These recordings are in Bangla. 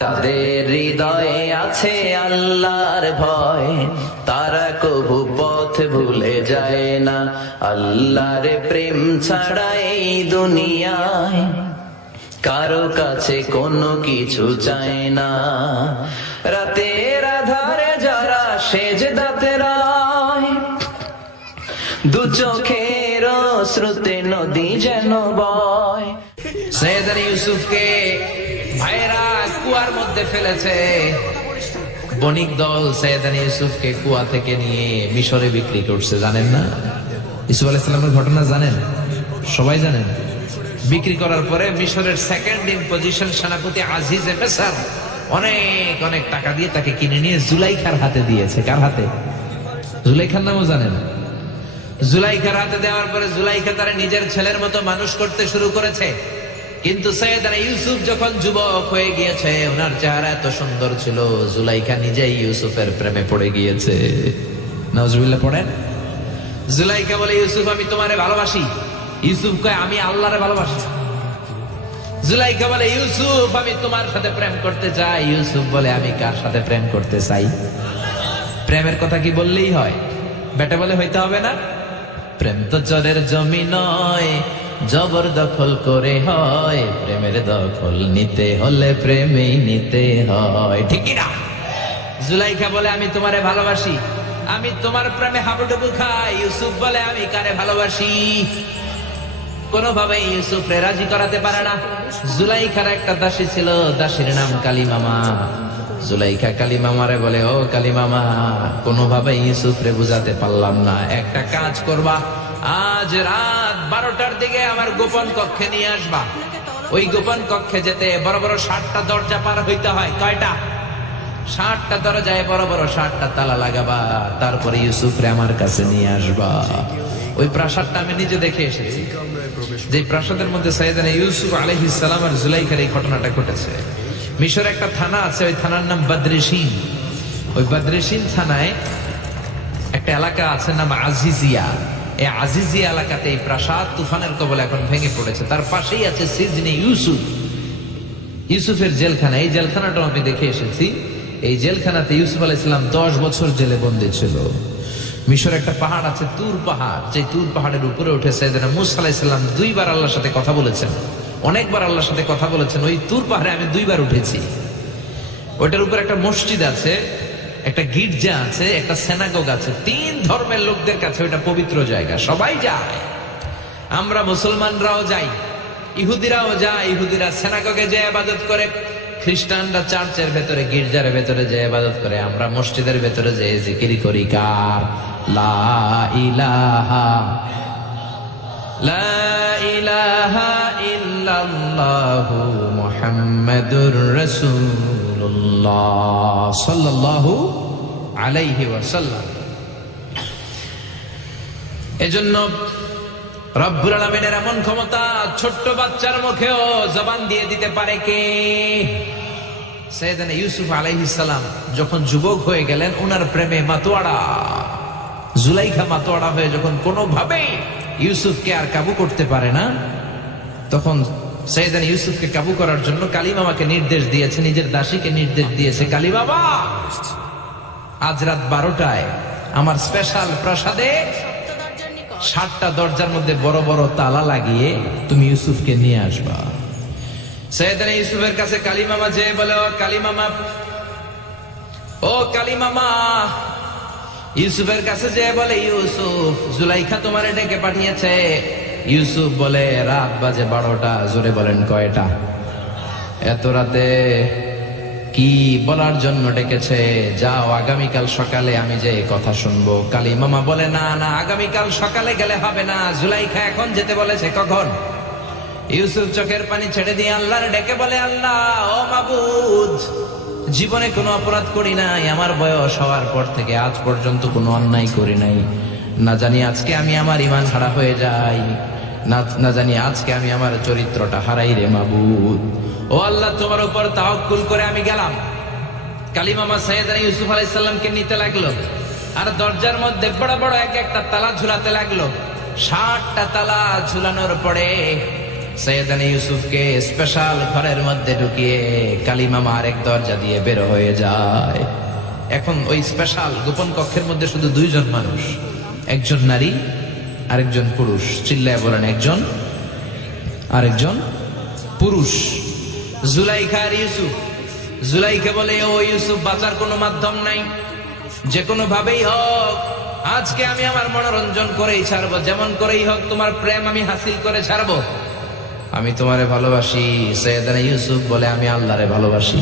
তাদের হৃদয়ে আছে আল্লাহর ভয়, তারা কবু পথ ভুলে যায় না। আল্লাহর প্রেম ছাড়া এই দুনিয়ায় কারো কাছে কোনো কিছু চায় না। রাতের আধারে যারা সেজদাতে রায়, দু চোখের শ্রুতে নদী যেন বয়। সৈয়দনা ইউসুফকে ভাইরা কুয়ার মধ্যে ফেলেছে। বণিক দল সৈয়দনা ইউসুফকে কুয়া থেকে নিয়ে মিশরে বিক্রি করছে, জানেন না? ইউসুফ আলাইহিস সালামের ঘটনা জানেন? সবাই জানেন। বিক্রি করার পরে মিশরের সেকেন্ড ইন পজিশন সেনাপতি আজিজে মিসর অনেক অনেক টাকা দিয়ে তাকে কিনে নিয়ে জুলাইখার হাতে দিয়েছে। কার হাতে? জুলাইখার নামও জানেন? জুলাইখার হাতে দেওয়ার পরে জুলাইখা তারা নিজের ছেলের মতো মানুষ করতে শুরু করেছে। কিন্তু সৈয়দনা ইউসুফ যখন যুবক হয়ে গিয়েছে, ওনার চেহারা এত সুন্দর ছিল, জুলাইখা নিজেই ইউসুফের প্রেমে পড়ে গিয়েছে। নাউজুবিল্লাহ পড়েন। জুলাইখা বলে, ইউসুফ আমি তোমারে ভালোবাসি। ইউসুফ কয়, আমি আল্লাহরে ভালোবাসি। জুলাইখা বলে, ইউসুফ আমি তোমার সাথে প্রেম করতে চাই। ইউসুফ বলে, আমি কার সাথে প্রেম করতে চাই? প্রেমের কথা কি বললেই হয়? বেটা বলে হইতে হবে না? প্রেম তো চরের জমি নয়, জবরদখল করে হয়। প্রেমের দখল নিতে হলে প্রেমেই নিতে হয়, ঠিক না? জুলাইখা বলে, আমি তোমারে ভালোবাসি, আমি তোমার প্রেমে হাবুডুবু খাই। ইউসুফ বলে, আমি কারে ভালোবাসি? কোনোভাবে ইউসুফরে রাজি করাতে পারে না। জুলাইখার একটা দাসী ছিল, দাসীর নাম কালিমামা। জুলাইখা কালিমামারে বলে, ও কালিমামা, কোনোভাবে ইউসুফরে বুঝাতে পারলাম না। একটা কাজ করবা, আজ রাত 12টার দিকে আমার গোপন কক্ষে নিয়ে আসবা। ওই গোপন কক্ষে যেতে বড় বড় 60টা দরজা পার হইতে হয়। কয়টা? 60টা দরজায় বড় বড় 60টা তালা লাগাবা। তারপরে ইউসুফরে আমার কাছে নিয়ে আসবা। ওই প্রাসাদটা আমি নিজে দেখে এসেছি, যে প্রাসাদের মধ্যে সৈয়দনা ইউসুফ আলাইহিস সালাম আর জুলাইখার এই ঘটনাটা ঘটেছে। মিশরে একটা থানা আছে, ওই থানার নাম বদরেশিন। ওই বদরেশিন থানায় একটা এলাকা আছে নাম আজিজিয়া। এই আজিজিয়া এলাকাতে এই প্রাসাদ তুফানের কবলে এখন ভেঙে পড়েছে। তার পাশেই আছে সিজনে ইউসুফ, ইউসুফের জেলখানা। এই জেলখানাটাও আমি দেখে এসেছি। এই জেলখানাতে ইউসুফ আলাইহিস সালাম 10 বছর জেলে বন্দী ছিল। মিশরে একটা পাহাড় আছে, তুর পাহাড়। যে তুর পাহাড়ের উপরে উঠে সৈয়দনা মূসা আলাইহিস সালাম 2 বার আল্লাহর সাথে কথা বলেছেন, অনেকবার আল্লাহর সাথে কথা বলেছেন। ওই তুর পাহাড়ে আমি 2 বার উঠেছি। ওইটার উপর একটা মসজিদ আছে, একটা গির্জা আছে, একটা সিনাগোগ আছে। 3 ধর্মের লোকদের কাছে ওইটা পবিত্র জায়গা, সবাই যায়। আমরা মুসলমানরাও যাই, ইহুদিরাও যায়। ইহুদিরা সিনাগোগে যে ইবাদত করে, খ্রিস্টানরা চার্চের ভেতরে, গির্জার ভেতরে যে ইবাদত করে। আমরা মসজিদের ভেতরে যে জিকির করি, কার? লা ইলাহা লা ইলাহা ইল্লাল্লাহু মুহাম্মাদুর রাসূলুল্লাহ সাল্লাল্লাহু আলাইহি ওয়াসাল্লাম। এজন্য রব্বুল আলামিনের এমন ক্ষমতা, ছোট্ট বাচ্চার মুখেও জবান দিয়ে দিতে পারে কে? সৈয়দনা ইউসুফ আলাইহিস সালাম যখন যুবক হয়ে গেলেন, ওনার প্রেমে মাতোয়ারা। জুলাইখা মাতোয়ারা হয়ে যখন কোনোভাবেই ইউসুফকে আর কাবু করতে পারে না, তখন সৈয়দনা ইউসুফকে কাবু করার জন্য কালিমামাকে নির্দেশ দিয়েছে, নিজের দাসীকে নির্দেশ দিয়েছে, কালিমামা আজ রাত 12টায় আমার স্পেশাল প্রাসাদে 60টা দরজার মধ্যে বড় বড় তালা লাগিয়ে তুমি ইউসুফকে নিয়ে আসবা। সৈয়দনা ইউসুফের কাছে কালিমামা যে বলে, ও কালিমামা, ও কালিমামা। ইউসুফের কাছে যে বলে, ইউসুফ, জুলাইখা তোমারে ডেকে পাঠিয়েছে। ইউসুফ বলে, রাত বাজে 12টা। জোরে বলেন, কয়টা? এত রাতে কি বলার জন্য ডেকেছে? যাও, আগামীকাল সকালে আমি যে কথা শুনবো। কালিমামা বলে, না না, আগামীকাল সকালে গেলে হবে না, জুলাইখা এখন যেতে বলেছে। কখন? ইউসুফ চোখের পানি ছেড়ে দিয়ে আল্লাহর ডেকে বলে, আল্লাহ, ও মাবুদ, জীবনে কোনো অপরাধ করি নাই, আমার বয়স হওয়ার পর থেকে আজ পর্যন্ত কোনো অন্যায় করি নাই। না জানি আজকে আমি আমার ঈমান হারা হয়ে যাই, না জানি আজকে আমি আমার চরিত্রটা হারাই রে মাবুদ। ও আল্লাহ, তোমার উপর তাওয়াক্কুল করে আমি গেলাম। কালিমামা সৈয়দনা ইউসুফ আলাইহিস সালামকে নিতে লাগলো, আর দরজার মধ্যে বড় বড় এক একটা তালা ঝুলাতে লাগলো। 60টা তালা ঝুলানোর পরে সৈয়দনা ইউসুফকে স্পেশাল ঘরের মধ্যে ঢুকিয়ে কালিমামা আরেক দরজা দিয়ে বের হয়ে যায়। এখন ওই স্পেশাল গোপন কক্ষের মধ্যে শুধু দুইজন মানুষ, একজন নারী আরেকজন পুরুষ। চিল্লায় বলেন, একজন আরেকজন পুরুষ। জুলাইখা আর ইউসুফ। জুলাইখা বলে, ও ইউসুফ, বাঁচার কোনো মাধ্যম নাই, যে কোনো ভাবেই হোক আজকে আমি আমার মনোরঞ্জন করেই ছাড়বো, যেমন করেই হোক তোমার প্রেম আমি হাসিল করে ছাড়বো, আমি তোমারে ভালোবাসি। সৈয়দনা ইউসুফ বলে, আমি আল্লাহরে ভালোবাসি।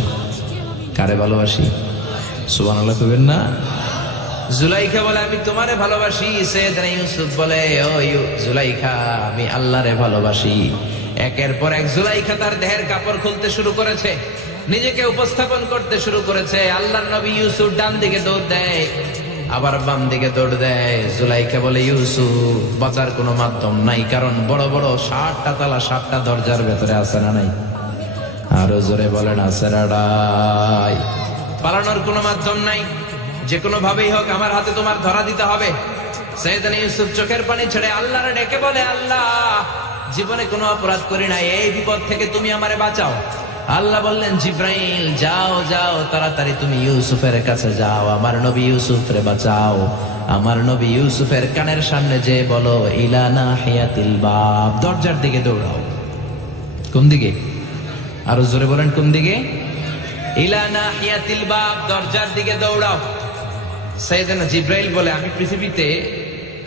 কারে ভালোবাসি? সুবহানাল্লাহ কইবেন না? জুলাইখা বলে, আমি তোমারে ভালোবাসি। সৈয়দনা ইউসুফ বলে, ও জুলাইখা, আমি আল্লাহরে ভালোবাসি। একের পর এক জুলাইখা তার দেহের কাপড় খুলতে শুরু করেছে, নিজেকে উপস্থাপন করতে শুরু করেছে। আল্লাহর নবী ইউসুফ ডান দিকে দৌড় দেয়, আবার বাম দিকে দৌড় দেয়। জুলাইখা বলে, ইউসুফ, বাঁচার কোনো মাধ্যম নাই, কারণ বড় বড় 7টা তালা 7টা দরজার ভেতরে আছে না নাই? আরো জোরে বলেন, আছে না নাই? পালানোর কোনো মাধ্যম নাই, যে কোনো ভাবেই হোক আমার হাতে তোমার ধরা দিতে হবে। সৈয়দনা ইউসুফ চোখের পানি ছেড়ে আল্লাহরে ডেকে বলে, আল্লাহ, জীবনে কোনো অপরাধ করি নাই, এই বিপদ থেকে তুমি আমারে বাঁচাও। আল্লাহ বললেন, জিব্রাইল, যাও যাও, তাড়াতাড়ি তুমি ইউসুফের কাছে যাও, আমার নবী ইউসুফরে বাঁচাও। আমার নবী ইউসুফের কানের সামনে যে বলো, ইলা নাহিয়াতিল বাব, দরজার দিকে দৌড়াও। কোন দিকে? আরো জোরে বলেন, কোন দিকে? ইলা নাহিয়াতিল বাব, দরজার দিকে দৌড়াও। সাইয়েদনা জিব্রাইল বলে, আমি পৃথিবীতে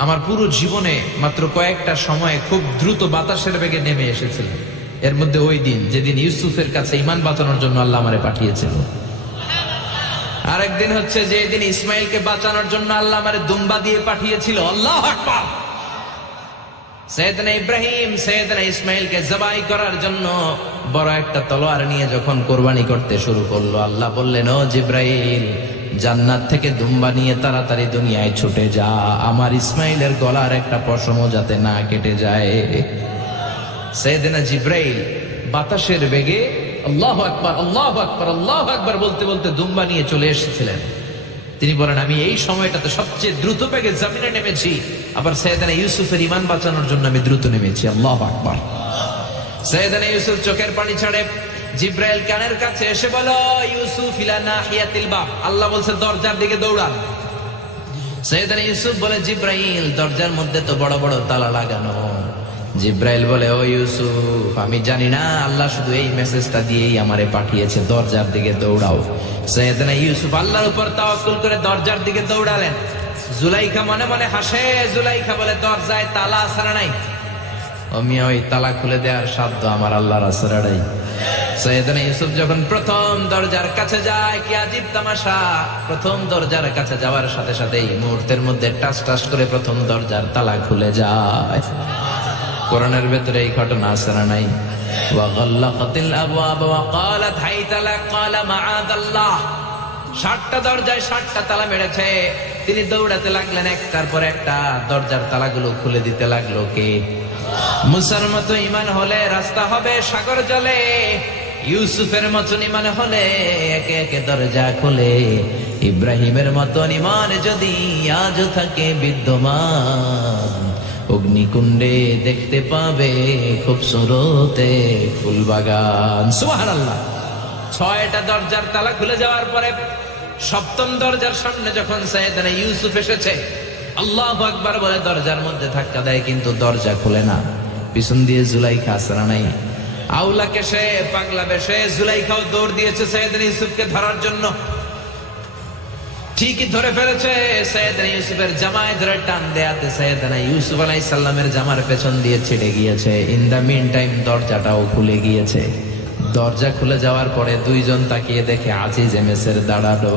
আমার পুরো জীবনে মাত্র কয়েকটা সময়ে খুব দ্রুত বাতাসের বেগে নেমে এসেছিলাম। এর মধ্যে ওই দিন যেদিন ইউসুফের কাছে ঈমান বাঁচানোর জন্য আল্লাহ আমারে পাঠিয়েছিল। আরেকদিন হচ্ছে যেদিন ইসমাইলকে বাঁচানোর জন্য আল্লাহ আমারে দুম্বা দিয়ে পাঠিয়েছিল। আল্লাহু আকবার। সাইয়েদনা ইব্রাহিম সাইয়েদনা ইসমাইলকে জবাই করার জন্য বড় একটা তলোয়ার নিয়ে যখন কোরবানি করতে শুরু করলো, আল্লাহ বললেন, ও জিব্রাইল, জান্নাত থেকে দুম্বা নিয়ে তাড়াতাড়ি দুনিয়ায় ছুটে যা, আমার ইসমাইলের গলার একটা পশমও যাতে না কেটে যায়। সাইয়েদনা জিব্রাইল বাতাসের বেগে আল্লাহু আকবার, আল্লাহু আকবার, আল্লাহু আকবার বলতে বলতে দুম্বা নিয়ে চলে এসেছিলেন। তিনি বলেন, আমি এই সময়টাতে সবচেয়ে দ্রুত বেগে জমিনে নেমেছি, আবার সাইয়েদনা ইউসুফের ঈমান বাঁচানোর জন্য আমি দ্রুত নেমেছি। আল্লাহু আকবার। সাইয়েদনা ইউসুফ চোখের পানি ছাড়ে জিব্রাইল কানের কাছে এসে বলো, ইউসুফ ইলা নাহিয়াতিল বাব, আল্লাহ বলছে দরজার দিকে দৌড়ান। সাইয়েদনা ইউসুফ বলে, জিব্রাইল, দরজার মধ্যে তো বড় বড় তালা লাগানো। জিব্রাইল বলে, ও ইউসুফ, আমি জানি না, আল্লাহ শুধু এই মেসেজটা দিয়েই আমারে পাঠিয়েছে, দরজার দিকে দৌড়াও। সাইয়েদনা ইউসুফ আল্লাহর উপর তাওয়াক্কুল করে দরজার দিকে দৌড়ালেন। জুলাইখা মনে মনে হাসে। জুলাইখা বলে, দরজায় তালা আছে না নাই? আমি ওই তালা খুলে দেওয়ার সাধ্য আমার আল্লাহর আছে না নাই? সাইয়েদনা ইউসুফ যখন প্রথম দরজার কাছে যায়, কি আজীব তামাশা, প্রথম দরজার কাছে যাওয়ার সাথে সাথেই মুহূর্তের মধ্যে টাস টাস করে প্রথম দরজার তালা খুলে যায়। কোরআনের ভেতরে এই ঘটনা আছে না নাই? ওয়া গাল্লাকাতিল আবওয়াব ওয়া ক্বালাত হাইতা লাক ক্বালা মাআদাল্লাহ। 7টা দরজায় 7টা তালা মেরেছে। তিনি দৌড়াতে লাগলেন, একটার পর একটা দরজার তালাগুলো খুলে দিতে লাগলো কে? মুসার মতো ঈমান হলে রাস্তা হবে সাগর জলে, ইউসুফের মতন ঈমান হলে একে একে দরজা খুলে। ইব্রাহিমের মতন ঈমান যদি আজও থাকে বিদ্যমান, অগ্নিকুণ্ডে দেখতে পাবে খুবসুরতে ফুলবাগান। সুবহানাল্লাহ। 6টা দরজার তালা খুলে যাওয়ার পরে 7ম দরজার সামনে যখন সাইয়েদনা ইউসুফ এসেছে, আল্লাহু আকবার বলে দরজার মধ্যে ধাক্কা দেয়, কিন্তু দরজা খুলে না। পিছন দিয়ে জুলাইখা আসরা নাই, আউলা কেশে পাগলা বেশে জুলাইখাও দৌড় দিয়েছে সাইয়েদনা ইউসুফকে ধরার জন্য। ঠিকই ধরে ফেলেছে। সাইয়েদনা ইউসুফের জামায় ধরে টান দেয়াতে সাইয়েদনা ইউসুফ আলাইহিস সালামের জামার পেছন দিয়ে ছিটে গিয়েছে। ইন দা মিন টাইম দরজাটাও খুলে গিয়েছে। দরজা খুলে যাওয়ার পরে দুইজন তাকিয়ে দেখে আজিজ মেসের দাঁড়ানো।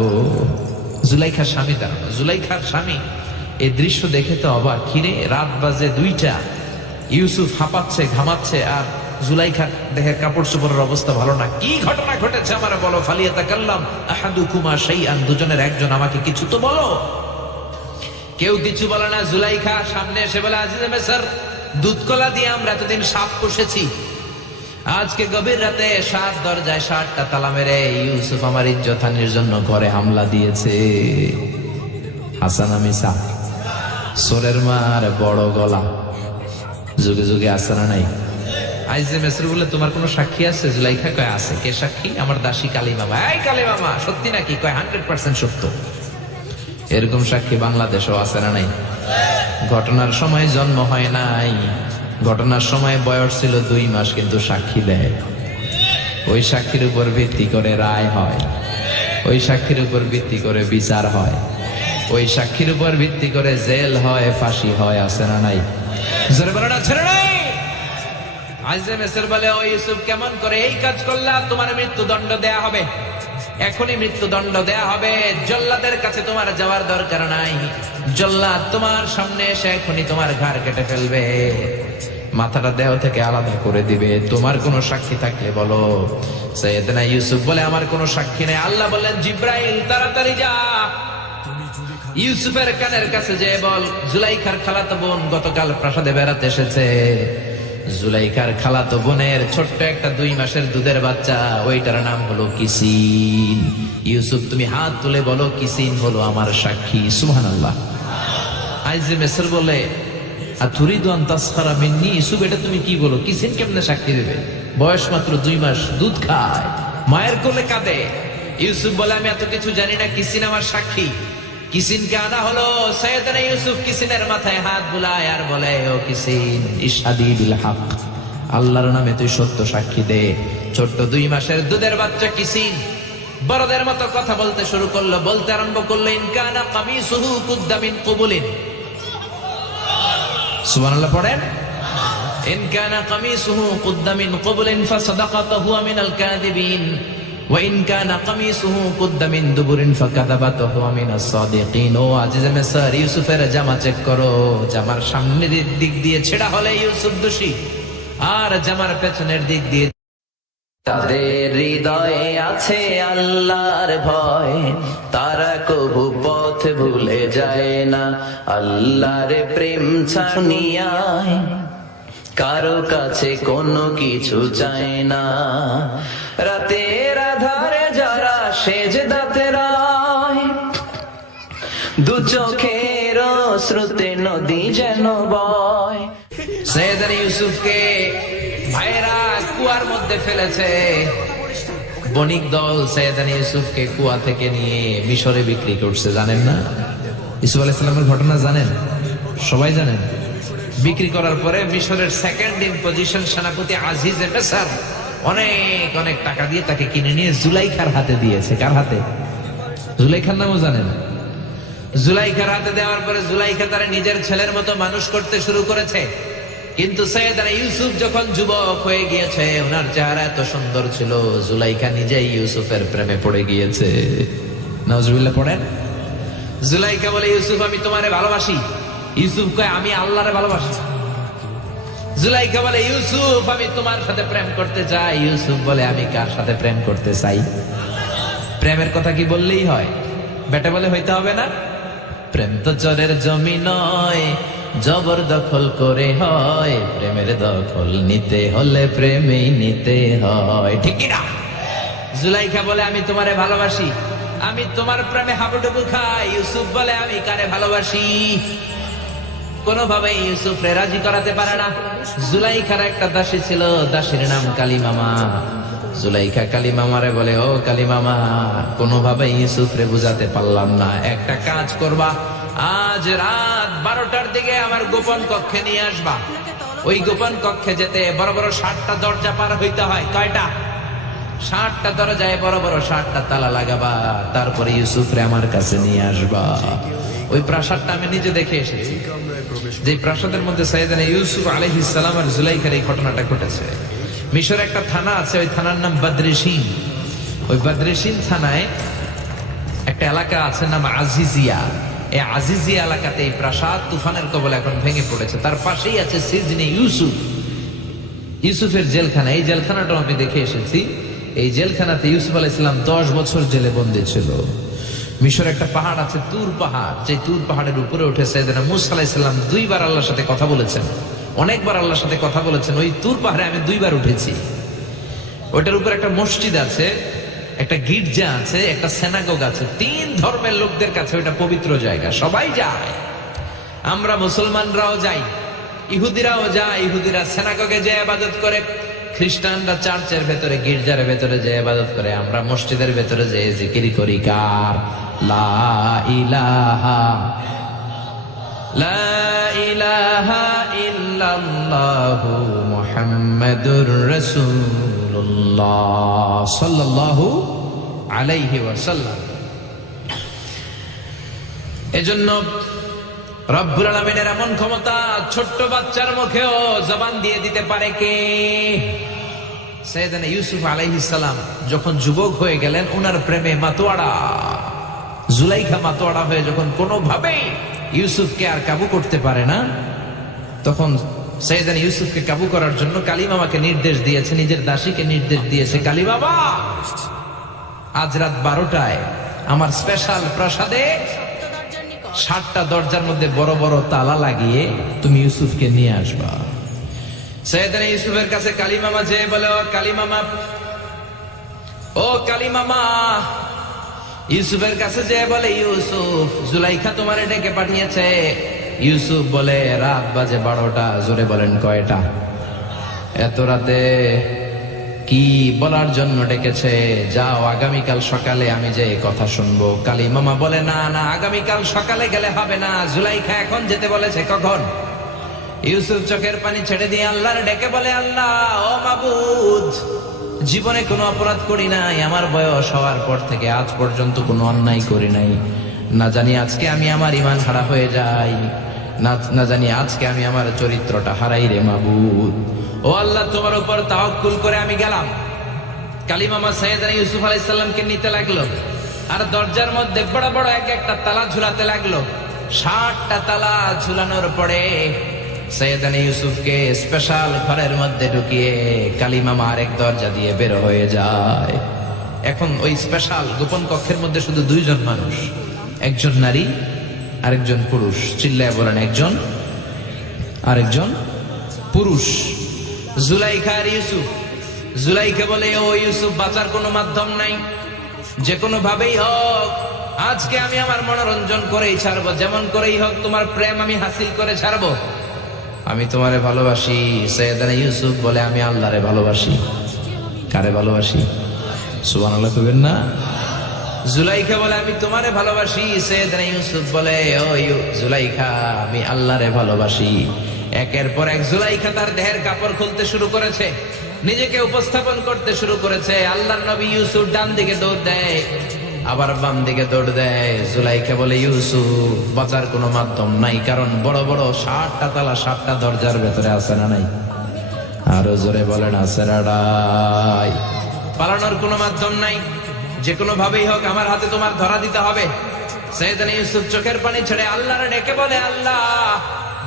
জুলাইখার স্বামী দাঁড়ানো। জুলাইখার স্বামী এই দৃশ্য দেখে তো অবাক। খিরে, রাত বাজে 2টা, ইউসুফ হাঁপাচ্ছে, ঘামাচ্ছে, আর জুলাইখার দেহের কাপড় চোপড়ের অবস্থা ভালো না। কি ঘটনা ঘটেছে আমার বলো। ফালিয়াতাকাল্লাম আহাদুকুমা শাইআন, দুজনের একজন আমাকে কিছু তো বলো। কেউ কিছু বলে না। জুলাইখা সামনে এসে বলে, আজিজে মেসর, দুধকলা দিয়ে আমরা এতদিন সাপ পুষেছি, আজকে গভীর রাতে 7 দরজায় 7টা তালা মেরে ইউসুফ আমার ইজ্জতহানির জন্য ঘরে হামলা দিয়েছে। হাসান মিসা, সোরের মার বড় গলা, যুগে যুগে আছে না নাই? আইজে মেসর বলে তোমার কোনো সাক্ষী আছে? জুলাইখা কয় আছে। কে সাক্ষী? আমার দাসী কালী মামা। এই কালী মামা সত্যি নাকি? কয় 100% সত্য। এরকম সাক্ষী বাংলাদেশও আছে না নাই? ঘটনার সময় জন্ম হয় নাই, ঘটনার সময় বয়স ছিল 2 মাস, কিন্তু সাক্ষী দেয়। ওই সাক্ষীর উপর ভিত্তি করে রায় হয়, ওই সাক্ষীর উপর ভিত্তি করে বিচার হয়, ওই সাক্ষীর উপর ভিত্তি করে জেল হয়, ফাঁসি হয়। আছে না নাই? জোরে বলো না, ছেড়ে নাই। আইজে মেসর বলে, ও ইউসুফ কেমন করে এই কাজ করলা? তোমার মৃত্যুদণ্ড দেয়া হবে, এখনই মৃত্যুদণ্ড দেয়া হবে। জল্লাদের কাছে তোমার যাওয়ার দরকার নাই, জল্লাদ তোমার সামনে এসে এখনই তোমার ঘাড় কেটে ফেলবে, মাথাটা দেহ থেকে আলাদা করে দিবে। তোমার কোনো সাক্ষী থাকলে বলো। সৈয়দনা ইউসুফ বলে, আমার কোনো সাক্ষী নেই। আল্লাহ বললেন, জিব্রাইল তাড়াতাড়ি যা, ইউসুফের কানের কাছে যে বল, জুলাইখার খালাতো বোন গতকাল প্রাসাদে বেড়াতে এসেছে। জুলাইখার খালাতো বোনের ছোট্ট একটা 2 মাসের দুধের বাচ্চা, ওইটার নাম হলো কিসিন। ইউসুফ তুমি হাত তুলে বলো, কিসিন হলো আমার সাক্ষী। সুবহানাল্লাহ। আইজে মেসর বলে, আতুরিদু আন তাসখারা মিন্নি, ইউসুফ এটা তুমি কি বলো? কিসিন কেমনে সাক্ষী দেবে? বয়স মাত্র 2 মাস, দুধ খায়, মায়ের কোলে কাঁদে। ইউসুফ বলে, আমি এত কিছু জানি না, কিসিন আমার সাক্ষী। কিসিনকে আনা হলো। সৈয়দনা ইউসুফ কিসিনের মাথায় হাত বুলায় আর বলে, ও কিসিন, ইশহাদি বিল হক, আল্লাহর নামে তুই সত্য সাক্ষী দে। ছোট্ট 2 মাসের দুধের বাচ্চা কিসিন বড়দের মতো কথা বলতে শুরু করলো, বলতে আরম্ভ করলো, ইন কানা কামিসুহু কুদ্দা মিন কুবুলিন। সুবহানাল্লাহ পড়েন। ইন কানা কামিসুহু কুদ্দা মিন কুবুলিন ফাসাদাকাতা হুয়া মিনাল কাযিবিন ওয়া ইন কানা কামিসুহু কুদ্দা মিন দুবুরিন ফাকাযাবাতা হুয়া মিনাস সাদিকিন। ও আজিজে মিসর, ইউসুফের জামা চেক করো, জামার সামনের দিক দিয়ে ছেঁড়া হলে ইউসুফ দোষী, আর জামার পেছনের দিক দিয়ে। তাদের হৃদয়ে আছে আল্লাহর ভয়, তারা কবু পথ ভুলে যায় না। আল্লাহর প্রেম ছাড়িয়ায় কারো কাছে কোনো কিছু চায় না। রাতের আধারে যারা সেজদাতে রায়, 2 চোখের শ্রুতে নদী যেন বয়। সৈয়দনা ইউসুফকে ভাইরা কুয়ার মধ্যে ফেলেছে। বণিক দল সৈয়দনা ইউসুফকে কুয়া থেকে নিয়ে মিশরে বিক্রি করছে, জানেন না? ইউসুফ আলাইহিস সালামের ঘটনা জানেন? সবাই জানেন। বিক্রি করার পরে মিশরের সেকেন্ড ইন পজিশন সেনাপতি আজিজে মিসর অনেক অনেক টাকা দিয়ে তাকে কিনে নিয়ে জুলাইখার হাতে দিয়েছে। কার হাতে? জুলাইখার নামও জানেন? জুলাইখার হাতে দেওয়ার পরে জুলাইখা তারা নিজের ছেলের মতো মানুষ করতে শুরু করেছে। কিন্তু সৈয়দনা ইউসুফ যখন যুবক হয়ে গিয়েছে, ওনার চেহারা এত সুন্দর ছিল, জুলাইখা নিজেই ইউসুফের প্রেমে পড়ে গিয়েছে। নাউজুবিল্লাহ পড়েন। জুলাইখা বলে, ইউসুফ আমি তোমারে ভালোবাসি। ইউসুফ কয়, আমি আল্লাহরে ভালোবাসি। জুলাইখা বলে, ইউসুফ আমি তোমার সাথে প্রেম করতে চাই। ইউসুফ বলে, আমি কার সাথে প্রেম করতে চাই? প্রেমের কথা কি বললেই হয়? বেটা বলে হইতে হবে না? প্রেম তো চরের জমি নয়, জবরদখল করে হয়। প্রেমের দখল নিতে হলে প্রেমেই নিতে হয়, ঠিক কি না? জুলাইখা বলে, আমি তোমারে ভালোবাসি, আমি তোমার প্রেমে হাবুডুবু খাই। ইউসুফ বলে, আমি কারে ভালোবাসি? কোনোভাবে ইউসুফরে রাজি করাতে পারে না। জুলাইখার একটা দাসী ছিল, দাসীর নাম কালী মামা। জুলাইখা কালী মামারে বলে, ও কালী মামা, কোনোভাবে ইউসুফরে বুঝাতে পারলাম না, একটা কাজ করবা, আজ রাত 12টার দিকে আমার গোপন কক্ষে নিয়ে আসবা। ওই গোপন কক্ষে যেতে বড় বড় 60টা দরজা পার হইতে হয়। কয়টা? 60টা দরজায় বড় বড় 60টা তালা লাগাবা, তারপরে ইউসুফরে আমার কাছে নিয়ে আসবা। ওই প্রাসাদটা আমি নিজে দেখে এসেছি, যে প্রাসাদের মধ্যে সৈয়দনা ইউসুফ আলাইহিস সালাম আর জুলাইখার এই ঘটনাটা ঘটেছে। মিশরে একটা থানা আছে, ওই থানার নাম বদরেশিন। ওই বদরেশিন থানায় একটা এলাকা আছে নাম আজিজিয়া। এই আজিজিয়া এলাকাতে এই প্রাসাদ তুফানের কবলে এখন ভেঙে পড়েছে। তার পাশেই আছে সিজনে ইউসুফ, ইউসুফের জেলখানা। এই জেলখানাটা আমি দেখে এসেছি। এই জেলখানাতে ইউসুফ আলাইহিস সালাম 10 বছর জেলে বন্দী ছিল। মিশরে একটা পাহাড় আছে, তুর পাহাড়। যে তুর পাহাড়ের উপরে উঠে সৈয়দনা মূসা আলাইহিস সালাম 2 বার আল্লাহর সাথে কথা বলেছেন, অনেকবার আল্লাহর সাথে কথা বলেছেন। ওই তুর পাহাড়ে আমি 2 বার উঠেছি। ওইটার উপর একটা মসজিদ আছে, একটা গির্জা আছে, একটা সিনাগোগ আছে। 3 ধর্মের লোকদের কাছে ওইটা পবিত্র জায়গা, সবাই যায়। আমরা মুসলমানরাও যাই। ইহুদিরাও যায়, ইহুদিরা সিনাগগে যে ইবাদত করে, খ্রিস্টানরা চার্চের ভেতরে গির্জার ভেতরে যে ইবাদত করে, আমরা মসজিদের ভেতরে যে জিকির করি কার? লা ইলাহা লা ইলাহা ইল্লাল্লাহু মুহাম্মাদুর রাসূলুল্লাহ সাল্লাল্লাহু আলাইহি ওয়াসাল্লাম। এজন্য রব্বুল আলামিনের এমন ক্ষমতা, ছোট্ট বাচ্চার মুখেও জবান দিয়ে দিতে পারে কে? সাইয়েদনা ইউসুফ আলাইহিস সালাম যখন যুবক হয়ে গেলেন, ওনার প্রেমে মাতোয়ারা জুলাইখা মাতোয়ারা হয়ে যখন কোনোভাবেই ইউসুফকে আর কাবু করতে পারে না, তখন সাইয়েদনা ইউসুফকে কাবু করার জন্য কালিমামাকে নির্দেশ দিয়েছে, নিজের দাসীকে নির্দেশ দিয়েছে, কালিমামা আজ রাত 12টায় আমার স্পেশাল প্রাসাদে 7টা দরজার মধ্যে বড় বড় তালা লাগিয়ে তুমি ইউসুফকে নিয়ে আসবা। সাইয়েদনা ইউসুফের কাছে কালিমামা যে বলে, ও কালিমামা, ও কালিমামা, ইউসুফের কাছে যে বলে, ইউসুফ, জুলাইখা তোমারে ডেকে পাঠিয়েছে। ইউসুফ বলে, রাত বাজে 12টা। জোরে বলেন, কয়টা? এত রাতে কি বলার জন্য ডেকেছে? যাও, আগামীকাল সকালে আমি যে কথা শুনবো। কালিমামা বলে, না না, আগামীকাল সকালে গেলে হবে না, জুলাইখা এখন যেতে বলেছে। কখন? ইউসুফ চোখের পানি ছেড়ে দিয়ে আল্লাহর ডেকে বলে, আল্লাহ, ও মাবুদ, জীবনে কোনো অপরাধ করি নাই, আমার বয়স হওয়ার পর থেকে আজ পর্যন্ত কোনো অন্যায় করি নাই। না জানি আজকে আমি আমার ঈমান হারা হয়ে যাই, না জানি আজকে আমি আমার চরিত্রটা হারাই রে মাবুদ। ও আল্লাহ, তোমার উপর তাওয়াক্কুল করে আমি গেলাম। কালিমামা সাইয়েদনা ইউসুফ আলাইহিস সালামকে নিতে লাগলো, আর দরজার মধ্যে বড় বড় এক একটা তালা ঝুলাতে লাগলো। 7টা তালা ঝুলানোর পরে সাইয়েদনা ইউসুফকে স্পেশাল ঘরের মধ্যে ঢুকিয়ে কালিমামা আরেক দরজা দিয়ে বের হয়ে যায়। এখন ওই স্পেশাল গোপন কক্ষের মধ্যে শুধু 2 জন মানুষ, একজন নারী আরেকজন পুরুষ। চিল্লায় বলেন, একজন আরেকজন পুরুষ। জুলাইখা আর ইউসুফ। জুলাইখা বলে, ও ইউসুফ, বাঁচার কোনো মাধ্যম নাই, যে কোনো ভাবেই হোক আজকে আমি আমার মনোরঞ্জন করেই ছাড়বো, যেমন করেই হোক তোমার প্রেম আমি হাসিল করে ছাড়বো, আমি তোমারে ভালোবাসি। সাইয়েদনা ইউসুফ বলে, আমি আল্লাহরে ভালোবাসি। কারে ভালোবাসি? সুবহানাল্লাহ কইবেন না? জুলাইখা বলে, আমি তোমারে ভালোবাসি। সাইয়েদনা ইউসুফ বলে, ও জুলাইখা, আমি আল্লাহরে ভালোবাসি। একের পর এক জুলাইখা তার দেহের কাপড় খুলতে শুরু করেছে, নিজেকে উপস্থাপন করতে শুরু করেছে। আল্লাহর নবী ইউসুফ ডান দিকে দৌড় দেয়, আবার বাম দিকে দৌড় দেয়। জুলাইখা বলে, ইউসুফ, বাঁচার কোনো মাধ্যম নাই, কারণ বড় বড় 7টা তালা 7টা দরজার ভেতরে আছে না নাই? আরো জোরে বলেন, আছে না নাই? পালানোর কোনো মাধ্যম নাই, যে কোনো ভাবেই হোক আমার হাতে তোমার ধরা দিতে হবে। সাইয়েদনা ইউসুফ চোখের পানি ছেড়ে আল্লাহরে ডেকে বলে, আল্লাহ,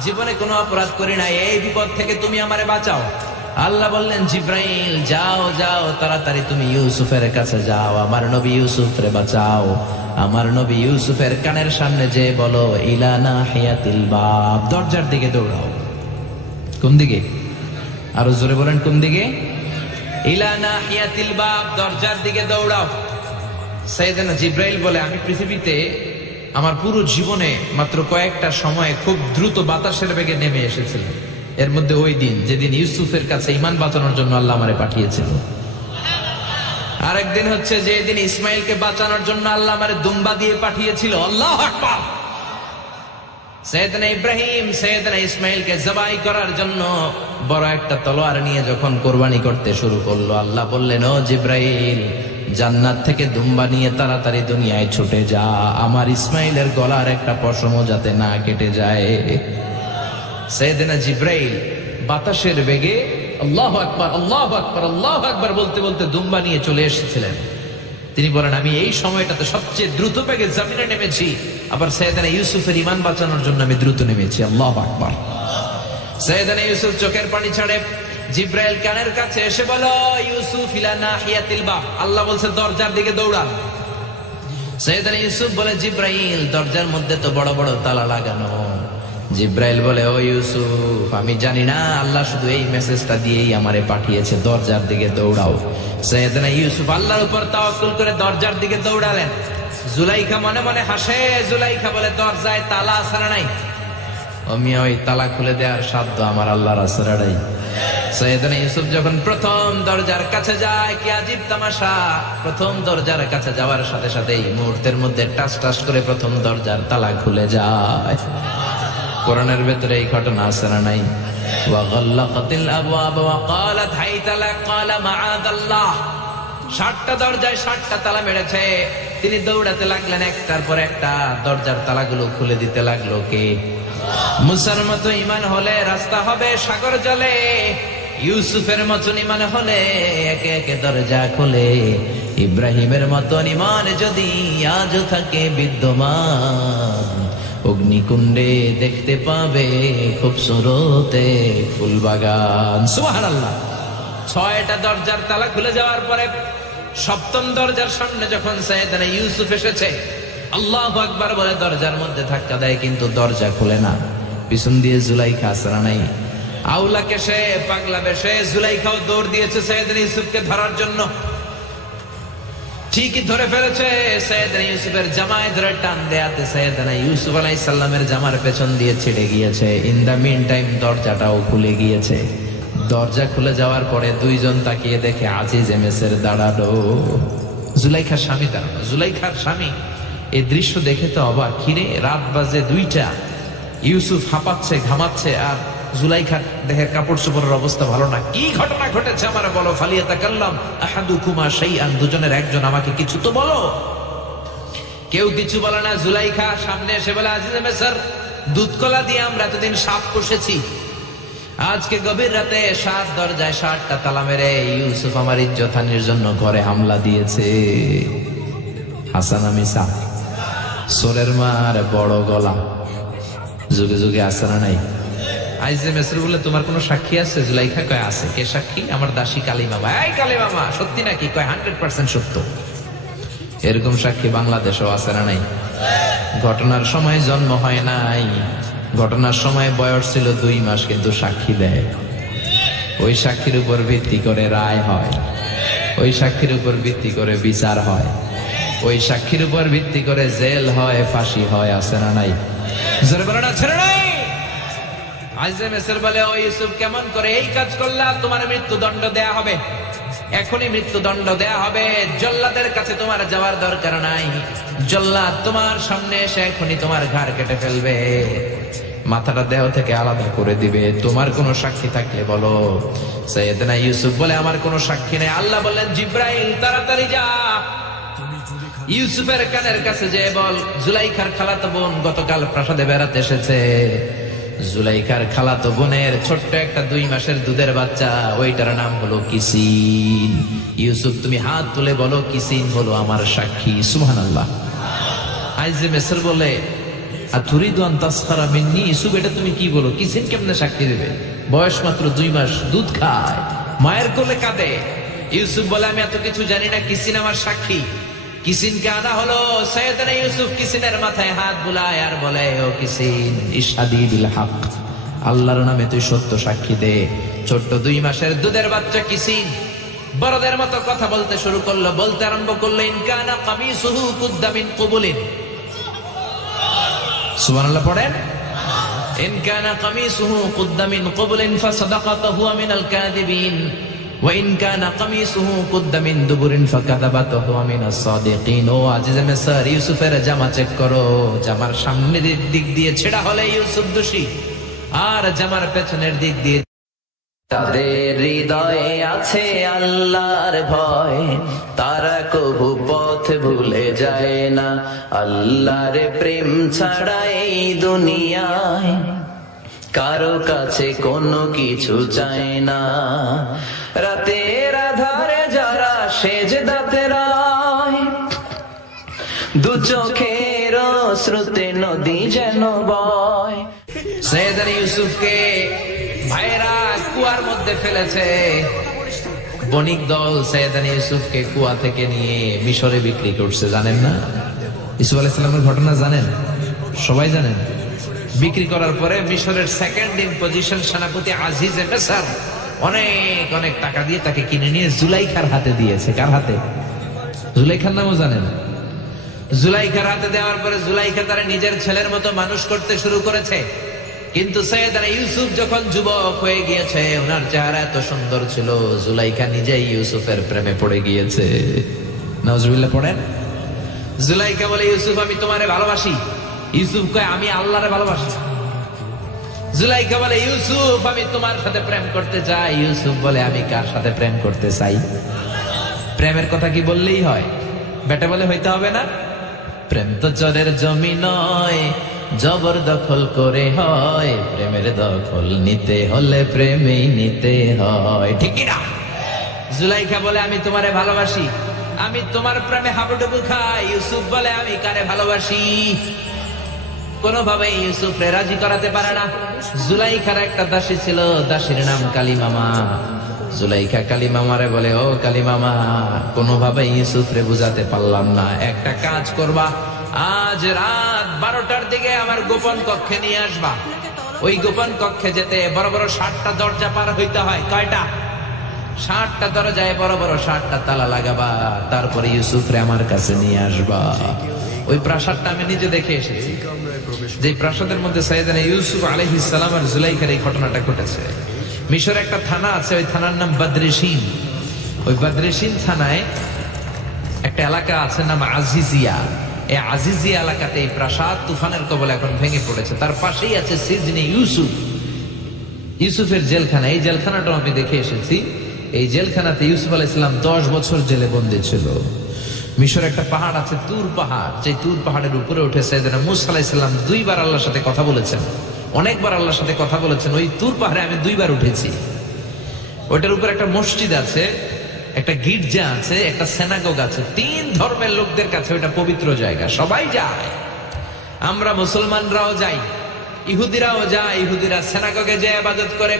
জীবনে কোনো অপরাধ করি নাই, এই বিপদ থেকে তুমি আমারে বাঁচাও। আল্লাহ বললেন, জিব্রাইল, যাও যাও, তাড়াতাড়ি তুমি ইউসুফের কাছে যাও, আমার নবী ইউসুফরে বাঁচাও। আমার নবী ইউসুফের কানের সামনে যে বলো, ইলা নাহিয়াতিল বাব, দরজার দিকে দৌড়াও। কোন দিকে? আরো জোরে বলেন, কোন দিকে? ইলা নাহিয়াতিল বাব, দরজার দিকে দৌড়াও। সাইয়েদনা জিব্রাইল বলে, আমি পৃথিবীতে আমার পুরো জীবনে মাত্র কয়েকটা সময়ে খুব দ্রুত বাতাসের বেগে নেমে এসেছিলাম। এর মধ্যে ওই দিন যেদিন ইউসুফের কাছে ঈমান বাঁচানোর জন্য আল্লাহ আমারে পাঠিয়েছিল। আরেকদিন হচ্ছে যেদিন ইসমাইলকে বাঁচানোর জন্য আল্লাহ আমারে দুম্বা দিয়ে পাঠিয়েছিল। আল্লাহু আকবার। সাইয়েদনা ইব্রাহিম সাইয়েদনা ইসমাইলকে জবাই করার জন্য বড় একটা তলোয়ার নিয়ে যখন কোরবানি করতে শুরু করলো, আল্লাহ বললেন, ও জিব্রাইল, জান্নাত থেকে দুম্বা নিয়ে তাড়াতাড়ি দুনিয়ায় ছুটে যা, আমার ইসমাইলের গলার একটা পশমও যাতে না কেটে যায়। সাইয়েদনা জিব্রাইল বাতাসের বেগে আল্লাহু আকবার, আল্লাহু আকবার, আল্লাহু আকবার বলতে বলতে দুম্বা নিয়ে চলে এসেছিলেন। তিনি বলেন, আমি এই সময়টাতে সবচেয়ে দ্রুত বেগে জমিনে নেমেছি, আবার সাইয়েদনা ইউসুফের ঈমান বাঁচানোর জন্য আমি দ্রুত নেমেছি। আল্লাহু আকবার। সাইয়েদনা ইউসুফ চোখের পানি ছাড়ে জিব্রাইল কানের কাছে এসে বলো, ইউসুফ ইলা নাহিয়াতিল বাব, আল্লাহ বলছে দরজার দিকে দৌড়ান। সাইয়েদনা ইউসুফ বলে, জিব্রাইল, দরজার মধ্যে তো বড় বড় তালা লাগানো। জিব্রাইল বলে, ও ইউসুফ, আমি জানি না, আল্লাহ শুধু এই মেসেজটা দিয়েই আমারে পাঠিয়েছে, দরজার দিকে দৌড়াও। সাইয়েদনা ইউসুফ আল্লাহর উপর তাওয়াক্কুল করে দরজার দিকে দৌড়ালেন। জুলাইখা মনে মনে হাসে। জুলাইখা বলে, দরজায় তালা আছে না নাই? ও আমি ওই তালা খুলে দেওয়ার সাধ্য আমার আল্লাহর আছে নাই। সৈয়দনা ইউসুফ যখন প্রথম দরজার কাছে যায়, কি আজীব তামাশা, প্রথম দরজার কাছে যাওয়ার সাথে সাথেই মুহূর্তের মধ্যে টাস টাস করে প্রথম দরজার তালা খুলে যায়। কোরআনের ভেতরে এই ঘটনা আছে না নাই? ওয়া গাল্লাকাতিল আবওয়াব ওয়া ক্বালাত হাইতা লাক ক্বালা মাআযাল্লাহ। 60টা দরজায় 60টা তালা মেরেছে। তিনি দৌড়াতে লাগলেন, একটার পর একটা দরজার তালাগুলো খুলে দিতে লাগলো কে? মুসার মতো ঈমান হলে রাস্তা হবে সাগর জলে, ইউসুফের মতন ঈমান হলে একে একে দরজা খোলে। ইব্রাহিমের মতন ঈমান যদি আজও থাকে বিদ্যমান, অগ্নিকুণ্ডে দেখতে পাবে খুবসুরতে ফুলবাগান। সুবহানাল্লাহ। 6টা দরজার তালা খুলে যাওয়ার পরে 7ম দরজার সামনে যখন সাইয়েদনা ইউসুফ এসেছে, আল্লাহু আকবার বলে দরজার মধ্যে ধাক্কা দেয়, কিন্তু দরজা খুলে না। পিছন দিয়ে জুলাইখা আসরা নাই, আউলাকে সে পাগলা বেশে জুলাইখাও দৌড় দিয়েছে সাইয়েদনা ইউসুফকে ধরার জন্য। ঠিকই ধরে ফেলেছে। সাইয়েদনা ইউসুফের জামায় ধরে টান দেয়াতে সাইয়েদনা ইউসুফ আলাইহিস সালামের জামার পেছন দিয়ে ছিটে গিয়েছে। ইন দা মিন টাইম দরজাটাও খুলে গিয়েছে। দরজা খুলে যাওয়ার পরে দুইজন তাকিয়ে দেখে আজিজে মিসর দাঁড়ালো, জুলাইখার স্বামী দাঁড়ানো। জুলাইখার স্বামী এই দৃশ্য দেখে তো অবাক, কিরে রাত বাজে 2টা, ইউসুফ হাঁপাচ্ছে ঘামাচ্ছে আর জুলাইখার দেহের কাপড় চোপড়ের অবস্থা ভালো না। কি ঘটনা ঘটেছে আমার বলো। ফালিয়াতাকাল্লাম আহাদুকুমা শাইআন, দুজনের একজন আমাকে কিছু তো বলো। কেউ কিছু বলে না। জুলাইখা সামনে এসে বলে, আজিজে মিসর, দুধকলা দিয়ে আমরা এতদিন সাপ পুষেছি, আজকে গভীর রাতে 7 দরজায় 60টা তালা মেরে ইউসুফ আমার ইজ্জতহানির জন্য ঘরে হামলা দিয়েছে। হাসান আমিসা সোরের মার বড় গলা, যুগে যুগে আসে না নাই? আইজে মিসর বলে, তোমার কোনো সাক্ষী আছে? জুলাইখা কয় আছে। কে সাক্ষী? আমার দাসী কালী মামা। এই কালী মামা, সত্যি নাকি? কয় 100% সত্য। এরকম সাক্ষী বাংলাদেশেও আছে না নাই? ঘটনার সময় জন্ম হয় নাই, ঘটনার সময় বয়স ছিল 2 মাস, কিন্তু সাক্ষী দেয়। ওই সাক্ষীর উপর ভিত্তি করে রায় হয়, ওই সাক্ষীর উপর ভিত্তি করে বিচার হয়, ওই সাক্ষীর উপর ভিত্তি করে জেল হয়, ফাঁসি হয়। আছে না নাই? ছেড়ে নাই। আজিজে মিসর বলে, ও ইউসুফ, কেমন করে এই কাজ করলা? তোমার মৃত্যুদণ্ড দেয়া হবে, এখনই মৃত্যুদণ্ড দেয়া হবে। জল্লাদের কাছে তোমার যাওয়ার দরকার নাই, জল্লাদ তোমার সামনে এসে এখনই তোমার ঘাড় কেটে ফেলবে, মাথাটা দেহ থেকে আলাদা করে দিবে। তোমার কোনো সাক্ষী থাকলে বলো। সাইয়েদনা ইউসুফ বলে, আমার কোনো সাক্ষী নেই। আল্লাহ বললেন, জিব্রাইল তাড়াতাড়ি যা, ইউসুফের কানের কাছে যে বল, জুলাইখার খালাতো বোন গতকাল প্রাসাদে বেড়াতে এসেছে। জুলাইখার খালাতো বোনের ছোট্ট একটা 2 মাসের দুধের বাচ্চা, ওইটার নাম হলো কিসিন। ইউসুফ, তুমি হাত তুলে বলো, কিসিন হলো আমার সাক্ষী। সুবহানাল্লাহ। আইজে মিসর বলে, আতুরিদু আন তাসখারা মিন্নি, ইউসুফ, এটা তুমি কি বলো? কিসিন কেমনে সাক্ষী দেবে? বয়স মাত্র 2 মাস, দুধ খায়, মায়ের কোলে কাঁদে। ইউসুফ বলে, আমি এত কিছু জানি না, কিসিন আমার সাক্ষী। কিসিনকে আনা হলো। সাইয়েদনা ইউসুফ কিসিনের মাথায় হাত বুলায় আর বলে, ও কিসিন, ইশহাদি বিল হক, আল্লাহর নামে তুই সত্য সাক্ষী দে। ছোট্ট 2 মাসের দুধের বাচ্চা কিসিন বড়দের মতো কথা বলতে শুরু করলো, বলতে আরম্ভ করলো, ইন কানা কামিসুহু কুদ্দা মিন কুবুলিন। সুবহানাল্লাহ পড়েন। ইন কানা কামিসুহু কুদ্দা মিন কুবুলিন ফাসাদাকাতা হুয়া মিনাল কাযিবিন ওয়া ইন কানা কামিসুহু কুদ্দা মিন দুবুরিন ফাকাযাবাতা হুয়া মিনাস সাদিকিন। ও আজিজে মিসর, ইউসুফের জামা চেক করো, জামার সামনের দিক দিয়ে ছেঁড়া হলে ইউসুফ দোষী, আর জামার পেছনের দিক দিয়ে। তাদের হৃদয়ে আছে আল্লাহর ভয়, তারা কবু পথ ভুলে যায় না। আল্লাহর প্রেম ছাড়া এই দুনিয়ায় কারো কাছে কোনো কিছু চায় না। রাতের আধারে যারা সেজদাতে রায়, 2 চোখের শ্রুতে নদী যেন বয়। সাইয়েদনা ইউসুফকে ভাইরা কুয়ার মধ্যে ফেলেছে। বণিক দল সাইয়েদনা ইউসুফকে কুয়া থেকে নিয়ে মিশরে বিক্রি করছে, জানেন না? ইউসুফ আলাইহিস সালামের ঘটনা জানেন? সবাই জানেন। বিক্রি করার পরে মিশরের 2nd ইন পজিশন সেনাপতি আজিজে মিসর অনেক অনেক টাকা দিয়ে তাকে কিনে নিয়ে জুলাইখার হাতে দিয়েছে। কার হাতে? জুলাইখার নামও জানেন? জুলাইখার হাতে দেওয়ার পরে জুলাইখা তারা নিজের ছেলের মতো মানুষ করতে শুরু করেছে। কিন্তু সৈয়দনা ইউসুফ যখন যুবক হয়ে গিয়েছে, ওনার চেহারা এত সুন্দর ছিল, জুলাইখা নিজেই ইউসুফের প্রেমে পড়ে গিয়েছে। নাউজুবিল্লাহ পড়েন। জুলাইখা বলে, ইউসুফ আমি তোমারে ভালোবাসি। ইউসুফ কয়, আমি আল্লাহরে ভালোবাসি। জুলাইখা বলে, ইউসুফ আমি তোমার সাথে প্রেম করতে চাই। ইউসুফ বলে, আমি কার সাথে প্রেম করতে চাই? প্রেমের কথা কি বললেই হয়? বেটা বলে হইতে হবে না? প্রেম তো চরের জমি নয়, জবরদখল করে হয়। প্রেমের দখল নিতে হলে প্রেমেই নিতে হয়, ঠিক কি না? জুলাইখা বলে, আমি তোমারে ভালোবাসি, আমি তোমার প্রেমে হাবুডুবু খাই। ইউসুফ বলে, আমি কারে ভালোবাসি? কোনোভাবে ইউসুফ রে রাজি করাতে পারে না। জুলাইখার একটা দাসী ছিল, দাসীর নাম কালিমামা। জুলাইখা কালিমামারে বলে, ও কালিমামা, কোনোভাবে ইউসুফ রে বুঝাতে পারলাম না। একটা কাজ করবা, আজ রাত 12টার দিকে আমার গোপন কক্ষে নিয়ে আসবা। ওই গোপন কক্ষে যেতে বড় বড় 60টা দরজা পার হইতে হয়। কয়টা? 60টা দরজায় বড় বড় 60টা তালা লাগাবা। তারপরে ইউসুফ রে আমার কাছে নিয়ে আসবা। ওই প্রাসাদটা আমি নিজে দেখে এসেছি, যে প্রাসাদের মধ্যে সাইয়েদনা ইউসুফ আলাইহিস সালাম আর জুলাইখার এই ঘটনাটা ঘটেছে। মিশরে একটা থানা আছে, ওই থানার নাম বদরেশিন। ওই বদরেশিন থানায় একটা এলাকা আছে নাম আজিজিয়া। এই আজিজিয়া এলাকাতে এই প্রাসাদ তুফানের কবলে এখন ভেঙে পড়েছে। তার পাশেই আছে সিজনে ইউসুফ, ইউসুফের জেলখানা। এই জেলখানাটাও আমি দেখে এসেছি। এই জেলখানাতে ইউসুফ আলাইহিস সালাম 10 বছর জেলে বন্দী ছিল। মিশর একটা পাহাড় আছে, তুর পাহাড়। যে তুর পাহাড়ের উপরে উঠে সাইয়েদনা মূসা আলাইহিস সালাম 2 বার আল্লাহর সাথে কথা বলেছেন, অনেকবার আল্লাহর সাথে কথা বলেছেন। ওই তুর পাহাড়ে আমি 2 বার উঠেছি। ওইটার উপর একটা মসজিদ আছে, একটা গির্জা আছে, একটা সিনাগোগ আছে। 3 ধর্মের লোকদের কাছে ওইটা পবিত্র জায়গা, সবাই যায়। আমরা মুসলমানরাও যাই, ইহুদিরাও যায়। ইহুদিরা সিনাগোগে যে ইবাদত করে,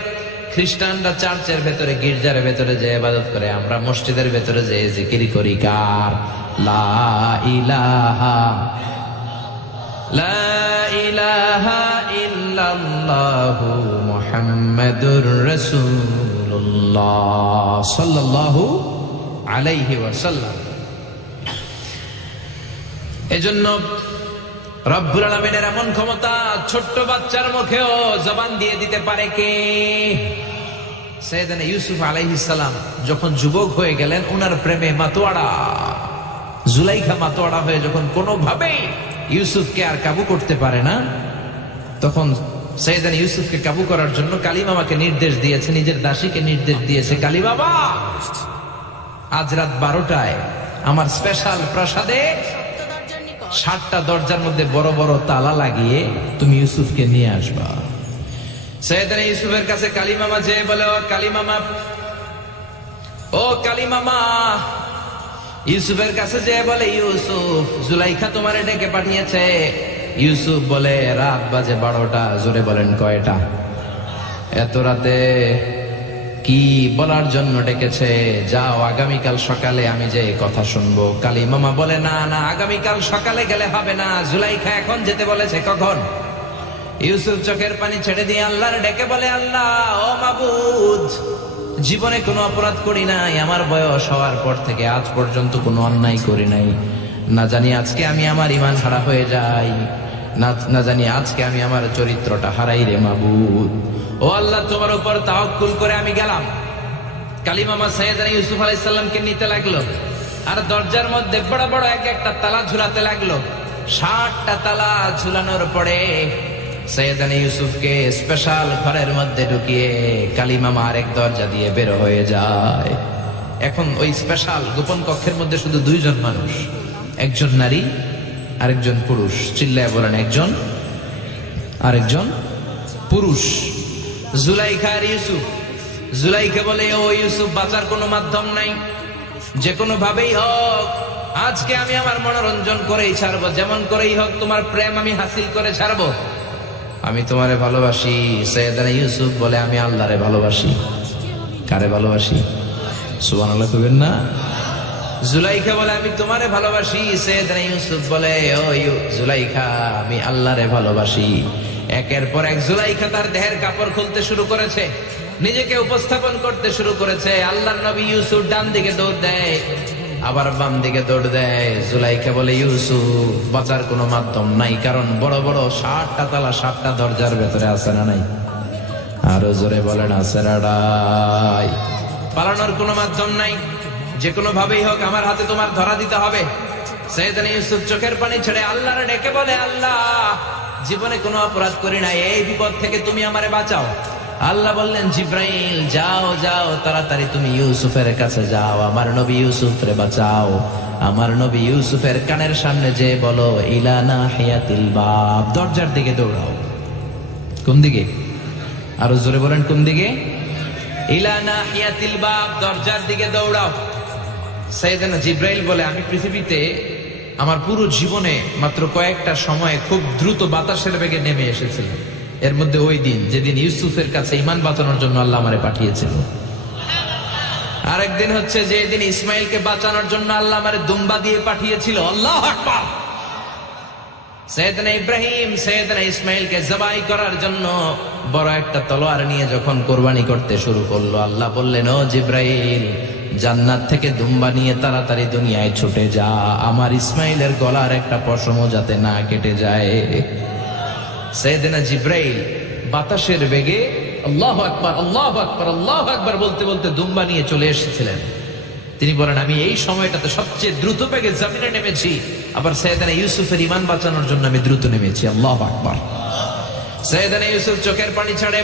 খ্রিস্টানরা চার্চের ভেতরে, গির্জার ভেতরে যে ইবাদত করে। আমরা মসজিদের ভেতরে যে জিকির করি কার? লা ইলাহা লা ইলাহা ইল্লাল্লাহু মুহাম্মাদুর রাসূলুল্লাহ সাল্লাল্লাহু আলাইহি ওয়াসাল্লাম। এজন্য রব্বুল আলামিনের এমন ক্ষমতা, ছোট্ট বাচ্চার মুখেও জবান দিয়ে দিতে পারে কে? সাইয়েদনা ইউসুফ আলাইহিস সালাম যখন যুবক হয়ে গেলেন, ওনার প্রেমে মাতোয়ারা। জুলাইখা মাতোয়ারা হয়ে যখন কোনোভাবেই ইউসুফকে আর কাবু করতে পারে না, তখন সাইয়েদনা ইউসুফকে কাবু করার জন্য কালিমামাকে নির্দেশ দিয়েছে, নিজের দাসীকে নির্দেশ দিয়েছে, কালিমামা আজ রাত 12টায় আমার স্পেশাল প্রাসাদে 60টা দরজার মধ্যে বড় বড় তালা লাগিয়ে তুমি ইউসুফকে নিয়ে আসবা। সাইয়েদনা ইউসুফের কাছে কালিমামা যে বলে, ও কালিমামা, ও কালিমামা। ইউসুফের কাছে যে বলে, ইউসুফ, জুলাইখা তোমারে ডেকে পাঠিয়েছে। ইউসুফ বলে, রাত বাজে 12টা। জোরে বলেন, কয়টা? এত রাতে কি বলার জন্য ডেকেছে? যাও, আগামীকাল সকালে আমি যে কথা শুনবো। কালিমামা বলে, না না, আগামীকাল সকালে গেলে হবে না, জুলাইখা এখন যেতে বলেছে। কখন? ইউসুফ চোখের পানি ছেড়ে দিয়ে আল্লাহর ডেকে বলে, আল্লাহ, ও মাবুদ, জীবনে কোনো অপরাধ করি নাই। আমার বয়স হওয়ার পর থেকে আজ পর্যন্ত কোনো অন্যায় করি নাই। না জানি আজকে আমি আমার ঈমান হারা হয়ে যাই, না জানি আজকে আমি আমার চরিত্রটা হারাই রে মাবুদ। ও আল্লাহ, তোমার উপর তাওয়াক্কুল করে আমি গেলাম। কালিমামা সাইয়েদনা ইউসুফ আলাইহিস সালামকে নিতে লাগলো, আর দরজার মধ্যে বড় বড় এক একটা তালা ঝুলাতে লাগলো। 60টা তালা ঝুলানোর পরে সাইয়েদনা ইউসুফকে স্পেশাল ঘরের মধ্যে ঢুকিয়ে কালিমামা আরেক দরজা দিয়ে বের হয়ে যায়। এখন ওই স্পেশাল গোপন কক্ষের মধ্যে শুধু 2 জন মানুষ, একজন নারী আরেকজন পুরুষ। চিল্লায় বলেন, একজন আরেকজন পুরুষ। জুলাইখা আর ইউসুফ। জুলাইখা বলে, ও ইউসুফ, বাঁচার কোনো মাধ্যম নাই, যে কোনো ভাবেই হোক আজকে আমি আমার মনোরঞ্জন করেই ছাড়বো, যেমন করেই হোক তোমার প্রেম আমি হাসিল করে ছাড়বো। আমি তোমারে ভালোবাসি। সাইয়েদনা ইউসুফ বলে, আমি আল্লাহরে ভালোবাসি। কারে ভালোবাসি? সুবহানাল্লাহ কইবেন না? জুলাইখা বলে, আমি তোমারে ভালোবাসি। সাইয়েদনা ইউসুফ বলে, ও জুলাইখা, আমি আল্লাহরে ভালোবাসি। একের পর এক জুলাইখা তার দেহের কাপড় খুলতে শুরু করেছে, নিজেকে উপস্থাপন করতে শুরু করেছে। আল্লাহর নবী ইউসুফ ডান দিকে দৌড় দেয়, আবার বাম দিকে দৌড় দেয়। জুলাইখা বলে, ইউসুফ বাঁচার কোনো মাধ্যম নাই, কারণ বড় বড় 7টা তালা 7টা দরজার ভেতরে আছে না নাই? আরো জোরে বলেন, আছে না নাই? পালানোর কোনো মাধ্যম নাই, যে কোনো ভাবেই হোক আমার হাতে তোমার ধরা দিতে হবে। সাইয়েদনা ইউসুফ চোখের পানি ছেড়ে আল্লাহরে ডেকে বলে, আল্লাহ, জীবনে কোনো অপরাধ করি নাই, এই বিপদ থেকে তুমি আমারে বাঁচাও। আল্লাহ বললেন, জিব্রাইল যাও যাও, তাড়াতাড়ি তুমি ইউসুফের কাছে যাও, আমার নবী ইউসুফরে বাঁচাও। আমার নবী ইউসুফের কানের সামনে যে বলো, ইলা নাহিয়াতিল বাব, দরজার দিকে দৌড়াও। কোন দিকে? আরো জোরে বলেন, কোন দিকে? ইলা নাহিয়াতিল বাব, দরজার দিকে দৌড়াও। সাইয়েদনা জিব্রাইল বলে, আমি পৃথিবীতে আমার পুরো জীবনে মাত্র কয়েকটা সময়ে খুব দ্রুত বাতাসের বেগে নেমে এসেছিলাম। এর মধ্যে ওই দিন যেদিন ইউসুফের কাছে ঈমান বাঁচানোর জন্য আল্লাহ আমারে পাঠিয়েছিল। আরেকদিন হচ্ছে যেদিন ইসমাইলকে বাঁচানোর জন্য আল্লাহ আমারে দুম্বা দিয়ে পাঠিয়েছিল। আল্লাহু আকবার। সাইয়েদনা ইব্রাহিম সাইয়েদনা ইসমাইলকে জবাই করার জন্য বড় একটা তলোয়ার নিয়ে যখন কোরবানি করতে শুরু করলো, আল্লাহ বললেন, ও জিব্রাইল, জান্নাত থেকে দুম্বা নিয়ে তাড়াতাড়ি দুনিয়ায় ছুটে যা, আমার ইসমাইলের গলার একটা পশমও যাতে না কেটে যায়। সাইয়েদনা জিব্রাইল বাতাসের বেগে আল্লাহু আকবার আল্লাহু আকবার আল্লাহু আকবার বলতে বলতে দুম্বা নিয়ে চলে এসেছিলেন। তিনি বলেন, আমি এই সময়টাতে সবচেয়ে দ্রুত বেগে জমিনে নেমেছি, আবার সাইয়েদনা ইউসুফের ঈমান বাঁচানোর জন্য আমি দ্রুত নেমেছি। আল্লাহু আকবার। সাইয়েদনা ইউসুফ চোখের পানি ছাড়ে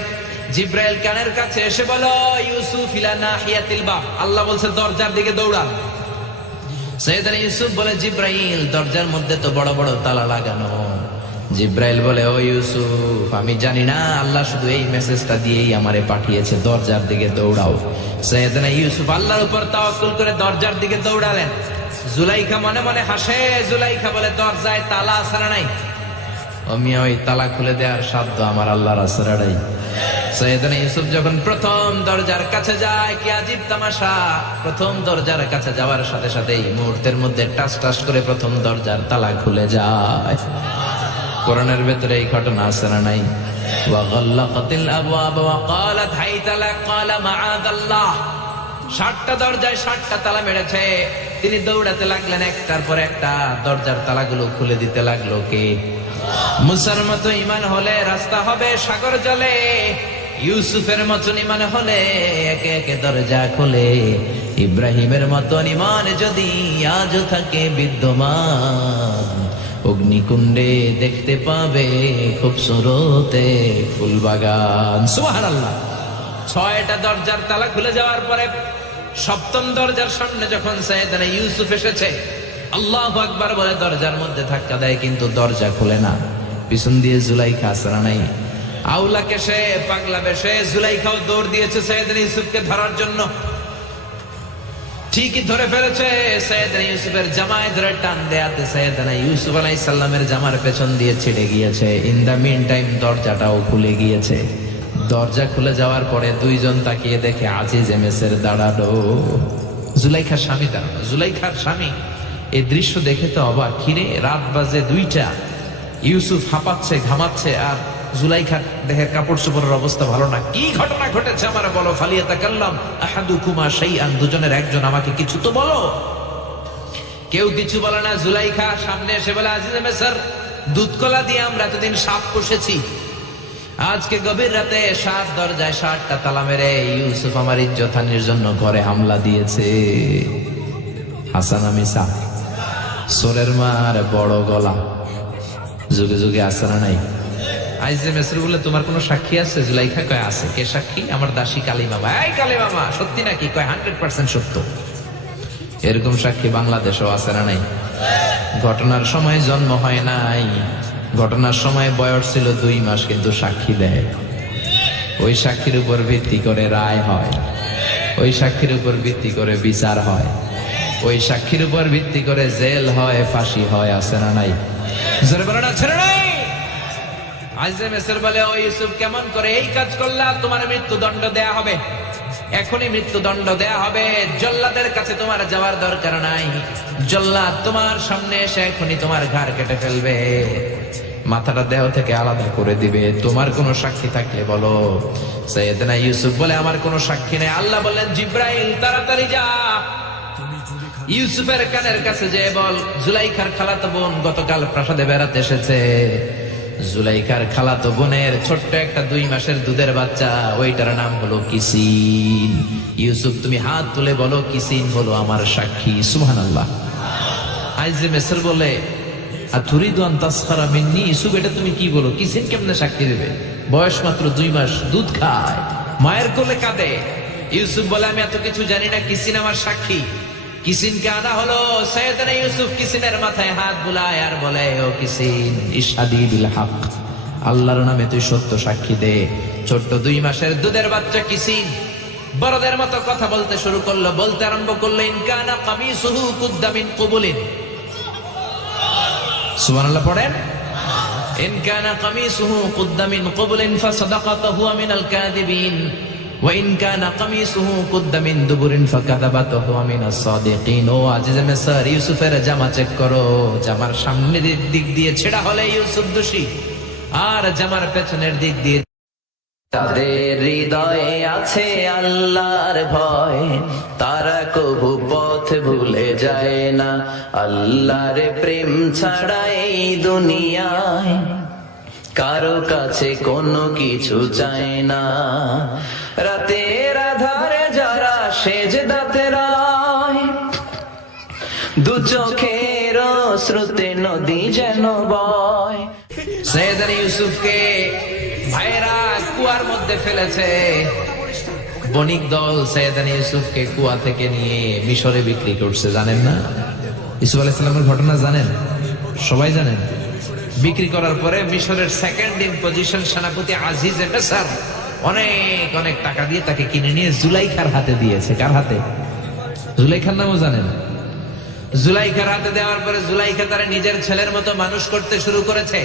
জিব্রাইল কানের কাছে এসে বলো, ইউসুফ ইলা নাহিয়াতিল বাব, আল্লাহ বলছে দরজার দিকে দৌড়ান। সাইয়েদনা ইউসুফ বলে, জিব্রাইল, দরজার মধ্যে তো বড় বড় তালা লাগানো। জিব্রাইল বলে, ও ইউসুফ, আমি জানি না, আল্লাহ শুধু এই মেসেজটা দিয়েই আমারে পাঠিয়েছে, দরজার দিকে দৌড়াও। সাইয়েদনা ইউসুফ আল্লাহর উপর তাওয়াক্কুল করে দরজার দিকে দৌড়ালেন। জুলাইখা মনে মনে হাসে। জুলাইখা বলে, দরজায় তালা আছে না নাই? ও মিয়া, ওই তালা খুলে দেওয়ার সাধ্য আমার আল্লাহর আছে না নাই? সাইয়েদনা ইউসুফ যখন প্রথম দরজার কাছে যায়, কি আজীব তামাশা, প্রথম দরজার কাছে যাওয়ার সাথে সাথেই মুহূর্তের মধ্যে টাস টাস করে প্রথম দরজার তালা খুলে যায়। কোরআনের ভেতরে এই ঘটনা আছে না নাই? ওয়া গাল্লাকাতিল আবওয়াব ওয়া ক্বালাত হাইতা লাক ক্বালা মাআযাল্লাহ। 7টা দরজায় 7টা তালা মেরেছে। তিনি দৌড়াতে লাগলেন, একটার পর একটা দরজার তালাগুলো খুলে দিতে লাগলো। কে? মুসার মতো ঈমান হলে রাস্তা হবে সাগর জলে, ইউসুফের মতন ঈমান হলে একে একে দরজা খোলে। ইব্রাহিমের মতন ঈমান যদি আজও থাকে বিদ্যমান, অগ্নিকুণ্ডে দেখতে পাবে খুবসুরতে ফুলবাগান। সুবহানাল্লাহ। 6টা দরজার তালা খুলে যাওয়ার পরে 7ম দরজার সামনে যখন সাইয়েদনা ইউসুফ এসেছে, আল্লাহু আকবার বলে দরজার মধ্যে ধাক্কা দেয়, কিন্তু দরজা খুলে না। পিছন দিয়ে জুলাইখা আসরা নাই, আউলা কেশে পাগলা বেশে জুলাইখাও দৌড় দিয়েছে সাইয়েদনা ইউসুফকে ধরার জন্য। ঠিকই ধরে ফেলেছে। সাইয়েদনা ইউসুফের জামায় ধরে টান দেয়াতে সাইয়েদনা ইউসুফ আলাইহিস সালামের জামার পেছন দিয়ে ছিঁড়ে গিয়েছে। ইন দা মিন টাইম দরজাটাও খুলে গিয়েছে। দরজা খুলে যাওয়ার পরে দুইজন তাকিয়ে দেখে আজিজ মেসের দাঁড়ালো, জুলাইখার স্বামী দাঁড়ানো। জুলাইখার স্বামী এই দৃশ্য দেখে তো অবাক। খিরে, রাত বাজে 2টা, ইউসুফ হাঁপাচ্ছে ঘামাচ্ছে, আর জুলাইখার দেহের কাপড় চোপড়ের অবস্থা ভালো না। কি ঘটনা ঘটেছে আমার বলো। ফালিয়াতাকাল্লাম আহাদুকুমা শাইআন, দুজনের একজন আমাকে কিছু তো বলো। কেউ কিছু বলে না। জুলাইখা সামনে এসে বলে, আজিজে মেসর, দুধকলা দিয়ে আমরা এতদিন সাপ পুষেছি, আজকে গভীর রাতে 7 দরজায় 7টা তালা মেরে ইউসুফ আমার ইজ্জত হানির জন্য ঘরে হামলা দিয়েছে। হাসান আমিসা, সোরের মার বড় গলা, যুগে যুগে আসে না নাই? আইজে মেসর বলে, তোমার কোনো সাক্ষী আছে? জুলাইখা কয়, আছে। কে সাক্ষী? আমার দাসী কালী মামা। এই কালী মামা, সত্যি নাকি? কয় 100% সত্য। এরকম সাক্ষী বাংলাদেশেও আছে না নাই? ঘটনার সময় জন্ম হয় নাই, ঘটনার সময় বয়স ছিল 2 মাস, কিন্তু সাক্ষী দেয়। ওই সাক্ষীর উপর ভিত্তি করে রায় হয়, ওই সাক্ষীর উপর ভিত্তি করে বিচার হয়, ওই সাক্ষীর উপর ভিত্তি করে জেল হয়, ফাঁসি হয়। আছে না নাই? জোরে বলো না, ছেড়ে নাই। আজিজে মেসর বলে, ও ইউসুফ, কেমন করে এই কাজ করলা? তোমার মৃত্যুদণ্ড দেয়া হবে, এখনই মৃত্যুদণ্ড দেয়া হবে। জল্লাদের কাছে তোমার যাওয়ার দরকার নাই, জল্লাদ তোমার সামনে এসে এখনই তোমার ঘাড় কেটে ফেলবে, মাথাটা দেহ থেকে আলাদা করে দিবে। তোমার কোনো সাক্ষী থাকলে বলো। সাইয়েদনা ইউসুফ বলে, আমার কোনো সাক্ষী নেই। আল্লাহ বললেন, জিব্রাইল তাড়াতাড়ি যা, ইউসুফের কানের কাছে যে বল, জুলাইখার খালাতো বোন গতকাল প্রাসাদে বেড়াতে এসেছে। জুলাইখার খালাতো বোনের ছোট্ট একটা 2 মাসের দুধের বাচ্চা, ওইটার নাম হলো কিসিন। ইউসুফ তুমি হাত তুলে বলো কিসিন হলো আমার সাক্ষী। সুবহানাল্লাহ। আইজে মেসর বলে আতুরিদু আন তাসখারা মিন্নি, ইউসুফ এটা তুমি কি বলো? কিসিন কেমনে সাক্ষী দেবে? বয়স মাত্র 2 মাস, দুধ খায়, মায়ের কোলে কাঁদে। ইউসুফ বলে আমি এত কিছু জানি না, কিসিন আমার সাক্ষী। কিসিনকে আনা হলো। সৈয়দনা ইউসুফ কিসিনের মাথায় হাত বুলায় আর বলে, ও কিসিন ইশহাদি বিল হক, আল্লাহর নামে তুই সত্য সাক্ষী দে। ছোট্ট 2 মাসের দুধের বাচ্চা কিসিন বড়দের মতো কথা বলতে শুরু করলো, বলতে আরম্ভ করলো, ইনকানা কামিসুহু কুদ্দা মিন কুবুলিন। সুবহানাল্লাহ পড়েন। ইনকানা কামিসুহু কুদ্দা মিন কুবুলিন ফাসাদাকাতু হুয়া মিনাল কাযিবিন ওয়া ইন কানা কামিসুহু কুদ্দা মিন দুবুরিন ফাকাযাবাতু হুয়া মিনাস সাদিকিন। ও আজিজে মিসর, ইউসুফের জামা চেক করো। জামার সামনের দিক দিয়ে ছেঁড়া হলে ইউসুফ দোষী, আর জামার পেছনের দিক দিয়ে। তাদের হৃদয়ে আছে আল্লাহর ভয়, তারা কবু পথ ভুলে যায় না। আল্লাহর প্রেম ছাড়া এই দুনিয়ায় কারো কাছে কোনো কিছু চায় না। রাতের আধারে যারা সেজদাতে রায়, দু চোখের শ্রুতে নদী যেন বয়। সৈয়দনা ইউসুফকে ভাইরা কুয়ার মধ্যে ফেলেছে। বণিক দল সৈয়দনা ইউসুফকে কুয়া থেকে নিয়ে মিশরে বিক্রি করছে, জানেন না? ইউসুফ আলাইহিস সালামের ঘটনা জানেন? সবাই জানেন। বিক্রি করার পরে মিশরের সেকেন্ড ইন পজিশন সেনাপতি আজিজ মিসর অনেক অনেক টাকা দিয়ে তাকে কিনে নিয়ে জুলাইখার হাতে দিয়েছে। কার হাতে? জুলাইখার নামও জানেন? জুলাইখার হাতে দেওয়ার পরে জুলাইখা তারা নিজের ছেলের মতো মানুষ করতে শুরু করেছে।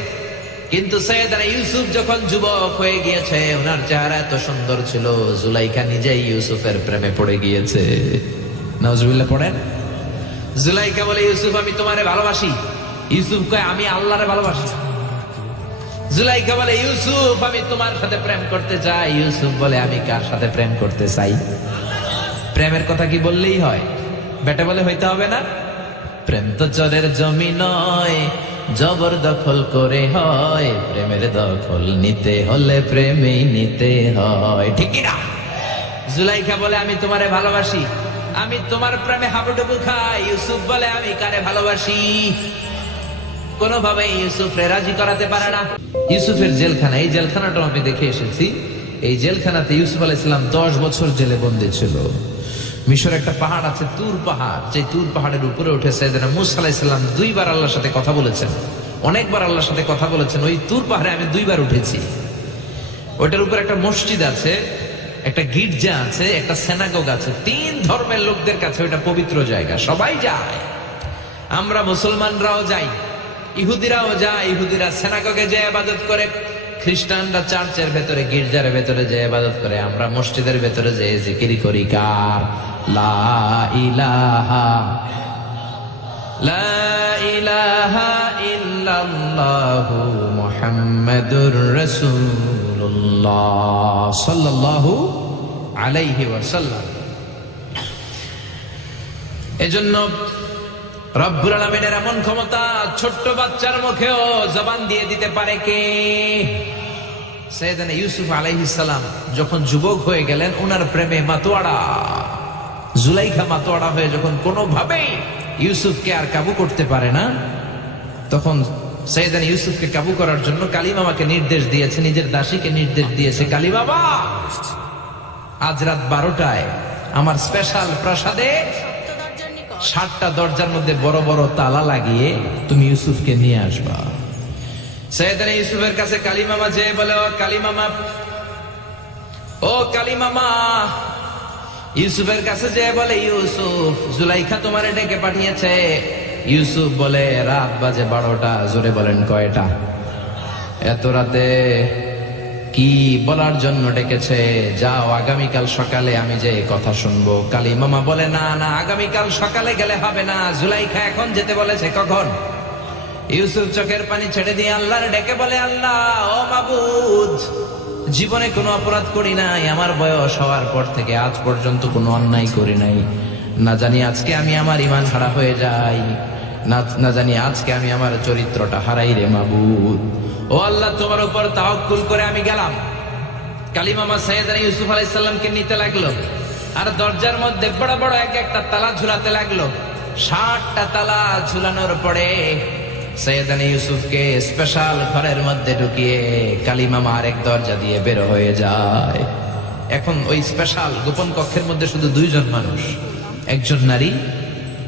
কিন্তু সৈয়দনা ইউসুফ যখন যুবক হয়ে গিয়েছে, ওনার চেহারা এত সুন্দর ছিল, জুলাইখা নিজেই ইউসুফের প্রেমে পড়ে গিয়েছে। নাউজুবিল্লাহ পড়েন। জুলাইখা বলে, ইউসুফ আমি তোমারে ভালোবাসি। ইউসুফ কয়, আমি আল্লাহরে ভালোবাসি। জুলাইখা বলে, ইউসুফ আমি তোমার সাথে প্রেম করতে চাই। ইউসুফ বলে, আমি কার সাথে প্রেম করতে চাই? প্রেমের কথা কি বললেই হয়? বেটা বলে হইতে হবে না? প্রেম তো চরের জমি নয়, জবরদখল করে হয়। প্রেমের দখল নিতে হলে প্রেমেই নিতে হয়, ঠিক না? জুলাইখা বলে, আমি তোমারে ভালোবাসি, আমি তোমার প্রেমে হাবুডুবু খাই। ইউসুফ বলে, আমি কারে ভালোবাসি? কোনোভাবে ইউসুফরে রাজি করাতে পারে না। ইউসুফের জেলখানা, এই জেলখানাটা আমি দেখে এসেছি। এই জেলখানাতে ইউসুফ আলাইহিস সালাম 10 বছর জেলে বন্দী ছিল। মিশর একটা পাহাড় আছে, তুর পাহাড়। যে তুর পাহাড়ের উপরে উঠে সাইয়েদনা মূসা আলাইহিস সালাম 2 বার আল্লাহর সাথে কথা বলেছেন, অনেকবার আল্লাহর সাথে কথা বলেছেন। ওই তুর পাহাড়ে আমি 2 বার উঠেছি। ওইটার উপর একটা মসজিদ আছে, একটা গির্জা আছে, একটা সিনাগোগ আছে। 3 ধর্মের লোকদের কাছে ওইটা পবিত্র জায়গা, সবাই যায়। আমরা মুসলমানরাও যাই, ইহুদিরাও যায়। ইহুদিরা সিনাগোগে যে ইবাদত করে, খ্রিস্টানরা চার্চের ভেতরে, গির্জার ভেতরে যে ইবাদত করে। আমরা মসজিদের ভেতরে যে জিকির করি কার? লা ইলাহা লা ইলাহা ইল্লাল্লাহু মুহাম্মাদুর রাসূলুল্লাহ সাল্লাল্লাহু আলাইহি ওয়াসাল্লাম। এজন্য রব্বুল আলামিনের এমন ক্ষমতা, ছোট্ট বাচ্চার মুখেও জবান দিয়ে দিতে পারে কে? সাইয়েদনা ইউসুফ আলাইহিস সালাম যখন যুবক হয়ে গেলেন, ওনার প্রেমে মাতোয়ারা। জুলাইখা মাতোয়ারা হয়ে যখন কোনোভাবেই ইউসুফকে আর কাবু করতে পারে না, তখন সাইয়েদনা ইউসুফকে কাবু করার জন্য কালিমামাকে নির্দেশ দিয়েছে, নিজের দাসীকে নির্দেশ দিয়েছে, কালিমামা আজ রাত 12টায় আমার স্পেশাল প্রাসাদে 7টা দরজার মধ্যে বড় বড় তালা লাগিয়ে তুমি ইউসুফকে নিয়ে আসবা। সাইয়েদনা ইউসুফের কাছে কালিমামা যে বলে, ও কালিমামা, ও কালিমামা। ইউসুফের কাছে যে বলে, ইউসুফ জুলাইখা তোমারে ডেকে পাঠিয়েছে। ইউসুফ বলে, রাত বাজে 12টা। জোরে বলেন, কয়টা? এত রাতে কি বলার জন্য ডেকেছে? যাও, আগামীকাল সকালে আমি যে কথা শুনবো। কালিমামা বলে, না না, আগামীকাল সকালে গেলে হবে না, জুলাইখা এখন যেতে বলেছে। কখন? ইউসুফ চোখের পানি ছেড়ে দিয়ে আল্লাহর ডেকে বলে, আল্লাহ ও মাবুদ, জীবনে কোনো অপরাধ করি নাই, আমার বয়স হওয়ার পর থেকে আজ পর্যন্ত কোনো অন্যায় করি নাই। না জানি আজকে আমি আমার ঈমান হারা হয়ে যাই, না জানি আজকে আমি আমার চরিত্রটা হারাই রে মাবুদ। ও আল্লাহ, তোমার উপর তাওয়াক্কুল করে আমি গেলাম। কালিমামা সাইয়েদনা ইউসুফ আলাইহিস সালামকে নিতে লাগলো, আর দরজার মধ্যে বড় বড় এক একটা তালা ঝুলাতে লাগলো। 60টা তালা ঝুলানোর পরে সাইয়েদনা ইউসুফকে স্পেশাল ঘরের মধ্যে ঢুকিয়ে কালিমামা আরেক দরজা দিয়ে বের হয়ে যায়। এখন ওই স্পেশাল গোপন কক্ষের মধ্যে শুধু দুইজন মানুষ, একজন নারী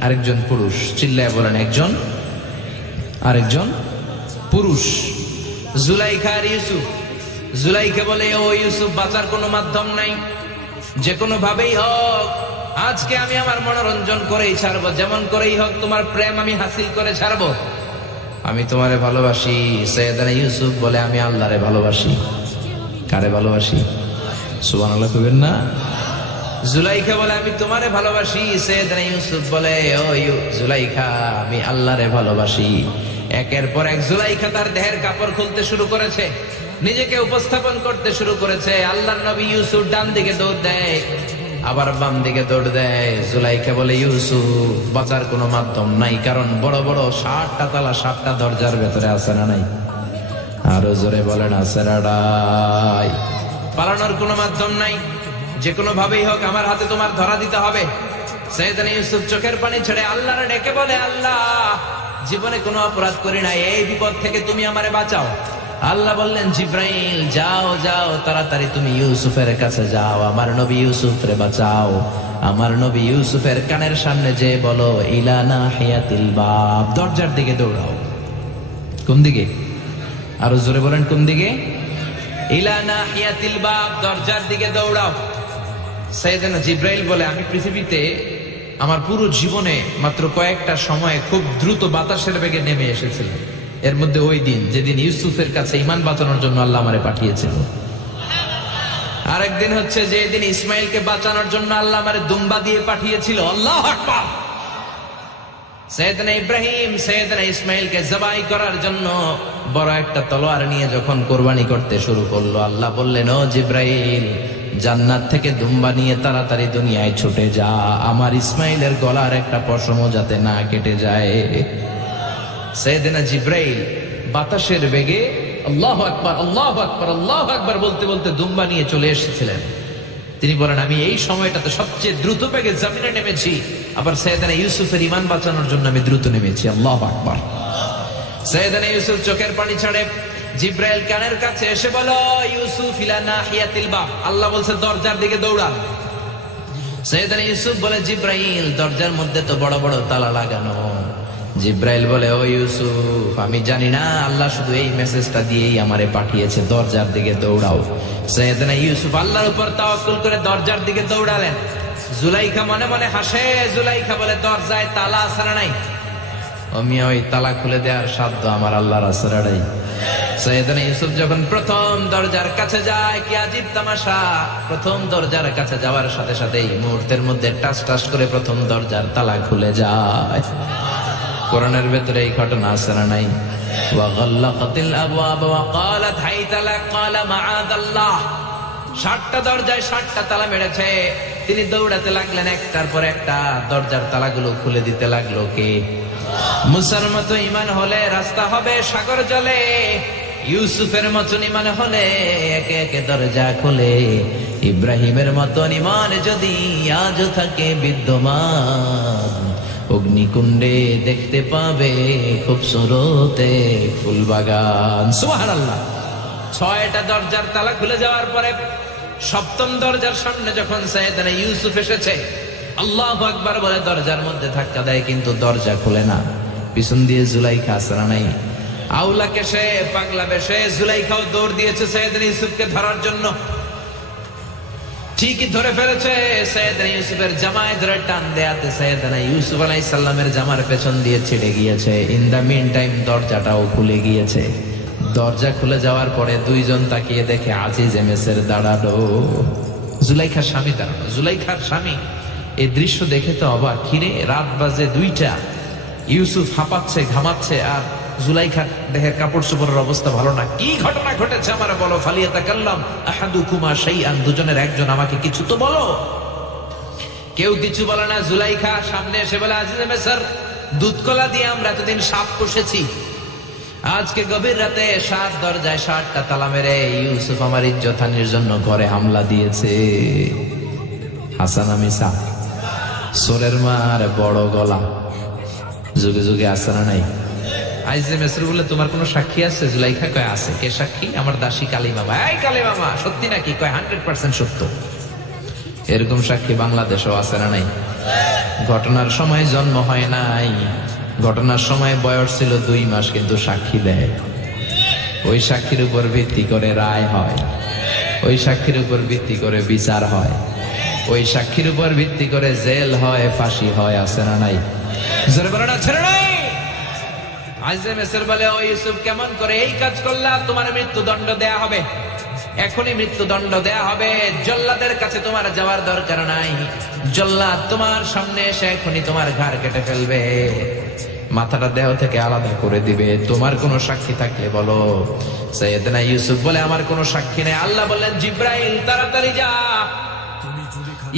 আরেকজন পুরুষ। চিল্লায় বলেন, একজন আরেকজন পুরুষ। জুলাইখা আর ইউসুফ। জুলাইখা বলে, ও ইউসুফ, বাঁচার কোনো মাধ্যম নাই, যে কোনো ভাবেই হোক আজকে আমি আমার মনোরঞ্জন করেই ছাড়বো, যেমন করেই হোক তোমার প্রেম আমি হাসিল করে ছাড়বো, আমি তোমারে ভালোবাসি। সাইয়েদনা ইউসুফ বলে, আমি আল্লাহরে ভালোবাসি। কারে ভালোবাসি? সুবহানাল্লাহ কইবেন না? জুলাইখা বলে, আমি তোমারে ভালোবাসি। সাইয়েদনা ইউসুফ বলে, ও জুলাইখা, আমি আল্লাহরে ভালোবাসি। একের পর এক জুলাইখা তার দেহের কাপড় খুলতে শুরু করেছে, নিজেকে উপস্থাপন করতে শুরু করেছে। আল্লাহর নবী ইউসুফ ডান দিকে দৌড় দেয়, আবার বাম দিকে দৌড় দেয়। জুলাইখা বলে, ইউসুফ, বাঁচার কোনো মাধ্যম নাই, কারণ বড় বড় 60টা তালা 60টা দরজার ভেতরে আছে না নাই? আরো জোরে বলেন, আছে না নাই? পালানোর কোনো মাধ্যম নাই, যে কোনো ভাবেই হোক আমার হাতে তোমার ধরা দিতে হবে। সাইয়েদনা ইউসুফ চোখের পানি ছেড়ে আল্লাহরে ডেকে বলে, আল্লাহ, জীবনে কোনো অপরাধ করি না, এই বিপদ থেকে তুমি আমারে বাঁচাও। আল্লাহ বললেন, জিব্রাইল, যাও যাও, তাড়াতাড়ি তুমি ইউসুফের কাছে যাও, আমার নবী ইউসুফরে বাঁচাও। আমার নবী ইউসুফের কানের সামনে যে বলো, ইলা নাহিয়াতিল বাব, দরজার দিকে দৌড়াও। কোন দিকে? আরো জোরে বলেন, কোন দিকে? ইলা নাহিয়াতিল বাব, দরজার দিকে দৌড়াও। সাইয়েদনা জিব্রাইল বলে, আমি পৃথিবীতে আমার পুরো জীবনে মাত্র কয়েকটা সময়ে খুব দ্রুত বাতাসের বেগে নেমে এসেছিলাম। এর মধ্যে ওই দিন যেদিন ইউসুফের কাছে ঈমান বাঁচানোর জন্য আল্লাহ আমারে পাঠিয়েছিল। আরেকদিন হচ্ছে যেদিন ইসমাইলকে বাঁচানোর জন্য আল্লাহ আমারে দুম্বা দিয়ে পাঠিয়েছিল। আল্লাহু আকবার। সাইয়েদনা ইব্রাহিম সাইয়েদনা ইসমাইলকে জবাই করার জন্য বড় একটা তলোয়ার নিয়ে যখন কোরবানি করতে শুরু করলো, আল্লাহ বললেন, ও জিব্রাইল, জান্নাত থেকে দুম্বা নিয়ে তাড়াতাড়ি দুনিয়ায় ছুটে যা, আমার ইসমাইলের গলার একটা পশমও যাতে না কেটে যায়। সাইয়েদনা জিব্রাইল বাতাসের বেগে আল্লাহু আকবার, আল্লাহু আকবার, আল্লাহু আকবার বলতে বলতে দুম্বা নিয়ে চলে এসেছিলেন। তিনি বলেন, আমি এই সময়টাতে সবচেয়ে দ্রুত বেগে জমিনে নেমেছি, আবার সাইয়েদনা ইউসুফের ঈমান বাঁচানোর জন্য আমি দ্রুত নেমেছি। আল্লাহু আকবার। সাইয়েদনা ইউসুফ চোখের পানি ছাড়ে জিব্রাইল কানের কাছে এসে বলো, ইউসুফ ইলা নাহিয়াতিল বাব, আল্লাহ বলছে দরজার দিকে দৌড়ান। সাইয়েদনা ইউসুফ বলে, জিব্রাইল, দরজার মধ্যে তো বড় বড় তালা লাগানো। জিব্রাইল বলে, ও ইউসুফ, আমি জানি না, আল্লাহ শুধু এই মেসেজটা দিয়েই আমারে পাঠিয়েছে, দরজার দিকে দৌড়াও। সাইয়েদনা ইউসুফ আল্লাহর উপর তাওয়াক্কুল করে দরজার দিকে দৌড়ালেন। জুলাইখা মনে মনে হাসে। জুলাইখা বলে, দরজায় তালা আছে না নাই? ও মিয়া, ওই তালা খুলে দেওয়ার সাধ্য আমার আল্লাহর আছে না নাই? সাইয়েদনা ইউসুফ যখন প্রথম দরজার কাছে যায়, কি আজীব তামাশা, প্রথম দরজার কাছে যাওয়ার সাথে সাথেই মুহূর্তের মধ্যে টাস টাস করে প্রথম দরজার তালা খুলে যায়। কোরআনের ভেতরে এই ঘটনা আছে না নাই? ওয়া গাল্লাকাতিল আবওয়াব ওয়া ক্বালাত হাইতা লাক ক্বালা মাআদাল্লাহ। 60টা দরজায় 60টা তালা মেরেছে। তিনি দৌড়াতে লাগলেন, একটার পর একটা দরজার তালাগুলো খুলে দিতে লাগলো কে? মুসার মতো ঈমান হলে রাস্তা হবে সাগর জলে, ইউসুফের মতন ঈমান হলে একে একে দরজা খোলে। ইব্রাহিমের মতন ঈমান যদি আজও থাকে বিদ্যমান, অগ্নিকুণ্ডে দেখতে পাবে খুবসুরতে ফুলবাগান। সুবহানাল্লাহ। 6টা দরজার তালা খুলে যাওয়ার পরে 7ম দরজার সামনে যখন সাইয়েদনা ইউসুফ এসেছে, আল্লাহু আকবার বলে দরজার মধ্যে ধাক্কা দেয়, কিন্তু দরজা খুলে না। পিছন দিয়ে জুলাইখা আসরা নাই, আউলা কেশে পাগলা বেশে জুলাইখাও দৌড় দিয়েছে সাইয়েদনা ইউসুফকে ধরার জন্য। ঠিকই ধরে ফেলেছে। সাইয়েদনা ইউসুফের জামায় ধরে টান দেয়াতে সাইয়েদনা ইউসুফ আলাইহিস সালামের জামার পেছন দিয়ে ছিঁড়ে গিয়েছে। ইন দা মিন টাইম দরজাটাও খুলে গিয়েছে। দরজা খুলে যাওয়ার পরে দুইজন তাকিয়ে দেখে আজিজ মেসের দাঁড়ালো, জুলাইখার স্বামী দাঁড়ানো। জুলাইখার স্বামী এই দৃশ্য দেখে তো অবাক। খিরে, রাত বাজে 2টা, ইউসুফ হাঁপাচ্ছে ঘামাচ্ছে, আর জুলাইখার দেহের কাপড় চোপড়ের অবস্থা ভালো না। কি ঘটনা ঘটেছে আমার বলো। ফালিয়াতাকাল্লাম আহাদুকুমা শাইআন, দুজনের একজন আমাকে কিছু তো বলো। কেউ কিছু বলে না। জুলাইখা সামনে এসে বলে, আজিজে মিসর, দুধ কলা দিয়ে আমরা এতদিন সাপ পুষেছি, আজকে গভীর রাতে 7 দরজায় 7টা তালা মেরে ইউসুফ আমার ইজ্জত হানির জন্য ঘরে হামলা দিয়েছে। হাসান মিসা, সোরের মার বড় গলা, যুগে যুগে আসে না নাই? আজিজে মিসর বলে, তোমার কোনো সাক্ষী আছে? জুলাইখা কয়, আছে। কে সাক্ষী? আমার দাসী কালী মামা। এই কালী মামা, সত্যি নাকি? কয় 100% সত্য। এরকম সাক্ষী বাংলাদেশেও আছে না নাই? ঘটনার সময় জন্ম হয় নাই, ঘটনার সময় বয়স ছিল 2 মাস, কিন্তু সাক্ষী দেয়। ওই সাক্ষীর উপর ভিত্তি করে রায় হয়, ওই সাক্ষীর উপর ভিত্তি করে বিচার হয়, ওই সাক্ষীর উপর ভিত্তি করে জেল হয়, ফাঁসি হয়। আছে না নাই? জোরে বলো না, ছেড়ে নাই। আজিজে মিসর বলে, ও ইউসুফ, কেমন করে এই কাজ করলা? তোমার মৃত্যুদণ্ড দেয়া হবে, এখনই মৃত্যুদণ্ড দেয়া হবে। জল্লাদের কাছে তোমার যাওয়ার দরকার নাই, জল্লাদ তোমার সামনে এসে এখনই তোমার ঘাড় কেটে ফেলবে, মাথাটা দেহ থেকে আলাদা করে দিবে। তোমার কোনো সাক্ষী থাকলে বলো। সাইয়েদনা ইউসুফ বলে, আমার কোনো সাক্ষী নেই। আল্লাহ বললেন, জিব্রাইল তাড়াতাড়ি যা,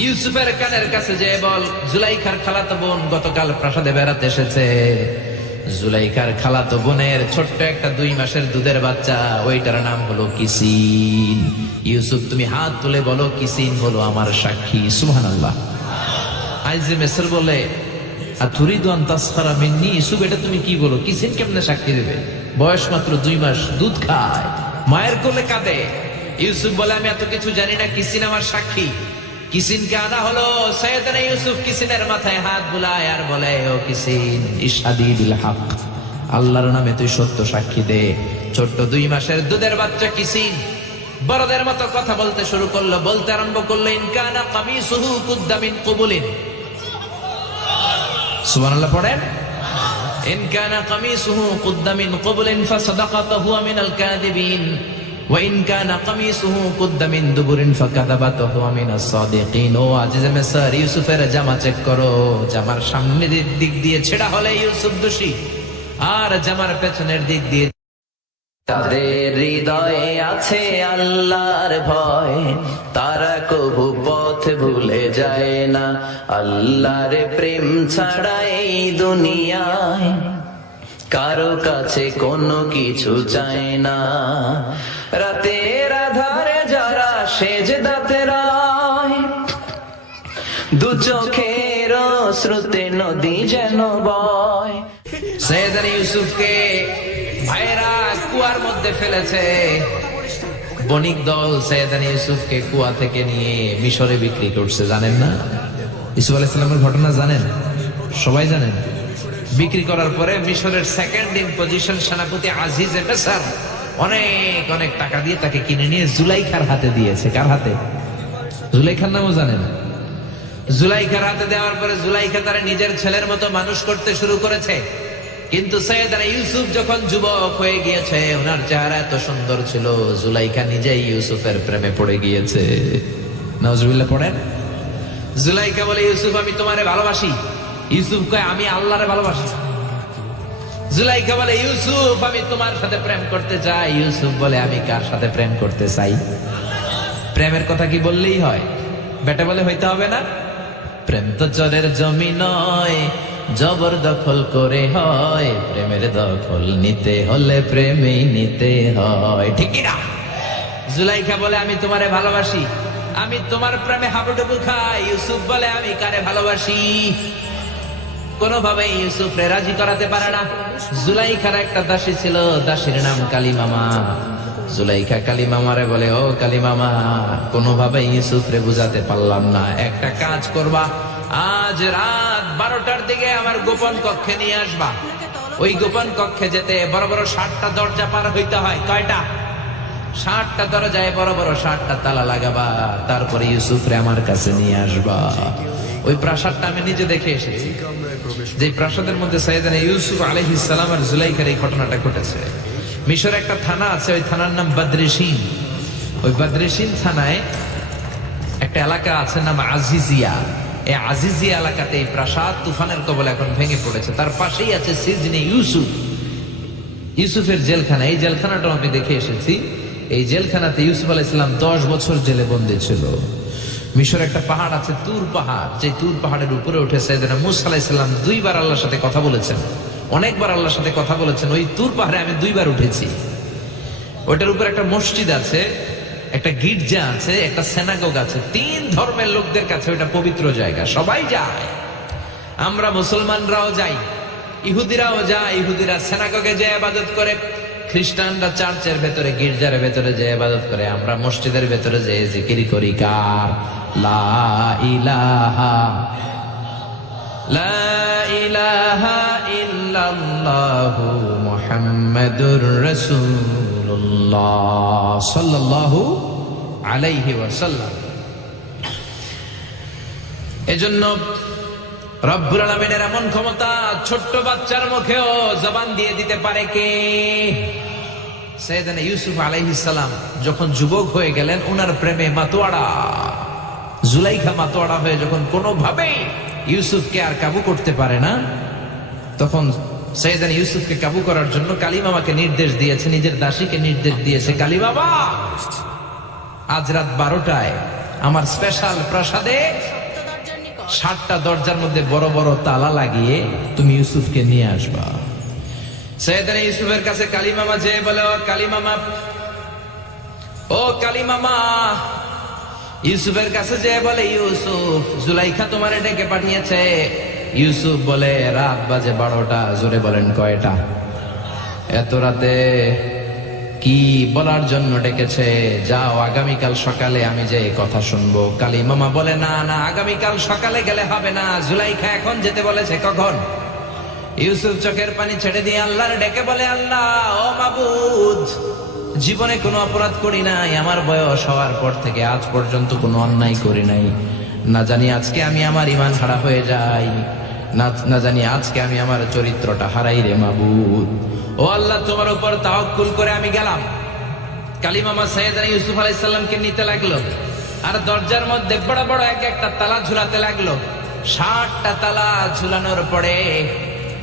ইউসুফের কানের কাছে যে বল, জুলাইখার খালাতো বোন গতকাল প্রাসাদে বেড়াতে এসেছে। জুলাইখার খালাতো বোনের ছোট্ট একটা 2 মাসের দুধের বাচ্চা, ওইটার নাম হলো কিসিন। ইউসুফ, তুমি হাত তুলে বলো, কিসিন হলো আমার সাক্ষী। সুবহানাল্লাহ। আজিজে মিসর বলে, আতুরিদু আন তাসখারা মিন্নি? ইউসুফ, এটা তুমি কি বলো? কিসিন কেমনে সাক্ষী দেবে? বয়স মাত্র 2 মাস, দুধ খায়, মায়ের কোলে কাঁদে। ইউসুফ বলে, আমি এত কিছু জানি না, কিসিন আমার সাক্ষী। কিসিনকে আনা হলো। সাইয়েদনা ইউসুফ কিসিনের মাথায় হাত বুলায় আর বলে, ও কিসিন, ইশহাদি বিল হক, আল্লাহর নামে তুই সত্য সাক্ষী দে। ছোট্ট 2 মাসের দুধের বাচ্চা কিসিন বড়দের মতো কথা বলতে শুরু করলো, বলতে আরম্ভ করলো, ইন কানা কামিসুহু কুদ্দা মিন কুবুলিন। সুবহানাল্লাহ পড়েন। ইন কানা কামিসুহু কুদ্দা মিন কুবুলিন ফাসাদাকাতু হুয়া মিনাল কাযিবিন ওয়া ইন কানা কামিসুহু কুদ্দা মিন দুবুরিন ফাকাযাবাতু হুয়া মিনাস সাদিকিন। ও আজিজে মিসর, ইউসুফের জামা চেক করো, জামার সামনের দিক দিয়ে ছেঁড়া হলে ইউসুফ দোষী, আর জামার পেছনের দিক দিয়ে। তাদের হৃদয়ে আছে আল্লাহর ভয়, তারা কবু পথ ভুলে যায় না। আল্লাহর প্রেম ছাড়া এই দুনিয়ায় কারো কাছে কোনো কিছু চায় না। রাতের আধারে যারা সেজদাতে রয়, 2 চোখের শ্রুতে নদী যেন বয়। সাইয়েদনা ইউসুফকে ভাইরা কুয়ার মধ্যে ফেলেছে। বণিক দল সাইয়েদনা ইউসুফকে কুয়া থেকে নিয়ে মিশরে বিক্রি করছে, জানেন না? ইউসুফ আলাইহিস সালামের ঘটনা জানেন? সবাই জানেন। বিক্রি করার পরে মিশরের 2nd ইন পজিশন সেনাপতি আজিজে মিসর অনেক অনেক টাকা দিয়ে তাকে কিনে নিয়ে জুলাইখার হাতে দিয়েছে। কার হাতে? জুলাইখার নামও জানেন? জুলাইখার হাতে দেওয়ার পরে জুলাইখা তার নিজের ছেলের মতো মানুষ করতে শুরু করেছে। কিন্তু সাইয়েদনা ইউসুফ যখন যুবক হয়ে গিয়েছে, ওনার চেহারা এত সুন্দর ছিল, জুলাইখা নিজেই ইউসুফের প্রেমে পড়ে গিয়েছে। নাউজুবিল্লাহ পড়েন। জুলাইখা বলে, ইউসুফ, আমি তোমারে ভালোবাসি। ইউসুফ কয়, আমি আল্লাহরে ভালোবাসি। জুলাইখা বলে, ইউসুফ, আমি তোমার সাথে প্রেম করতে চাই। ইউসুফ বলে, আমি কার সাথে প্রেম করতে চাই? প্রেমের কথা কি বললেই হয়? বেটা বলে হইতে হবে না? প্রেম তো চরের জমি নয়, জবরদখল করে হয়। প্রেমের দখল নিতে হলে প্রেমেই নিতে হয়, ঠিক কি না? জুলাইখা বলে, আমি তোমারে ভালোবাসি, আমি তোমার প্রেমে হাবুডুবু খাই। ইউসুফ বলে, আমি কারে ভালোবাসি? কোনোভাবে ইউসুফরে রাজি করাতে পারে না। জুলাইখার একটা দাসী ছিল, দাসীর নাম কালী মামা। জুলাইখা কালী মামারে বলে, ও কালী মামা, কোনোভাবে ইউসুফরে বুঝাতে পারলাম না, একটা কাজ করবা, আজ রাত 12টার দিকে আমার গোপন কক্ষে নিয়ে আসবা। ওই গোপন কক্ষে যেতে বড় বড় 7টা দরজা পার হইতে হয়। কয়টা? 7টা দরজায় বড় বড় 7টা তালা লাগাবা, তারপরে ইউসুফরে আমার কাছে নিয়ে আসবা। ওই প্রাসাদটা আমি নিজে দেখে এসেছি, যে প্রাসাদের মধ্যে সাইয়েদনা ইউসুফ আলাইহিস সালাম আর জুলাইখার এই ঘটনাটা ঘটেছে। মিশরে একটা থানা আছে, ওই থানার নাম বদরেশিন। ওই বদরেশিন থানায় একটা এলাকা আছে নাম আজিজিয়া। এই আজিজিয়া এলাকাতে এই প্রাসাদ তুফানের কবলে এখন ভেঙে পড়েছে। তার পাশেই আছে সিজনে ইউসুফ, ইউসুফের জেলখানা। এই জেলখানাটা আমি দেখে এসেছি। এই জেলখানাতে ইউসুফ আলাইহিস সালাম 10 বছর জেলে বন্দী ছিল। মিশরে একটা পাহাড় আছে তুর পাহাড়, যে তুর পাহাড়ের উপরে উঠে সাইয়েদনা মূসা আলাইহিস সালাম দুইবার আল্লাহর সাথে কথা বলেছেন, অনেকবার আল্লাহর সাথে কথা বলেছেন। ওই তুর পাহাড়ে আমি দুইবার উঠেছি। ওইটার উপর একটা মসজিদ আছে, একটা গির্জা আছে, একটা সিনাগোগ আছে। 3 ধর্মের লোকদের কাছে ওইটা পবিত্র জায়গা, সবাই যায়। আমরা মুসলমানরাও যাই, ইহুদিরাও যায়। ইহুদিরা সিনাগোগে যে ইবাদত করে, খ্রিস্টানরা চার্চের ভেতরে, গির্জার ভেতরে যে ইবাদত করে, আমরা মসজিদের ভেতরে যে জিকির করি কার? লা ইলাহা লা ইলাহা ইল্লাল্লাহু মুহাম্মাদুর রাসূলুল্লাহ সাল্লাল্লাহু আলাইহি ওয়াসাল্লাম। এজন্য রব্বুল আলামিনের এমন ক্ষমতা, ছোট্ট বাচ্চার মুখেও জবান দিয়ে দিতে পারে কে? সাইয়েদনা ইউসুফ আলাইহিস সালাম যখন যুবক হয়ে গেলেন, ওনার প্রেমে মাতোয়ারা জুলাইখা মাতোয়ারা হয়ে যখন কোনোভাবেই ইউসুফকে আর কাবু করতে পারে না, তখন সাইয়েদনা ইউসুফকে কাবু করার জন্য কালিমামাকে নির্দেশ দিয়েছে, নিজের দাসীকে নির্দেশ দিয়েছে, কালিমামা আজ রাত 12টায় আমার স্পেশাল প্রাসাদে 7টা দরজার মধ্যে বড় বড় তালা লাগিয়ে তুমি ইউসুফকে নিয়ে আসবা। সাইয়েদনা ইউসুফের কাছে কালিমামা যে বলে, ও কালিমামা, ও কালিমামা, ইউসুফের কাছে যে বলে, ইউসুফ, জুলাইখা তোমারে ডেকে পাঠিয়েছে। ইউসুফ বলে, রাত বাজে 12টা। জোরে বলেন, কয়টা? এত রাতে কি বলার জন্য ডেকেছে? যাও, আগামীকাল সকালে আমি যে কথা শুনবো। কালিমামা বলে, না না, আগামীকাল সকালে গেলে হবে না, জুলাইখা এখন যেতে বলেছে। কখন? ইউসুফ চোখের পানি ছেড়ে দিয়ে আল্লাহর ডেকে বলে, আল্লাহ, ও মাবুদ, জীবনে কোনো অপরাধ করি নাই, আমার বয়স হওয়ার পর থেকে আজ পর্যন্ত কোনো অন্যায় করি নাই। না জানি আজকে আমি আমার ঈমান হারা হয়ে যাই, না জানি আজকে আমি আমার চরিত্রটা হারাই রে মাবুদ। ও আল্লাহ, তোমার উপর তাওয়াক্কুল করে আমি গেলাম। কালিমামা সাইয়েদনা ইউসুফ আলাইহিস সালামকে নিতে লাগলো, আর দরজার মধ্যে বড় বড় এক একটা তালা ঝুলাতে লাগলো। 60টা তালা ঝুলানোর পরে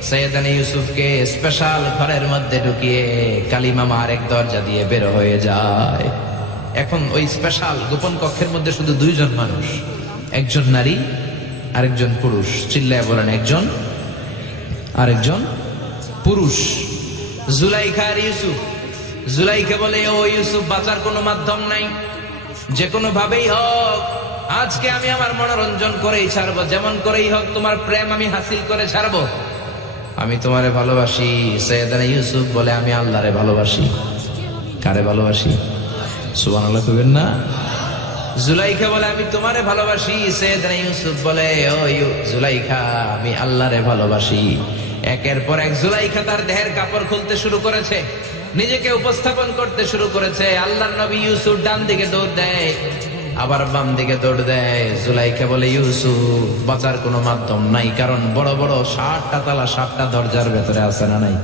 সাইয়েদনা ইউসুফকে স্পেশাল ঘরের মধ্যে ঢুকিয়ে কালিমামা আরেক দরজা দিয়ে বের হয়ে যায়। এখন ওই স্পেশাল গোপন কক্ষের মধ্যে শুধু 2 জন মানুষ, একজন নারী আরেকজন পুরুষ। চিল্লায় বলেন, একজন আরেকজন পুরুষ। জুলাইখা আর ইউসুফ। জুলাইখা বলে, ও ইউসুফ, বাঁচার কোনো মাধ্যম নাই, যে কোনো ভাবেই হোক আজকে আমি আমার মনোরঞ্জন করেই ছাড়বো, যেমন করেই হোক তোমার প্রেম আমি হাসিল করে ছাড়বো, আমি তোমারে ভালোবাসি। সাইয়েদনা ইউসুফ বলে, আমি আল্লাহরে ভালোবাসি। কারে ভালোবাসি? সুবহানাল্লাহ কইবেন না? জুলাইখা বলে, আমি তোমারে ভালোবাসি। সাইয়েদনা ইউসুফ বলে, ও জুলাইখা, আমি আল্লাহরে ভালোবাসি। একের পর এক জুলাইখা তার দেহের কাপড় খুলতে শুরু করেছে, নিজেকে উপস্থাপন করতে শুরু করেছে। আল্লাহর নবী ইউসুফ ডান দিকে দৌড় দেয়, আবার বাম দিকে দৌড় দেয়। জুলাইখা বলে, ইউসুফ, বাঁচার কোনো মাধ্যম নাই, কারণ বড় বড় 60টা তালা 7টা দরজার ভেতরে আছে না নাই?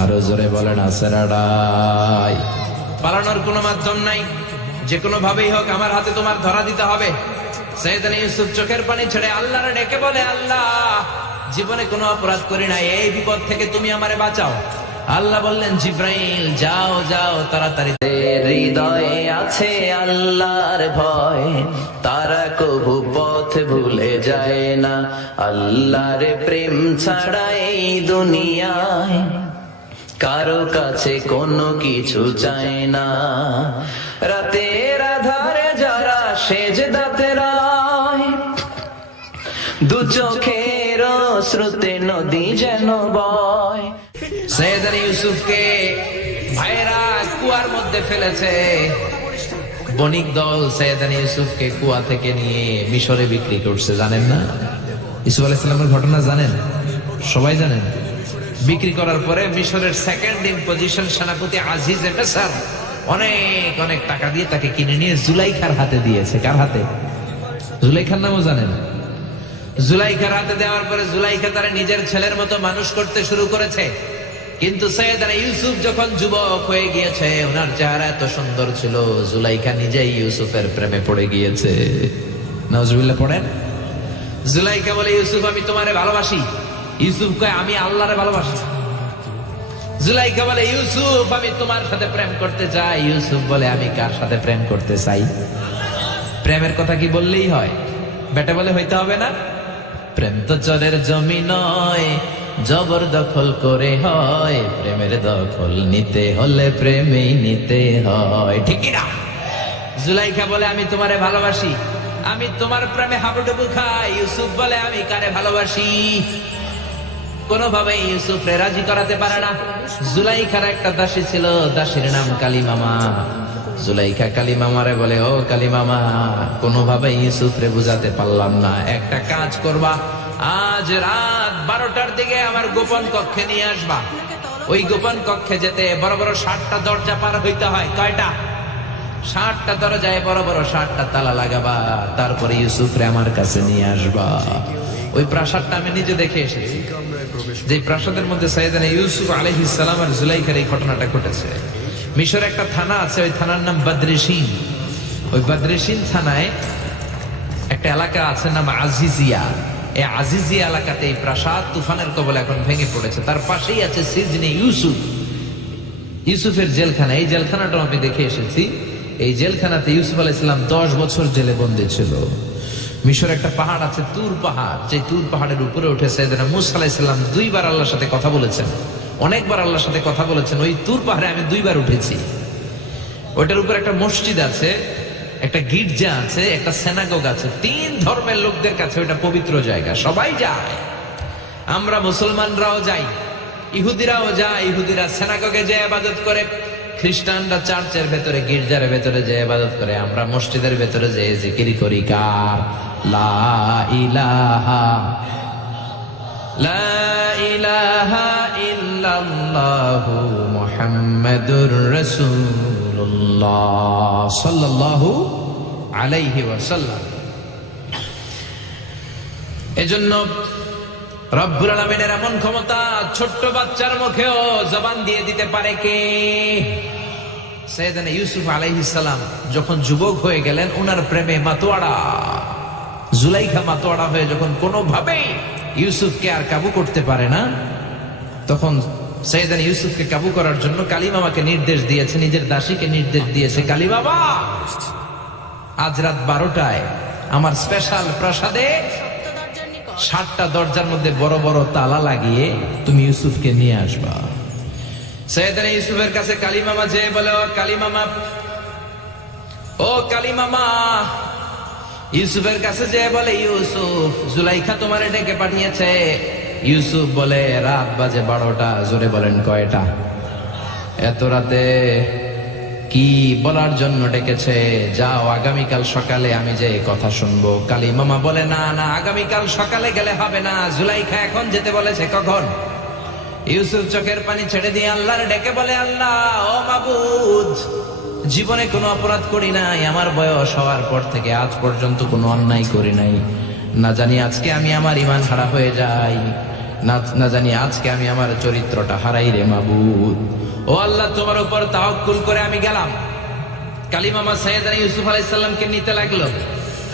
আরো জোরে বলেন, আছে না নাই? পালানোর কোনো মাধ্যম নাই, যে কোনো ভাবেই হোক আমার হাতে তোমার ধরা দিতে হবে। সাইয়েদনা ইউসুফ চোখের পানি ছেড়ে আল্লাহরে ডেকে বলে, আল্লাহ, জীবনে কোনো অপরাধ করি না, এই বিপদ থেকে তুমি আমারে বাঁচাও। আল্লাহ বললেন, জিব্রাইল, যাও যাও তাড়াতাড়ি। হৃদয়ে আছে আল্লাহর ভয়, তারা কবু পথ ভুলে যায় না। আল্লাহর প্রেম ছাড়া এই দুনিয়ায় কারো কাছে কোনো কিছু চায় না। রাতের আধারে যারা সেজদাতে রয়, 2 চোখের স্রোতে নদী যেন বয়। সাইয়েদনা ইউসুফকে ভাইরা কুয়ার মধ্যে ফেলেছে। বণিক দল সাইয়েদনা ইউসুফকে কুয়া থেকে নিয়ে মিশরে বিক্রি করছে, জানেন না? ইউসুফ আলাইহিস সালামের ঘটনা জানেন? সবাই জানেন। বিক্রি করার পরে মিশরের 2nd ইন পজিশন সেনাপতি আজিজে মিসর অনেক অনেক টাকা দিয়ে তাকে কিনে নিয়ে জুলাইখার হাতে দিয়েছে। কার হাতে? জুলাইখার নামও জানেন? জুলাইখার হাতে দেওয়ার পরে জুলাইখা তার নিজের ছেলের মতো মানুষ করতে শুরু করেছে। কিন্তু সাইয়েদনা ইউসুফ যখন যুবক হয়ে গিয়েছে, ওনার চেহারা এত সুন্দর ছিল, জুলাইখা নিজেই ইউসুফের প্রেমে পড়ে গিয়েছে। নাউজুবিল্লাহ পড়েন। জুলাইখা বলে, ইউসুফ, আমি তোমারে ভালোবাসি। ইউসুফ কয়, আমি আল্লাহরে ভালোবাসি। জুলাইখা বলে, ইউসুফ, আমি তোমার সাথে প্রেম করতে চাই। ইউসুফ বলে, আমি কার সাথে প্রেম করতে চাই? প্রেমের কথা কি বললেই হয়? বেটা বলে হইতে হবে না? প্রেম তো চরের জমি নয়, জবরদখল করে হয়। প্রেমের দখল নিতে হলে প্রেমেই নিতে হয়, ঠিক না? জুলাইখা বলে আমি তোমারে ভালোবাসি, আমি তোমার প্রেমে হাবুডুবু খাই। ইউসুফ বলে আমি কারে ভালোবাসি? কোনোভাবে ইউসুফরে রাজি করাতে পারে না। জুলাইখার একটা দাসী ছিল, দাসীর নাম কালিমামা। জুলাইখা কালিমামারে বলে, ও কালিমামা, কোনোভাবে ইউসুফরে বুঝাতে পারলাম না। একটা কাজ করবা, আজ রাত 12টার দিকে আমার গোপন কক্ষে নিয়ে আসবা। ওই গোপন কক্ষে যেতে বড় বড় 60টা দরজা পার হইতে হয়। কয়টা? 60টা দরজায় বড় বড় 60টা তালা লাগাবা, তারপরে ইউসুফরে আমার কাছে নিয়ে আসবা। ওই প্রাসাদটা আমি নিজে দেখে এসেছি, যে প্রাসাদের মধ্যে সাইয়েদানা ইউসুফ আলাইহিস সালাম আর জুলাইখার এই ঘটনাটা ঘটেছে। মিশরে একটা থানা আছে, ওই থানার নাম বদরেশিন। ওই বদরেশিন থানায় একটা এলাকা আছে নাম আজিজিয়া। এই আজিজিয়া এলাকাতে এই প্রাসাদ তুফানের কবলে এখন ভেঙে পড়েছে। তার পাশেই আছে সিজনে ইউসুফ, ইউসুফের জেলখানা। এই জেলখানাটা আমি দেখে এসেছি। এই জেলখানাতে ইউসুফ আলাইহিস সালাম 10 বছর জেলে বন্দী ছিল। মিশর একটা পাহাড় আছে, তুর পাহাড়। যে তুর পাহাড়ের উপরে উঠে সাইয়েদানা মূসা আলাইহিস সালাম 2 বার আল্লাহর সাথে কথা বলেছেন, অনেকবার আল্লাহর সাথে কথা বলেছেন। ওই তুর পাহাড়ে আমি 2 বার উঠেছি। ওইটার উপর একটা মসজিদ আছে, একটা গির্জা আছে, একটা সিনাগোগ আছে। 3 ধর্মের লোকদের কাছে ওইটা পবিত্র জায়গা, সবাই যায়। আমরা মুসলমানরাও যাই, ইহুদিরাও যায়। ইহুদিরা সিনাগোগে যে ইবাদত করে, খ্রিস্টানরা চার্চের ভেতরে, গির্জার ভেতরে যে ইবাদত করে। আমরা মসজিদের ভেতরে যে জিকির করি কার? লা ইলাহা লা ইলাহা ইল্লাল্লাহু মুহাম্মাদুর রাসূলুল্লাহ সাল্লাল্লাহু আলাইহি ওয়াসাল্লাম। এজন্য রব্বুল আলামিনের এমন ক্ষমতা, ছোট্ট বাচ্চার মুখেও জবান দিয়ে দিতে পারে কে? সাইয়েদানা ইউসুফ আলাইহিস সালাম যখন যুবক হয়ে গেলেন, ওনার প্রেমে মাতোয়ারা। জুলাইখা মাতোয়ারা হয়ে যখন কোনোভাবেই ইউসুফকে আর কাবু করতে পারে না, তখন সাইয়েদানা ইউসুফকে কাবু করার জন্য কালিমামাকে নির্দেশ দিয়েছে, নিজের দাসীকে নির্দেশ দিয়েছে, কালিমামা, আজ রাত 12টায় আমার স্পেশাল প্রাসাদে 60টা দরজার মধ্যে বড় বড় তালা লাগিয়ে তুমি ইউসুফকে নিয়ে আসবা। সাইয়েদানা ইউসুফের কাছে কালিমামা যে বলে, ও কালিমামা, ও কালিমামা। ইউসুফের কাছে যে বলে, ইউসুফ, জুলাইখা তোমারে ডেকে পাঠিয়েছে। ইউসুফ বলে, রাত বাজে 12টা। জোরে বলেন, কয়টা? এত রাতে কি বলার জন্য ডেকেছে? যাও, আগামীকাল সকালে আমি যে কথা শুনবো। কালিমামা বলে, না না, আগামীকাল সকালে গেলে হবে না, জুলাইখা এখন যেতে বলেছে। কখন? ইউসুফ চোখের পানি ছেড়ে দিয়ে আল্লাহর ডেকে বলে, আল্লাহ, ও মাবুদ, জীবনে কোনো অপরাধ করি নাই। আমার বয়স হওয়ার পর থেকে আজ পর্যন্ত কোনো অন্যায় করি নাই। না জানি আজকে আমি আমার ঈমান হারা হয়ে যাই, না জানি আজকে আমি আমার চরিত্রটা হারাই রে মাবুদ। ও আল্লাহ, তোমার উপর তাওয়াক্কুল করে আমি গেলাম। কালিমামা সাইয়েদানা ইউসুফ আলাইহিস সালামকে নিতে লাগলো,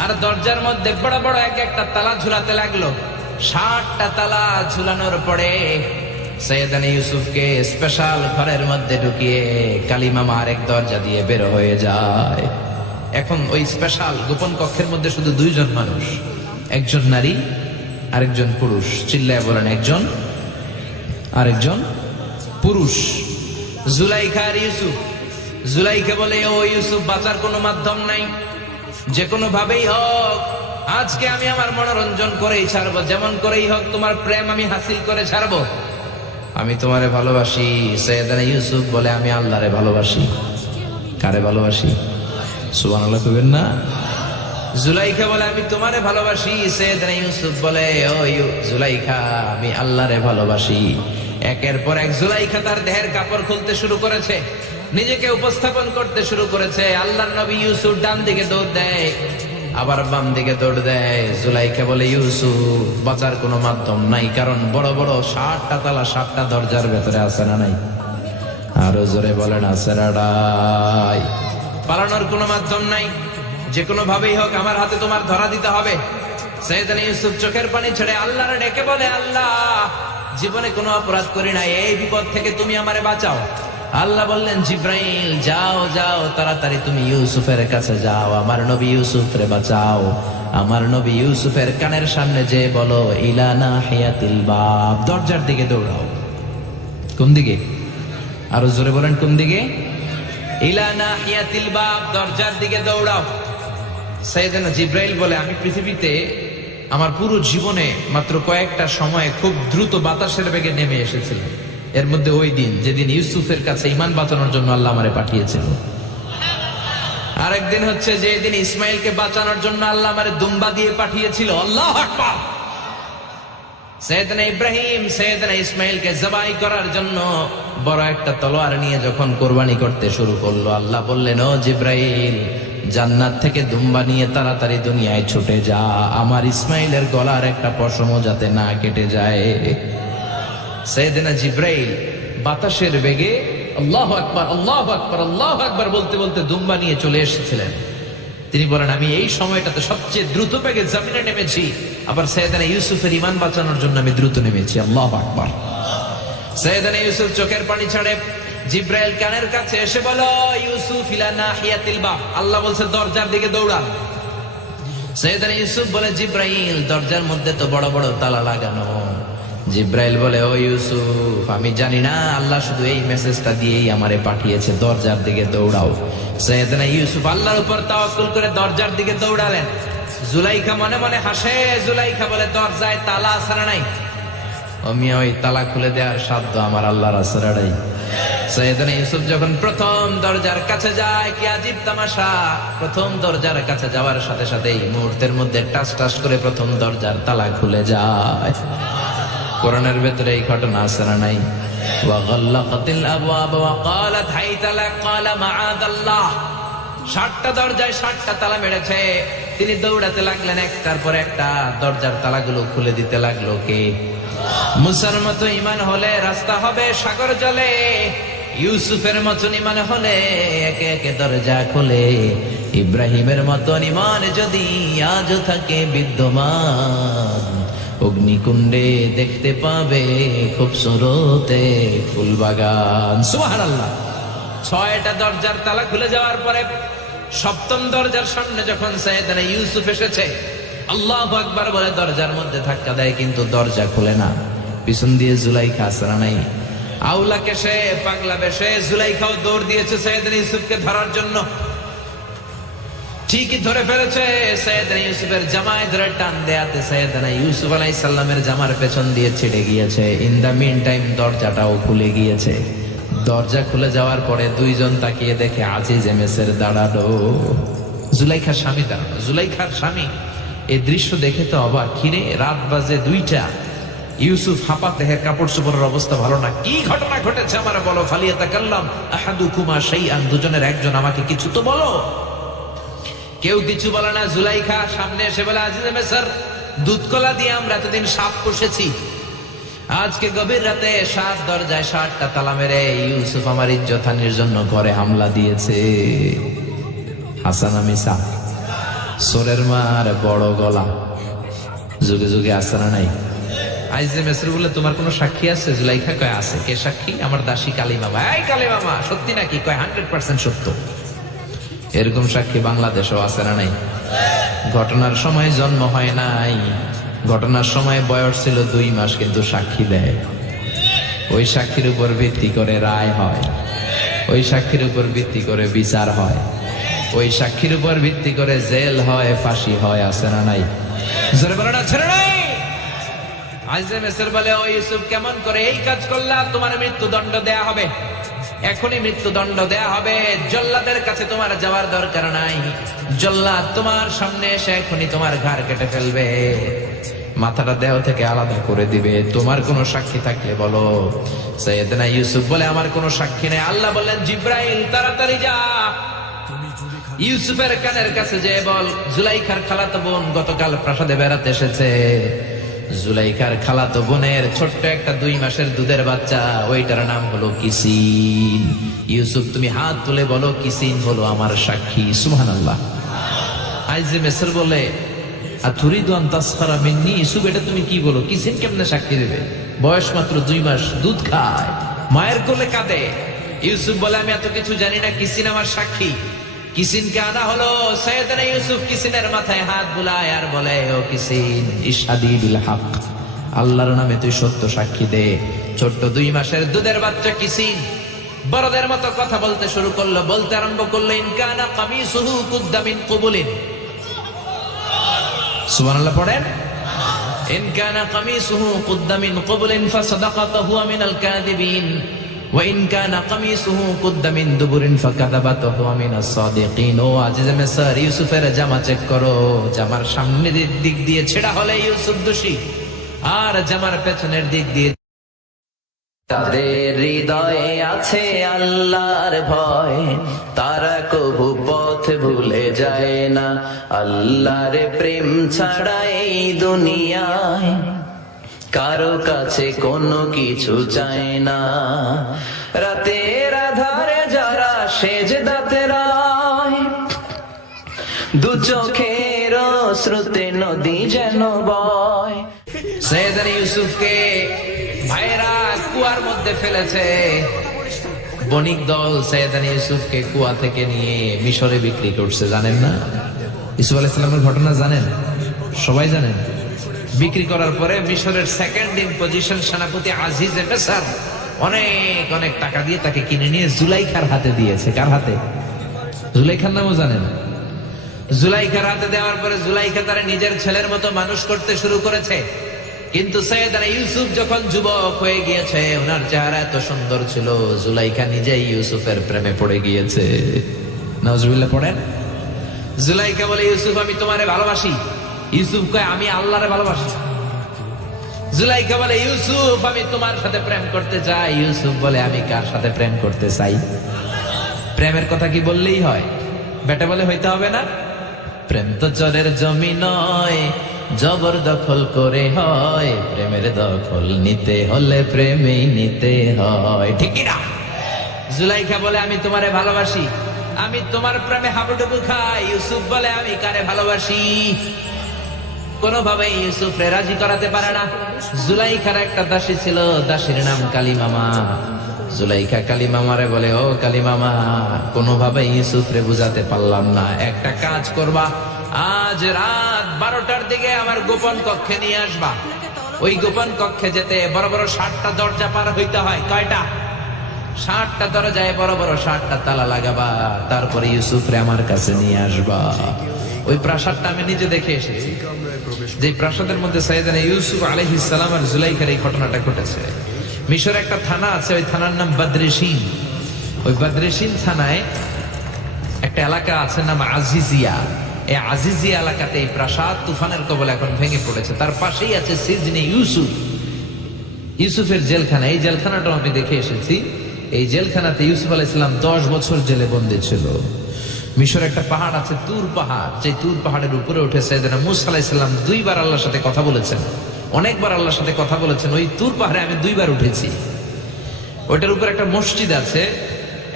আর দরজার মধ্যে বড় বড় এক একটা তালা ঝুলাতে লাগলো। 60টা তালা ঝুলানোর পরে সাইয়েদানা ইউসুফকে স্পেশাল ঘরের মধ্যে ঢুকিয়ে কালিমামা আরেক দরজা দিয়ে বের হয়ে যায়। এখন ওই স্পেশাল গোপন কক্ষের মধ্যে শুধু 2 জন মানুষ, একজন নারী আরেকজন পুরুষ। চিল্লায় বলেন, একজন আরেকজন পুরুষ। জুলাইখা আর ইউসুফ। জুলাইখা বলে, ও ইউসুফ, বাঁচার কোনো মাধ্যম নাই, যে কোনো ভাবেই হোক আজকে আমি আমার মনোরঞ্জন করেই ছাড়বো, যেমন করেই হোক তোমার প্রেম আমি হাসিল করে ছাড়বো। আমি তোমারে ভালোবাসি। সাইয়েদানা ইউসুফ বলে, আমি আল্লাহরে ভালোবাসি। কারে ভালোবাসি? সুবহানাল্লাহ কইবেন না? জুলাইখা বলে, আমি তোমারে ভালোবাসি। সাইয়েদানা ইউসুফ বলে, ও জুলাইখা, আমি আল্লাহরে ভালোবাসি। একের পর এক জুলাইখা তার দেহের কাপড় খুলতে শুরু করেছে, নিজেকে উপস্থাপন করতে শুরু করেছে। আল্লাহর নবী ইউসুফ ডান দিকে দৌড় দেয়, আবার বাম দিকে দৌড় দেয়। জুলাইখা বলে, ইউসুফ, বাঁচার কোনো মাধ্যম নাই, কারণ বড় বড় 60টা তালা 60টা দরজার ভেতরে আছে না নাই? আরো জোরে বলেন, আছে না নাই? পালানোর কোনো মাধ্যম নাই, যে কোনো ভাবেই হোক আমার হাতে তোমার ধরা দিতে হবে। সাইয়েদানা ইউসুফ চোখের পানি ছেড়ে আল্লাহরে ডেকে বলে, আল্লাহ, জীবনে কোনো অপরাধ করি না, এই বিপদ থেকে তুমি আমারে বাঁচাও। আল্লাহ বললেন জিব্রাইল যাও যাও তাড়াতাড়ি তুমি ইউসুফের কাছে যাও, আমার নবী ইউসুফরে বাঁচাও। আমার নবী ইউসুফের কানের সামনে যে বলো ইলা নাহিয়াতিল বাব, দরজার দিকে দৌড়াও। কোন দিকে? আরো জোরে বলেন কোন দিকে? ইলা নাহিয়াতিল বাব, দরজার দিকে দৌড়াও। সাইয়েদনা জিব্রাইল বলে আমি পৃথিবীতে আমার পুরো জীবনে মাত্র কয়েকটা সময়ে খুব দ্রুত বাতাসের বেগে নেমে এসেছিলাম। এর মধ্যে ওই দিন যেদিন ইউসুফের কাছে ঈমান বাঁচানোর জন্য আল্লাহ আমারে পাঠিয়েছিল। আরেকদিন হচ্ছে যে দিন ইসমাইলকে বাঁচানোর জন্য আল্লাহ আমারে দুম্বা দিয়ে পাঠিয়েছিল। আল্লাহু আকবার। সাইয়েদনা ইব্রাহিম সাইয়েদনা ইসমাইলকে জবাই করার জন্য বড় একটা তলোয়ার নিয়ে যখন কোরবানি করতে শুরু করলো, আল্লাহ বললেন ও জিব্রাইল জান্নাত থেকে দুম্বা নিয়ে তাড়াতাড়ি দুনিয়ায় ছুটে যা, আমার ইসমাইলের গলার একটা পশমও যাতে না কেটে যায়। সাইয়েদনা জিব্রাইল বাতাসের বেগে আল্লাহু আকবার আল্লাহু আকবার আল্লাহু আকবার বলতে বলতে দুম্বা নিয়ে চলে এসেছিলেন। তিনি বলেন আমি এই সময়টাতে সবচেয়ে দ্রুত বেগে জমিনে নেমেছি, আবার সাইয়েদনা ইউসুফের ঈমান বাঁচানোর জন্য আমি দ্রুত নেমেছি। আল্লাহু আকবার। সাইয়েদনা ইউসুফ চোখের পানি ছাড়ে জিব্রাইল কানের কাছে এসে বলো ইউসুফ ইলা নাহিয়াতিল বাব, আল্লাহ বলছে দরজার দিকে দৌড়ান। সাইয়েদনা ইউসুফ বলে জিব্রাইল দরজার মধ্যে তো বড় বড় তালা লাগানো। জিব্রাইল বলে ও ইউসুফ আমি জানি না, আল্লাহ শুধু এই মেসেজটা দিয়েই আমারে পাঠিয়েছে, দরজার দিকে দৌড়াও। সাইয়েদনা ইউসুফ আল্লাহর উপর তাওয়াক্কুল করে দরজার দিকে দৌড়ালেন। জুলাইখা মনে মনে হাসে। জুলাইখা বলে দরজায় তালা আছে না নাই? আমি ওই তালা খুলে দেওয়ার সাধ্য আমার আল্লাহর আছে না নাই? সাইয়েদনা ইউসুফ যখন প্রথম দরজার কাছে যায়, কি আজীব তামাশা, প্রথম দরজার কাছে যাওয়ার সাথে সাথেই মুহূর্তের মধ্যে টাস টাস করে প্রথম দরজার তালা খুলে যায়। কোরআনের ভেতরে এই ঘটনা আছে না নাই? ওয়া গাল্লাকাতিল আবওয়াব ওয়া ক্বালাত হাইতা লাক ক্বালা মাআদাল্লাহ। 60টা দরজায় 60টা তালা মেরেছে। তিনি দৌড়াতে লাগলেন, একটার পর একটা দরজার তালাগুলো খুলে দিতে লাগলো কে? মুসার মতো ঈমান হলে রাস্তা হবে সাগর জলে, ইউসুফের মতন ঈমান হলে একে একে দরজা খোলে। ইব্রাহিমের মতন ঈমান যদি আজও থাকে বিদ্যমান, অগ্নিকুণ্ডে দেখতে পাবে খুবসুরতে ফুলবাগান। সুবহানাল্লাহ। 6টা দরজার তালা খুলে যাওয়ার পরে 7ম দরজার সামনে যখন সাইয়েদনা ইউসুফ এসেছে, আল্লাহু আকবার বলে দরজার মধ্যে ধাক্কা দেয়, কিন্তু দরজা খুলে না। পিছন দিয়ে জুলাইখা আসরা নাই, আউলাকে সে পাগলা বেশে জুলাইখাও দৌড় দিয়েছে সাইয়েদনা ইউসুফকে ধরার জন্য। ঠিকই ধরে ফেলেছে। সাইয়েদনা ইউসুফের জামায় ধরে টান দেয়াতে সাইয়েদনা ইউসুফ আলাইহিস সালামের জামার পেছন দিয়ে ছিঁড়ে গিয়েছে। ইন দা মিন টাইম দরজাটাও খুলে গিয়েছে। দরজা খুলে যাওয়ার পরে দুইজন তাকিয়ে দেখে আজিজে মেসের দাঁড়ালো, জুলাইখার স্বামী দাঁড়ানো। জুলাইখার স্বামী এই দৃশ্য দেখে তো অবাক, কিরে রাত বাজে 2টা, ইউসুফ হাঁপাতে, কাপড় চোপড়ের অবস্থা ভালো না, কি ঘটনা ঘটেছে আমার বলো। ফালিয়াতাকাল্লাম আহাদুকুমা শাইআন, দুজনের একজন আমাকে কিছু তো বলো। কেউ কিছু বলে না। জুলাইখা সামনে এসে বলে আজিজে মেসর, দুধকলা দিয়ে আমরা এতদিন সাপ পুষেছি, আজকে গভীর রাতে 7 দরজায় 7টা তালা মেরে ইউসুফ আমার ইজ্জতহানির জন্য ঘরে হামলা দিয়েছে। হাসান মিসা সোরের মার বড় গলা, যুগে যুগে আছে না নাই? আইজে মেসর বলে তোমার কোনো সাক্ষী আছে? জুলাইখা কয় আছে। কে সাক্ষী? আমার দাসী কালিমামা। এই কালিমামা সত্যি নাকি? কয় 100% সত্য। এরকম সাক্ষী বাংলাদেশেও আছে না নাই? ঘটনার সময় জন্ম হয় নাই, ঘটনার সময় বয়স ছিল 2 মাস, কিন্তু সাক্ষী দেয়। ওই সাক্ষীর উপর ভিত্তি করে রায় হয়, ওই সাক্ষীর উপর ভিত্তি করে বিচার হয়, ওই সাক্ষীর উপর ভিত্তি করে জেল হয়, ফাঁসি হয়। আছে না নাই? জোরে বলো না, ছেড়ে নাই। আইজে মেসর বলে ও ইউসুফ কেমন করে এই কাজ করলা? তোমার মৃত্যুদণ্ড দেয়া হবে, এখনই মৃত্যুদণ্ড দেয়া হবে। জল্লাদের কাছে তোমার যাওয়ার দরকার নাই, জল্লাদ তোমার সামনে এসে এখনই তোমার ঘাড় কেটে ফেলবে, মাথাটা দেহ থেকে আলাদা করে দিবে। তোমার কোনো সাক্ষী থাকলে বলো। সাইয়েদনা ইউসুফ বলে আমার কোনো সাক্ষী নেই। আল্লাহ বললেন জিব্রাইল তাড়াতাড়ি যা, ইউসুফের কানের কাছে যে বল জুলাইখার খালাতো বোন গতকাল প্রাসাদে বেড়াতে এসেছে। জুলাইখার খালাতো বোনের ছোট্ট একটা 2 মাসের দুধের বাচ্চা, ওইটার নাম হলো কিসিন। ইউসুফ তুমি হাত তুলে বলো কিসিন হলো আমার সাক্ষী। সুবহানাল্লাহ। আইজে মেসর বলে আতুরিদু আন তাসখারা মিন্নি, ইউসুফ এটা তুমি কি বলো? কিসিন কেমনে সাক্ষী দেবে? বয়স মাত্র 2 মাস, দুধ খায়, মায়ের কোলে কাঁদে। ইউসুফ বলে আমি এত কিছু জানি না, কিসিন আমার সাক্ষী। কিসিনকে আনা হলো, সাইয়েদনা ইউসুফ কিসিনের মাথায় হাত বুলায় আর বলে, ও কিসিন ইশহাদি বিল হক, আল্লাহর নামে তুই সত্য সাক্ষী দে। ছোট্ট 2 মাসের দুধের বাচ্চা কিসিন বড়দের মতো কথা বলতে শুরু করলো, বলতে আরম্ভ করলো, ইন কানা কামিসুহু কুদ্দা মিন কুবুলিন। সুবহানাল্লাহ পড়েন। ইন কানা কামিসুহু কুদ্দা মিন কুবুলিন ফাসাদাকাত হুয়া মিনাল কাযিবিন ওয়া ইন কানা কামিসুহু কুদ্দা মিন দুবুরিন ফাকাযাবাত হুয়া মিনাস সাদিকিন। ও আজিজে মিসর, ইউসুফের জামা চেক করো, জামার সামনের দিক দিয়ে ছেঁড়া হলে ইউসুফ দোষী, আর জামার পেছনের দিক দিয়ে। তাদের হৃদয়ে আছে আল্লাহর ভয়, তারা কবু পথ ভুলে যায় না। আল্লাহর প্রেম ছাড়া এই দুনিয়ায় কারো কাছে কোনো কিছু চায় না। রাতের আধারে যারা সেজদাতে রায়, দু চোখের শ্রুতে নদী যেন বয়। সাইয়েদনা ইউসুফকে ভাইরা কুয়ার মধ্যে ফেলেছে। বণিক দল সাইয়েদনা ইউসুফকে কুয়া থেকে নিয়ে মিশরে বিক্রি করছে, জানেন না? ইউসুফ আলাইহিস সালামের ঘটনা জানেন? সবাই জানেন। বিক্রি করার পরে মিশরের সেকেন্ড ইন পজিশন সেনাপতি আজিজে মিসর অনেক অনেক টাকা দিয়ে তাকে কিনে নিয়ে জুলাইখার হাতে দিয়েছে। কার হাতে? জুলাইখার নামও জানেন? জুলাইখার হাতে দেওয়ার পরে জুলাইখা তারা নিজের ছেলের মতো মানুষ করতে শুরু করেছে। কিন্তু সাইয়েদনা ইউসুফ যখন যুবক হয়ে গিয়েছে, ওনার চেহারা এত সুন্দর ছিল, জুলাইখা নিজেই ইউসুফের প্রেমে পড়ে গিয়েছে। নাউজুবিল্লাহ পড়েন। জুলাইখা বলে, ইউসুফ আমি তোমারে ভালোবাসি। ইউসুফ কয়, আমি আল্লাহরে ভালোবাসি। জুলাইখা বলে, ইউসুফ আমি তোমার সাথে প্রেম করতে চাই। ইউসুফ বলে, আমি কার সাথে প্রেম করতে চাই? প্রেমের কথা কি বললেই হয়? বেটা বলে হইতে হবে না? প্রেম তো চরের জমি নয়, জবরদখল করে হয়। প্রেমের দখল নিতে হলে প্রেমেই নিতে হয়, ঠিক না? জুলাইখা বলে, আমি তোমারে ভালোবাসি, আমি তোমার প্রেমে হাবুডুবু খাই। ইউসুফ বলে, আমি কারে ভালোবাসি? কোনোভাবে ইউসুফরে রাজি করাতে পারে না। জুলাইখার একটা দাসী ছিল, দাসীর নাম কালিমামা। জুলাইখা কালিমামারে বলে, ও কালিমামা, কোনোভাবে ইউসুফরে বুঝাতে পারলাম না, একটা কাজ করবা, আজ রাত 12টার দিকে আমার গোপন কক্ষে নিয়ে আসবা। ওই গোপন কক্ষে যেতে বড় বড় 60টা দরজা পার হইতে হয়। কয়টা? 60টা দরজায় বড় বড় 60টা তালা লাগাবা, তারপরে ইউসুফরে আমার কাছে নিয়ে আসবা। ওই প্রাসাদটা আমি নিজে দেখে এসেছি, যে প্রাসাদের মধ্যে সাইয়েদনা ইউসুফ আলাইহিস সালাম আর জুলাইখার এই ঘটনাটা ঘটেছে। মিশরে একটা থানা আছে, ওই থানার নাম বদরেশিন। ওই বদরেশিন থানায় একটা এলাকা আছে নাম আজিজিয়া। এই আজিজিয়া এলাকাতে এই প্রাসাদ তুফানের কবলে এখন ভেঙে পড়েছে। তার পাশেই আছে সিজনে ইউসুফ, ইউসুফের জেলখানা। এই জেলখানাটাও আমি দেখে এসেছি। এই জেলখানাতে ইউসুফ আলাইহিস সালাম 10 বছর জেলে বন্দী ছিল। মিশর একটা পাহাড় আছে, তুর পাহাড়। যে তুর পাহাড়ের উপরে উঠে সাইয়েদনা মূসা আলাইহিস সালাম 2 বার আল্লাহর সাথে কথা বলেছেন, অনেকবার আল্লাহর সাথে কথা বলেছেন। ওই তুর পাহাড়ে আমি 2 বার উঠেছি। ওইটার উপর একটা মসজিদ আছে,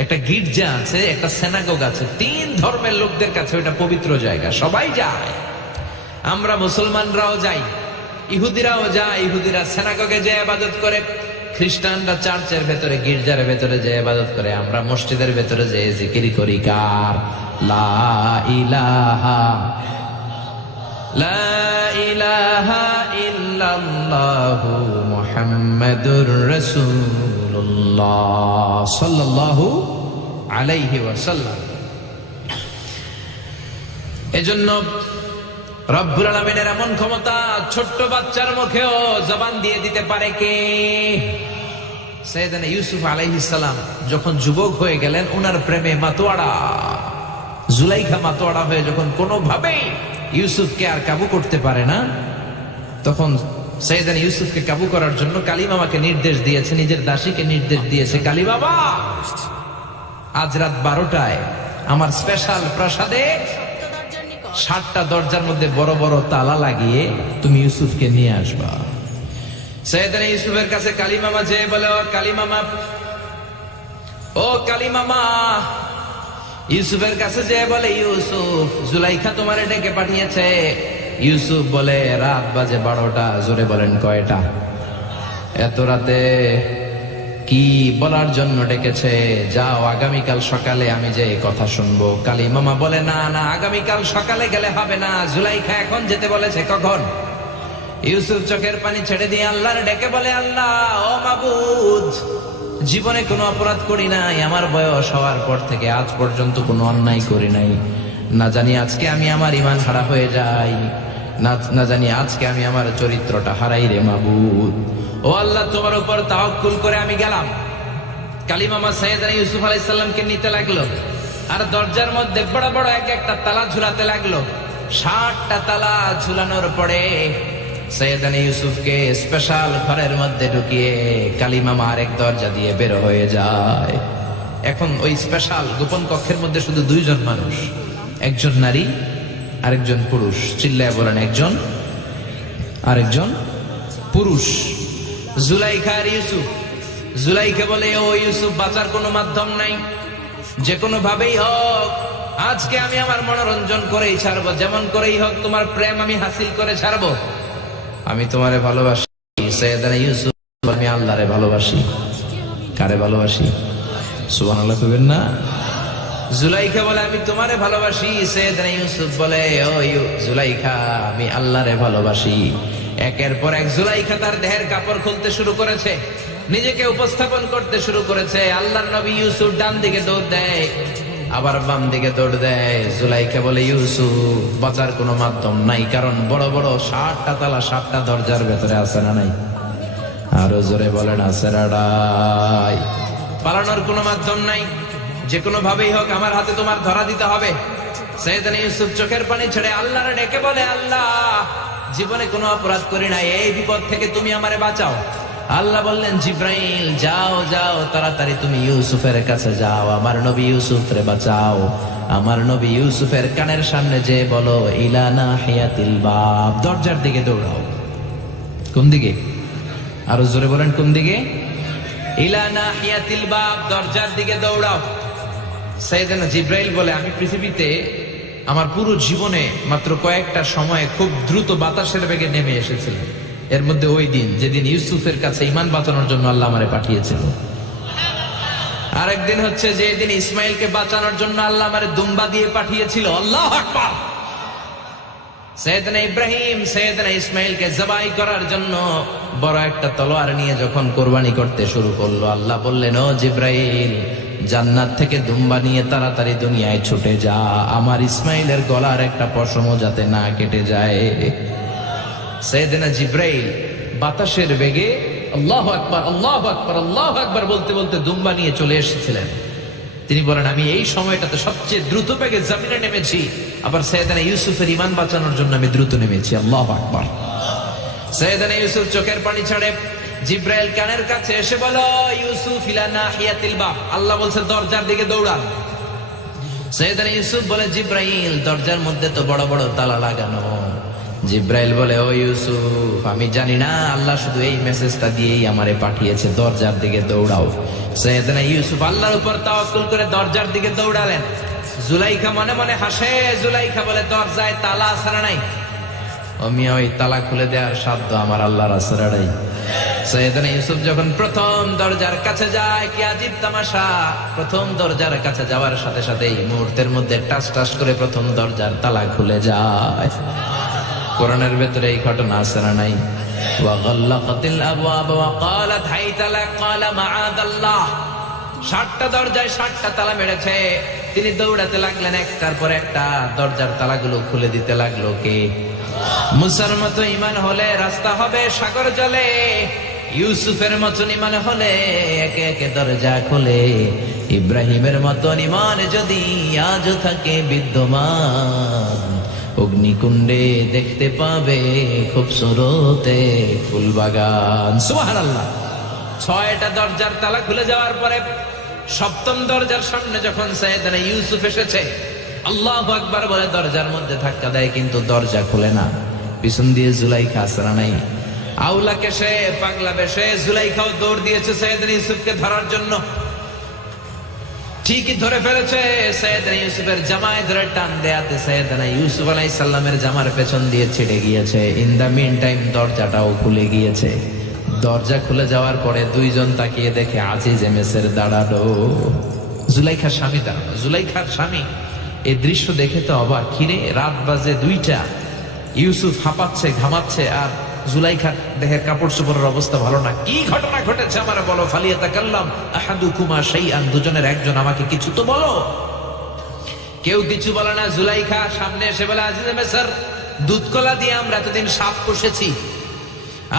একটা গির্জা আছে, একটা সিনাগোগ আছে। 3 ধর্মের লোকদের কাছে ওইটা পবিত্র জায়গা, সবাই যায়। আমরা মুসলমানরাও যাই, ইহুদিরাও যায়। ইহুদিরা সিনাগোগে যে ইবাদত করে, খ্রিস্টানরা চার্চের ভেতরে, গির্জার ভেতরে যে ইবাদত করে। আমরা মসজিদের ভেতরে যে জিকির করি কার? লা ইলাহা লা ইলাহা ইল্লাল্লাহু মুহাম্মাদুর রাসূলুল্লাহ সাল্লাল্লাহু আলাইহি ওয়াসাল্লাম। এজন্য রব্বুল আলামিনের এমন ক্ষমতা, ছোট্ট বাচ্চার মুখেও জবান দিয়ে দিতে পারে কে? সাইয়েদনা ইউসুফ আলাইহিস সালাম যখন যুবক হয়ে গেলেন, ওনার প্রেমে মাতোয়ারা। জুলাইখা মাতোয়ারা হয়ে যখন কোনোভাবেই ইউসুফকে আর কাবু করতে পারে না, তখন সাইয়েদনা ইউসুফকে কাবু করার জন্য কালিমামাকে নির্দেশ দিয়েছে, নিজের দাসীকে নির্দেশ দিয়েছে, কালিমামা আজ রাত 12টায় আমার স্পেশাল প্রাসাদে 60টা দরজার মধ্যে বড় বড় তালা লাগিয়ে তুমি ইউসুফকে নিয়ে আসবা। সাইয়েদনা ইউসুফের কাছে কালিমামা যে বলে, ও কালিমামা, ও কালিমামা। ইউসুফের কাছে যে বলে, ইউসুফ, জুলাইখা তোমারে ডেকে পাঠিয়েছে। ইউসুফ বলে, রাত বাজে 12টা। জোরে বলেন কয়টা? এত রাতে কি বলার জন্য ডেকেছে? যাও, আগামীকাল সকালে আমি যে কথা শুনবো। কালী মামা বলে, না না, আগামীকাল সকালে গেলে হবে না, জুলাইখা এখন যেতে বলেছে। কখন? ইউসুফ চোখের পানি ছেড়ে দিয়ে আল্লাহর ডেকে বলে, আল্লাহ ও মাবুদ, জীবনে কোনো অপরাধ করি নাই, আমার বয়স হওয়ার পর থেকে আজ পর্যন্ত কোনো অন্যায় করি নাই। না জানি আজকে আমি আমার ঈমান হারা হয়ে যাই, না জানি আজকে আমি আমার চরিত্রটা হারাই রে মাবুদ। ও আল্লাহ, তোমার উপর তাওয়াক্কুল করে আমি গেলাম। কালিমামা সাইয়েদনা ইউসুফ আলাইহিস সালামকে নিতে লাগলো, আর দরজার মধ্যে বড় বড় এক একটা তালা ঝুলাতে লাগলো। 60টা তালা ঝুলানোর পরে সাইয়েদনা ইউসুফকে স্পেশাল ঘরের মধ্যে ঢুকিয়ে কালিমামা আরেক দরজা দিয়ে বের হয়ে যায়। এখন ওই স্পেশাল গোপন কক্ষের মধ্যে শুধু দুইজন মানুষ, একজন নারী আরেকজন পুরুষ। চিল্লায় বলেন, একজন আরেকজন পুরুষ। জুলাইখা আর ইউসুফ। জুলাইখা বলে, ও ইউসুফ, বাঁচার কোনো মাধ্যম নাই, যে কোনো ভাবেই হোক আজকে আমি আমার মনোরঞ্জন করেই ছাড়বো, যেমন করেই হোক তোমার প্রেম আমি হাসিল করে ছাড়বো। আমি তোমারে ভালোবাসি। সাইয়েদনা ইউসুফ, আমি আল্লাহরে ভালোবাসি। কারে ভালোবাসি? সুবহানাল্লাহ কইবেন না? জুলাইখা বলে, আমি তোমারে ভালোবাসি। সাইয়েদনা ইউসুফ বলে, ও জুলাইখা, আমি আল্লাহরে ভালোবাসি। একের পর এক জুলাইখা তার দেহের কাপড় খুলতে শুরু করেছে, নিজেকে উপস্থাপন করতে শুরু করেছে। আল্লাহর নবী ইউসুফ ডান দিকে দৌড় দেয়, আবার বাম দিকে দৌড় দেয়। জুলাইখা বলে, ইউসুফ, বাঁচার কোনো মাধ্যম নাই, কারণ বড় বড় 60টা তালা 60টা দরজার ভেতরে আছে না নাই? আরো জোরে বলেন, আছে না নাই? পালানোর কোনো মাধ্যম নাই, যে কোনো ভাবেই হোক আমার হাতে তোমার ধরা দিতে হবে। সাইয়েদনা ইউসুফ চোখের পানি ছেড়ে আল্লাহর ডেকে বলে, আল্লাহ, জীবনে কোনো অপরাধ করি নাই, এই বিপদ থেকে তুমি আমারে বাঁচাও। আল্লাহ বললেন, জিব্রাইল, যাও যাও, তাড়াতাড়ি তুমি ইউসুফের কাছে যাও, আমার নবী ইউসুফরে বাঁচাও। আমার নবী ইউসুফের কানের সামনে যে বলো, ইলা নাহিয়াতিল বাব, দরজার দিকে দৌড়াও। কোন দিকে? আরো জোরে বলেন, কোন দিকে? ইলা নাহিয়াতিল বাব, দরজার দিকে দৌড়াও। সাইয়েদনা জিব্রাইল বলে, আমি পৃথিবীতে আমার পুরো জীবনে মাত্র কয়েকটা সময়ে খুব দ্রুত বাতাসের বেগে নেমে এসেছিলাম। এর মধ্যে ওই দিন যেদিন ইউসুফের কাছে ঈমান বাঁচানোর জন্য আল্লাহ আমারে পাঠিয়েছিল। আরেকদিন হচ্ছে যে দিন ইসমাইলকে বাঁচানোর জন্য আল্লাহ আমারে দুম্বা দিয়ে পাঠিয়েছিল। আল্লাহু আকবার। সাইয়েদনা ইব্রাহিম সাইয়েদনা ইসমাইলকে জবাই করার জন্য বড় একটা তলোয়ার নিয়ে যখন কোরবানি করতে শুরু করলো, আল্লাহ বললেন, ও জিব্রাইল, জান্নাত থেকে দুম্বা নিয়ে তাড়াতাড়ি দুনিয়ায় ছুটে যা, আমার ইসমাইলের গলার একটা পশমও যাতে না কেটে যায়। সাইয়েদনা জিব্রাইল বাতাসের বেগে আল্লাহু আকবার, আল্লাহু আকবার, আল্লাহু আকবার বলতে বলতে দুম্বা নিয়ে চলে এসেছিলেন। তিনি বলেন, আমি এই সময়টাতে সবচেয়ে দ্রুত বেগে জমিনে নেমেছি, আবার সাইয়েদনা ইউসুফের ঈমান বাঁচানোর জন্য আমি দ্রুত নেমেছি। আল্লাহু আকবার। সাইয়েদনা ইউসুফ চোখের পানি ছাড়ে জিব্রাইল কানের কাছে এসে বলো, ইউসুফ ইলা নাহিয়াতিল বাব, আল্লাহ বলছে দরজার দিকে দৌড়ান। সাইয়েদনা ইউসুফ বলে, জিব্রাইল, দরজার মধ্যে তো বড় বড় তালা লাগানো। জিব্রাইল বলে, ও ইউসুফ, আমি জানি না, আল্লাহ শুধু এই মেসেজটা দিয়েই আমারে পাঠিয়েছে, দরজার দিকে দৌড়াও। সাইয়েদনা ইউসুফ আল্লাহর উপর তাওয়াক্কুল করে দরজার দিকে দৌড়ালেন। জুলাইখা মনে মনে হাসে। জুলাইখা বলে, দরজায় তালা আছে না নাই? আমি ওই তালা খুলে দেওয়ার সাধ্য আমার আল্লাহর আছে না নাই? সাইয়েদনা ইউসুফ যখন প্রথম দরজার কাছে যায়, কি আজীব তামাশা, প্রথম দরজার কাছে যাওয়ার সাথে সাথেই মুহূর্তের মধ্যে টাস টাস করে প্রথম দরজার তালা খুলে যায়। কোরআনের ভেতরে এই ঘটনা আছে না নাই? ওয়া গাল্লাকাতিল আবওয়াব ওয়া ক্বালাত হাইতা লাক ক্বালা মাআদাল্লাহ। 60টা দরজায় 60টা তালা মেরেছে। তিনি দৌড়াতে লাগলেন, একটার পর একটা দরজার তালাগুলো খুলে দিতে লাগলো। কে? মুসার মতো ঈমান হলে রাস্তা হবে সাগর জলে, ইউসুফের মতন ঈমান হলে একে একে দরজা খোলে। ইব্রাহিমের মতন ঈমান যদি আজও থাকে বিদ্যমান, অগ্নিকুণ্ডে দেখতে পাবে খুবসুরতে ফুলবাগান। সুবহানাল্লাহ। 6টা দরজার তালা খুলে যাওয়ার পরে 7ম দরজার সামনে যখন সাইয়েদনা ইউসুফ এসেছে, আল্লাহু আকবার বলে দরজার মধ্যে ধাক্কা দেয়, কিন্তু দরজা খুলে না। পিছন দিয়ে জুলাইখা আসরা নাই, আউলা কেশে পাগলা বেশে জুলাইখাও দৌড় দিয়েছে সাইয়েদনা ইউসুফকে ধরার জন্য। ঠিকই ধরে ফেলেছে। সাইয়েদনা ইউসুফের জামায় ধরে টান দেয়াতে সাইয়েদনা ইউসুফ আলাইহিস সালামের জামার পেছন দিয়ে ছিটে গিয়েছে। ইন দা মিন টাইম দরজাটাও খুলে গিয়েছে। দরজা খুলে যাওয়ার পরে দুইজন তাকিয়ে দেখে আজিজ মেসের দাঁড়ালো, জুলাইখার স্বামী দাঁড়ানো। জুলাইখার স্বামী এই দৃশ্য দেখে তো অবাক, কিরে রাত বাজে 2টা, ইউসুফ হাঁপাচ্ছে ঘামাচ্ছে আর জুলাইখার দেহের কাপড় চোপড়ের অবস্থা ভালো না, কি ঘটনা ঘটেছে আমার বলো। ফালিয়াতাকাল্লাম আহাদুকুমা শাইআন, দুজনের একজন আমাকে কিছু তো বলো। কেউ কিছু বলে না। জুলাইখা সামনে এসে বলে, আজিজ মেসর, দুধ কলা দিয়ে আমরা এতদিন সাপ পুষেছি,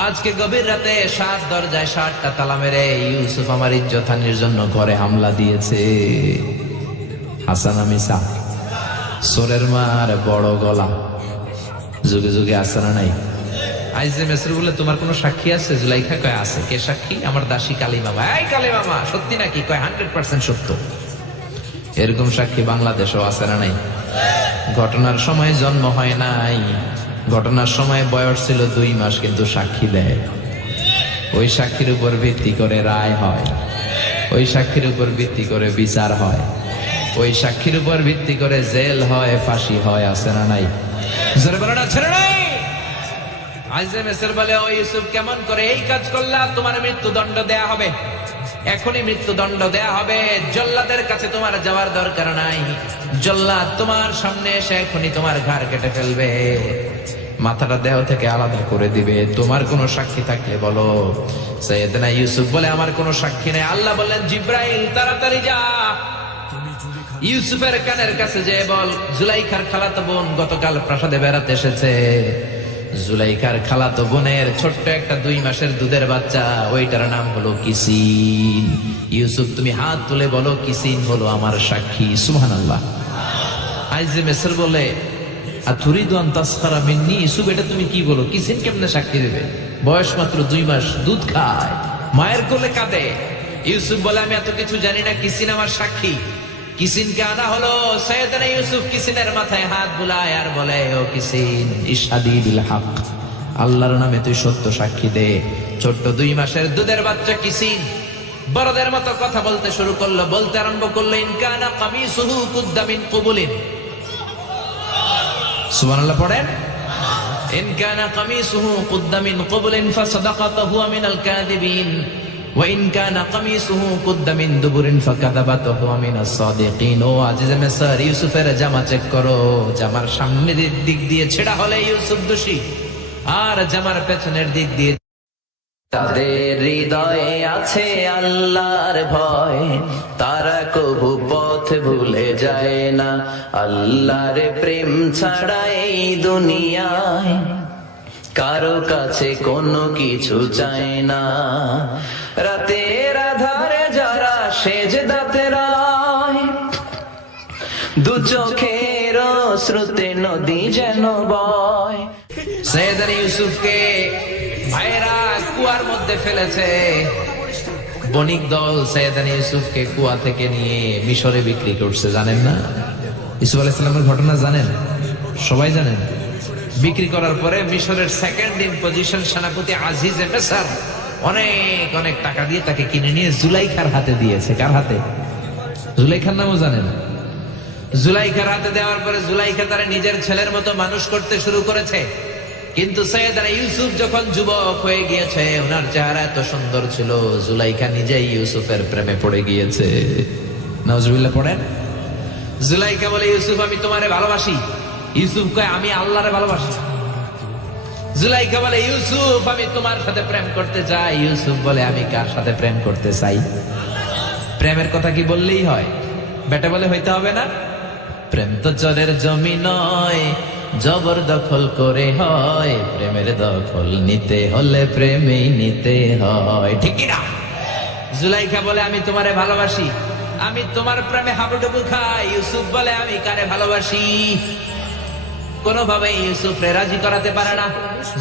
আজকে গভীর রাতে 7 দরজায় 7টা তালা মেরে ইউসুফ আমার ইজ্জতহানির জন্য ঘরে হামলা দিয়েছে। হাসান মিসা, সোরের মার বড় গলা, যুগে যুগে আছে না নাই? আইজে মেসর বলে, তোমার কোনো সাক্ষী আছে? জুলাইখা কয়, আছে। কে সাক্ষী? আমার দাসী কালী মামা। এই কালী মামা, সত্যি নাকি? কয় 100% সত্য। এরকম সাক্ষী বাংলাদেশও আছে না নাই? ঘটনার সময় জন্ম হয় নাই, ঘটনার সময় বয়স ছিল 2 মাস, কিন্তু সাক্ষী দেয়। ওই সাক্ষীর উপর ভিত্তি করে রায় হয়, ওই সাক্ষীর উপর ভিত্তি করে বিচার হয়, ওই সাক্ষীর উপর ভিত্তি করে জেল হয়, ফাঁসি হয়, আছে না নাই? জোরে বলো না, ছেড়ে নাই। আইজে মেসর বলে, ও ইউসুফ, কেমন করে এই কাজ করলা? তোমার মৃত্যুদণ্ড দেয়া হবে, এখনই মৃত্যুদণ্ড দেয়া হবে। জল্লাদের কাছে তোমার যাওয়ার দরকার নাই, জল্লাদ তোমার সামনে এসে এখনই তোমার ঘাড় কেটে ফেলবে, মাথাটা দেহ থেকে আলাদা করে দিবে। তোমার কোনো সাক্ষী থাকলে বলো। সাইয়েদনা ইউসুফ বলে, আমার কোনো সাক্ষী নেই। আল্লাহ বললেন, জিব্রাইল তাড়াতাড়ি যা, ইউসুফের কানের কাছে যে বল, জুলাইখার খালাতো বোন গতকাল প্রাসাদে বেড়াতে এসেছে, জুলাইখার খালাতো বোনের ছোট্ট একটা 2 মাসের দুধের বাচ্চা, ওইটার নাম হলো কিসিন। ইউসুফ, তুমি হাত তুলে বলো, কিসিন হলো আমার সাক্ষী। সুবহানাল্লাহ। আইজে মেসর বলে, আতুরিদু আন তাসখারা মিন্নি, ইউসুফ, এটা তুমি কি বলো? কিসিন কেমনে সাক্ষী দেবে? বয়স মাত্র 2 মাস, দুধ খায়, মায়ের কোলে কাঁদে। ইউসুফ বলে, আমি এত কিছু জানি না, কিসিন আমার সাক্ষী। কিসিনকে আনা হলো। সাইয়েদনা ইউসুফ কিসিনের মাথায় হাত বুলায় আর বলে, ও কিসিন, ইশহাদি বিল হক, আল্লাহর নামে তুই সত্য সাক্ষী দে। ছোট্ট 2 মাসের দুধের বাচ্চা কিসিন বড়দের মতো কথা বলতে শুরু করলো, বলতে আরম্ভ করলো, ইন কানা কামিসুহু কুদ্দা মিন কুবুলিন। সুবহানাল্লাহ পড়েন। ইন কানা কামিসুহু কুদ্দা মিন কুবুলিন ফাসাদাকাত হুয়া মিনাল কাযিবিন ওয়া ইন কানা কামিসুহু কুদ্দা মিন দুবুরিন ফাকাযাবাত হুয়া মিনাস সাদিকিন। ও আজিজ মিসর, ইউসুফের জামা চেক করো, জামার সামনের দিক দিয়ে ছেঁড়া হলে ইউসুফ দোষী, আর জামার পেছনের দিক দিয়ে। তাদের হৃদয়ে আছে আল্লাহর ভয়, তারা কবু পথ ভুলে যায় না। আল্লাহর প্রেম ছাড়া এই দুনিয়ায় কারো কাছে কোনো কিছু চায় না। রাতের আধারে যারা সেজদাতে রায়, দু চোখের শ্রুতে নদী যেন বয়। সাইয়েদনা ইউসুফকে ভাইরা কুয়ার মধ্যে ফেলেছে। বণিক দল সাইয়েদনা ইউসুফকে কুয়া থেকে নিয়ে মিশরে বিক্রি করছে, জানেন না? ইউসুফ আলাইহিস সালামের ঘটনা জানেন? সবাই জানেন। বিক্রি করার পরে মিশরের সেকেন্ড ইন পজিশন সেনাপতি আজিজ মিসর অনেক অনেক টাকা দিয়ে তাকে কিনে নিয়ে জুলাইখার হাতে দিয়েছে। কার হাতে? জুলাইখার নামও জানেন? জুলাইখার হাতে দেওয়ার পরে জুলাইখা তারা নিজের ছেলের মতো মানুষ করতে শুরু করেছে। কিন্তু সাইয়েদনা ইউসুফ যখন যুবক হয়ে গিয়েছে, ওনার চেহারা এত সুন্দর ছিল, জুলাইখা নিজেই ইউসুফের প্রেমে পড়ে গিয়েছে। নাউজুবিল্লাহ পড়েন। জুলাইখা বলে, ইউসুফ, আমি তোমারে ভালোবাসি। ইউসুফ কয়, আমি আল্লাহরে ভালোবাসি। জুলাইখা বলে, ইউসুফ, আমি তোমার সাথে প্রেম করতে চাই। ইউসুফ বলে, আমি কার সাথে প্রেম করতে চাই? প্রেমের কথা কি বললেই হয়? বেটা বলে হইতে হবে না? প্রেম তো চরের জমি নয়, জবরদখল করে হয়। প্রেমের দখল নিতে হলে প্রেমেই নিতে হয়, ঠিক না? জুলাইখা বলে, আমি তোমারে ভালোবাসি, আমি তোমার প্রেমে হাবুডুবু খাই। ইউসুফ বলে, আমি কারে ভালোবাসি? কোনোভাবে ইউসুফরে রাজি করাতে পারে না।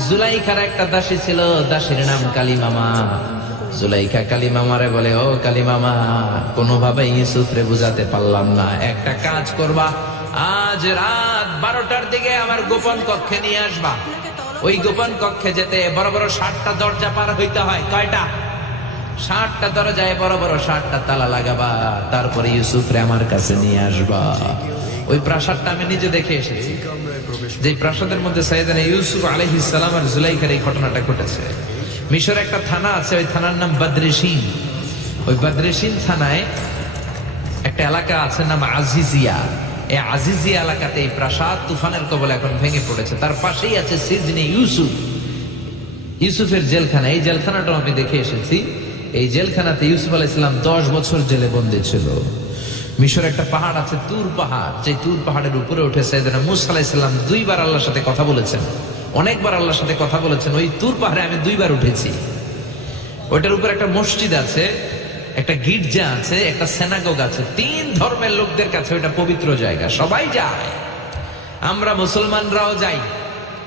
জুলাইখার একটা দাসী ছিল, দাসীর নাম কালিমামা। জুলাইখা কালিমামারে বলে, ও কালিমামা, কোনোভাবে ইউসুফরে বুঝাতে পারলাম না, একটা কাজ করবা, আজ রাত 12টার দিকে আমার গোপন কক্ষে নিয়ে আসবা। ওই গোপন কক্ষে যেতে বড় বড় 7টা দরজা পার হইতে হয়। কয়টা? 7টা দরজায় বড় বড় 7টা তালা লাগাবা, তারপরে ইউসুফরে আমার কাছে নিয়ে আসবা। ওই প্রাসাদটা আমি নিজে দেখে এসেছি, যে প্রাসাদের মধ্যে সাইয়েদনা ইউসুফ আলাইহিস সালাম আর জুলাইখার এই ঘটনাটা ঘটেছে। মিশরে একটা থানা আছে, ওই থানার নাম বদরেশিন। ওই বদরেশিন থানায় একটা এলাকা আছে নাম আজিজিয়া। এই আজিজিয়া এলাকাতে এই প্রাসাদ তুফানের কবলে এখন ভেঙে পড়েছে। তার পাশেই আছে সিজনে ইউসুফ, ইউসুফের জেলখানা। এই জেলখানাটা আমি দেখে এসেছি। এই জেলখানাতে ইউসুফ আলাইহিস সালাম 10 বছর জেলে বন্দী ছিল। মিশরে একটা পাহাড় আছে তুর পাহাড়, যে তুর পাহাড়ের উপরে উঠে সাইয়েদনা মূসা আলাইহিস সালাম 2 বার আল্লাহর সাথে কথা বলেছেন, অনেকবার আল্লাহর সাথে কথা বলেছেন। ওই তুর পাহাড়ে আমি 2 বার উঠেছি। ওইটার উপর একটা মসজিদ আছে, একটা গির্জা আছে, একটা সিনাগোগ আছে। 3 ধর্মের লোকদের কাছে ওইটা পবিত্র জায়গা, সবাই যায়। আমরা মুসলমানরাও যাই,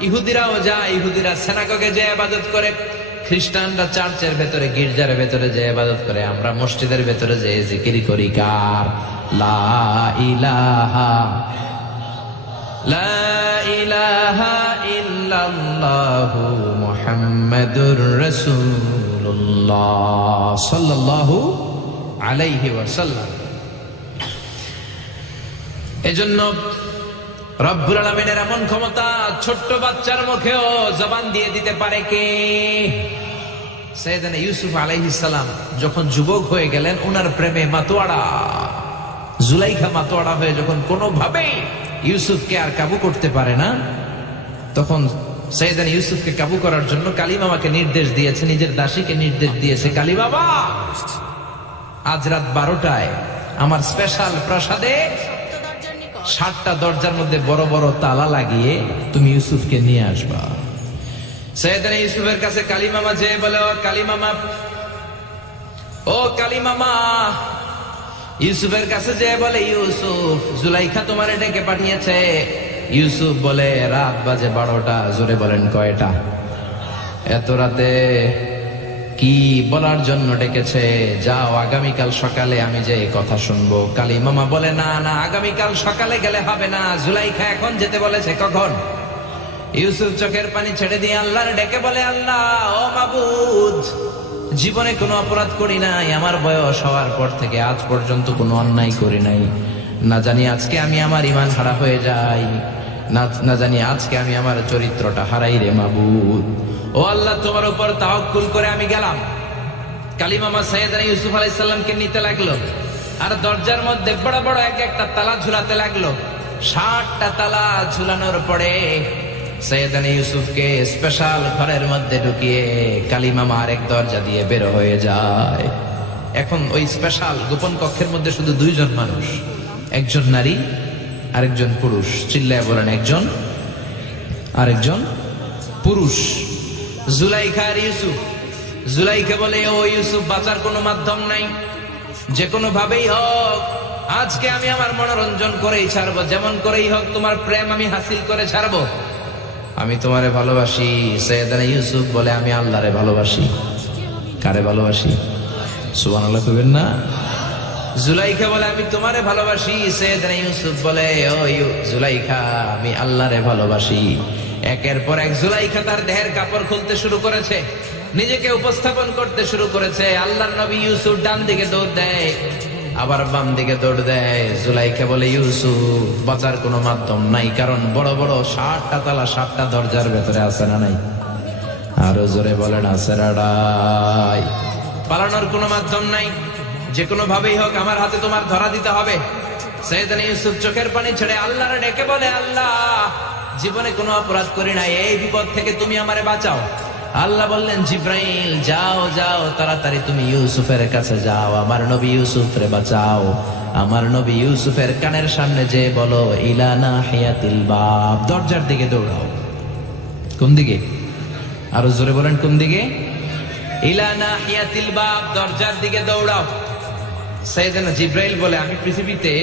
ইহুদিরাও যায়। ইহুদিরা সিনাগোগে যে ইবাদত করে, খ্রিস্টানরা চার্চের ভেতরে গির্জার ভেতরে যে ইবাদত করে, আমরা মসজিদের ভেতরে যে জিকির করি কার লা ইলাহা লা ইলাহা ইল্লাল্লাহু মুহাম্মাদুর রাসূলুল্লাহ সাল্লাল্লাহু আলাইহি ওয়াসাল্লাম। এজন্য রব্বুল আলামিনের এমন ক্ষমতা, ছোট্ট বাচ্চার মুখেও জবান দিয়ে দিতে পারে কে? সাইয়েদনা ইউসুফ আলাইহিস সালাম যখন যুবক হয়ে গেলেন, ওনার প্রেমে মাতোয়ারা জুলাইখা মাতোয়ারা হয়ে যখন কোনোভাবেই ইউসুফকে আর কাবু করতে পারে না, তখন সাইয়েদনা ইউসুফকে কাবু করার জন্য কালিমামাকে নির্দেশ দিয়েছে, নিজের দাসীকে নির্দেশ দিয়েছে, কালিমামা আজ রাত 12টায় আমার স্পেশাল প্রাসাদে 7টা দরজার মধ্যে বড় বড় তালা লাগিয়ে তুমি ইউসুফকে নিয়ে আসবা। সাইয়েদনা ইউসুফের কাছে কালিমামা যে বলে, ও কালিমামা, ও কালিমামা, ইউসুফের কাছে যে বলে, ইউসুফ জুলাইখা তোমারে ডেকে পাঠিয়েছে। ইউসুফ বলে, রাত বাজে 12টা। জোরে বলেন কয়টা? এত রাতে কি বলার জন্য ডেকেছে? যাও, আগামীকাল সকালে আমি যে কথা শুনবো। কালিমামা বলে, না না, আগামীকাল সকালে গেলে হবে না, জুলাইখা এখন যেতে বলেছে। কখন? ইউসুফ চোখের পানি ছেড়ে দিয়ে আল্লাহর ডেকে বলে, আল্লাহ ও মাবুদ, জীবনে কোনো অপরাধ করি নাই, আমার বয়স হওয়ার পর থেকে আজ পর্যন্ত কোনো অন্যায় করি নাই। না জানি আজকে আমি আমার ঈমান হারা হয়ে যাই, না জানি আজকে আমি আমার চরিত্রটা হারাই রে মাবুদ। ও আল্লাহ, তোমার উপর তাওয়াক্কুল করে আমি গেলাম। কালিমামা সাইয়েদনা ইউসুফ আলাইহিস সালামকে নিতে লাগলো, আর দরজার মধ্যে বড় বড় এক একটা তালা ঝুলাতে লাগলো। 7টা তালা ঝুলানোর পরে সাইয়েদনা ইউসুফকে স্পেশাল ঘরের মধ্যে ঢুকিয়ে কালিমামা আরেক দরজা দিয়ে বের হয়ে যায়। এখন ওই স্পেশাল গোপন কক্ষের মধ্যে শুধু 2 জন মানুষ, একজন নারী আরেকজন পুরুষ। চিল্লায় বলেন, একজন আরেকজন পুরুষ। জুলাইখা আর ইউসুফ। জুলাইখা বলে, ও ইউসুফ, বাঁচার কোনো মাধ্যম নাই, যে কোনো ভাবেই হোক আজকে আমি আমার মনোরঞ্জন করেই ছাড়বো, যেমন করেই হোক তোমার প্রেম আমি হাসিল করে ছাড়বো, আমি তোমারে ভালোবাসি। সাইয়েদনা ইউসুফ বলে, আমি আল্লাহরে ভালোবাসি। কারে ভালোবাসি? সুবহানাল্লাহ কইবেন না? জুলাইখা বলে, আমি তোমারে ভালোবাসি। সাইয়েদনা ইউসুফ বলে, ও জুলাইখা, আমি আল্লাহরে ভালোবাসি। একের পর এক জুলাইখা তার দেহের কাপড় খুলতে শুরু করেছে, নিজেকে উপস্থাপন করতে শুরু করেছে। আল্লাহর নবী ইউসুফ ডান দিকে দৌড় দেয়, আবার বাম দিকে দৌড় দেয়। জুলাইখা বলে, ইউসুফ, বাঁচার কোনো মাধ্যম নাই, কারণ বড় বড় 7টা তালা 7টা দরজার ভেতরে আছে না নাই? আরো জোরে বলেন, আছে রাডাই। পালানোর কোনো মাধ্যম নাই, যে কোনো ভাবেই হোক আমার হাতে তোমার ধরা দিতে হবে। সাইয়েদনা ইউসুফ চোখের পানি ছেড়ে আল্লাহরে ডেকে বলে, আল্লাহ, জীবনে কোনো অপরাধ করি নাই, এই বিপদ থেকে তুমি আমারে বাঁচাও। আল্লাহ বললেন, জিব্রাইল, যাও যাও, তাড়াতাড়ি তুমি ইউসুফের কাছে যাও, আমার নবী ইউসুফরে বাঁচাও। আমার নবী ইউসুফের কানের সামনে যে বলো, ইলা নাহিয়াতিল বাব, দরজার দিকে দৌড়াও। কোন দিকে? আরো জোরে বলেন, কোন দিকে? ইলা নাহিয়াতিল বাব, দরজার দিকে দৌড়াও। সাইয়েদনা জিব্রাইল বলে, আমি পৃথিবীতে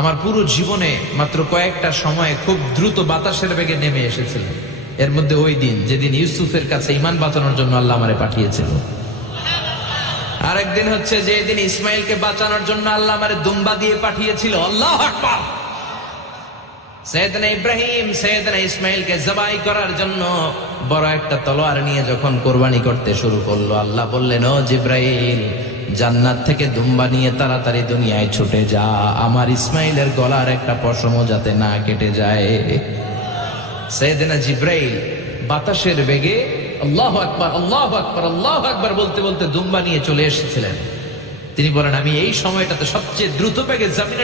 আমার পুরো জীবনে মাত্র কয়েকটা সময়ে খুব দ্রুত বাতাসের বেগে নেমে এসেছিলাম। এর মধ্যে ওই দিন যেদিন ইউসুফের কাছে ঈমান বাঁচানোর জন্য আল্লাহ আমারে পাঠিয়েছিল। আরেকদিন হচ্ছে যেদিন ইসমাইলকে বাঁচানোর জন্য আল্লাহ আমারে দুম্বা দিয়ে পাঠিয়েছিল। আল্লাহু আকবার। সাইয়েদনা ইব্রাহিম সাইয়েদনা ইসমাইলকে জবাই করার জন্য বড় একটা তলোয়ার নিয়ে যখন কোরবানি করতে শুরু করলো, আল্লাহ বললেন, ও জিব্রাইল, জান্নাত থেকে দুম্বা নিয়ে তাড়াতাড়ি দুনিয়ায় ছুটে যা, আমার ইসমাইলের গলার একটা পশমও যাতে না কেটে যায়। সাইয়েদনা জিব্রাইল বাতাসের বেগে আল্লাহু আকবার, আল্লাহু আকবার, আল্লাহু আকবার বলতে বলতে দুম্বা নিয়ে চলে এসেছিলেন। তিনি বলেন, আমি এই সময়টাতে সবচেয়ে দ্রুত বেগে জমিনে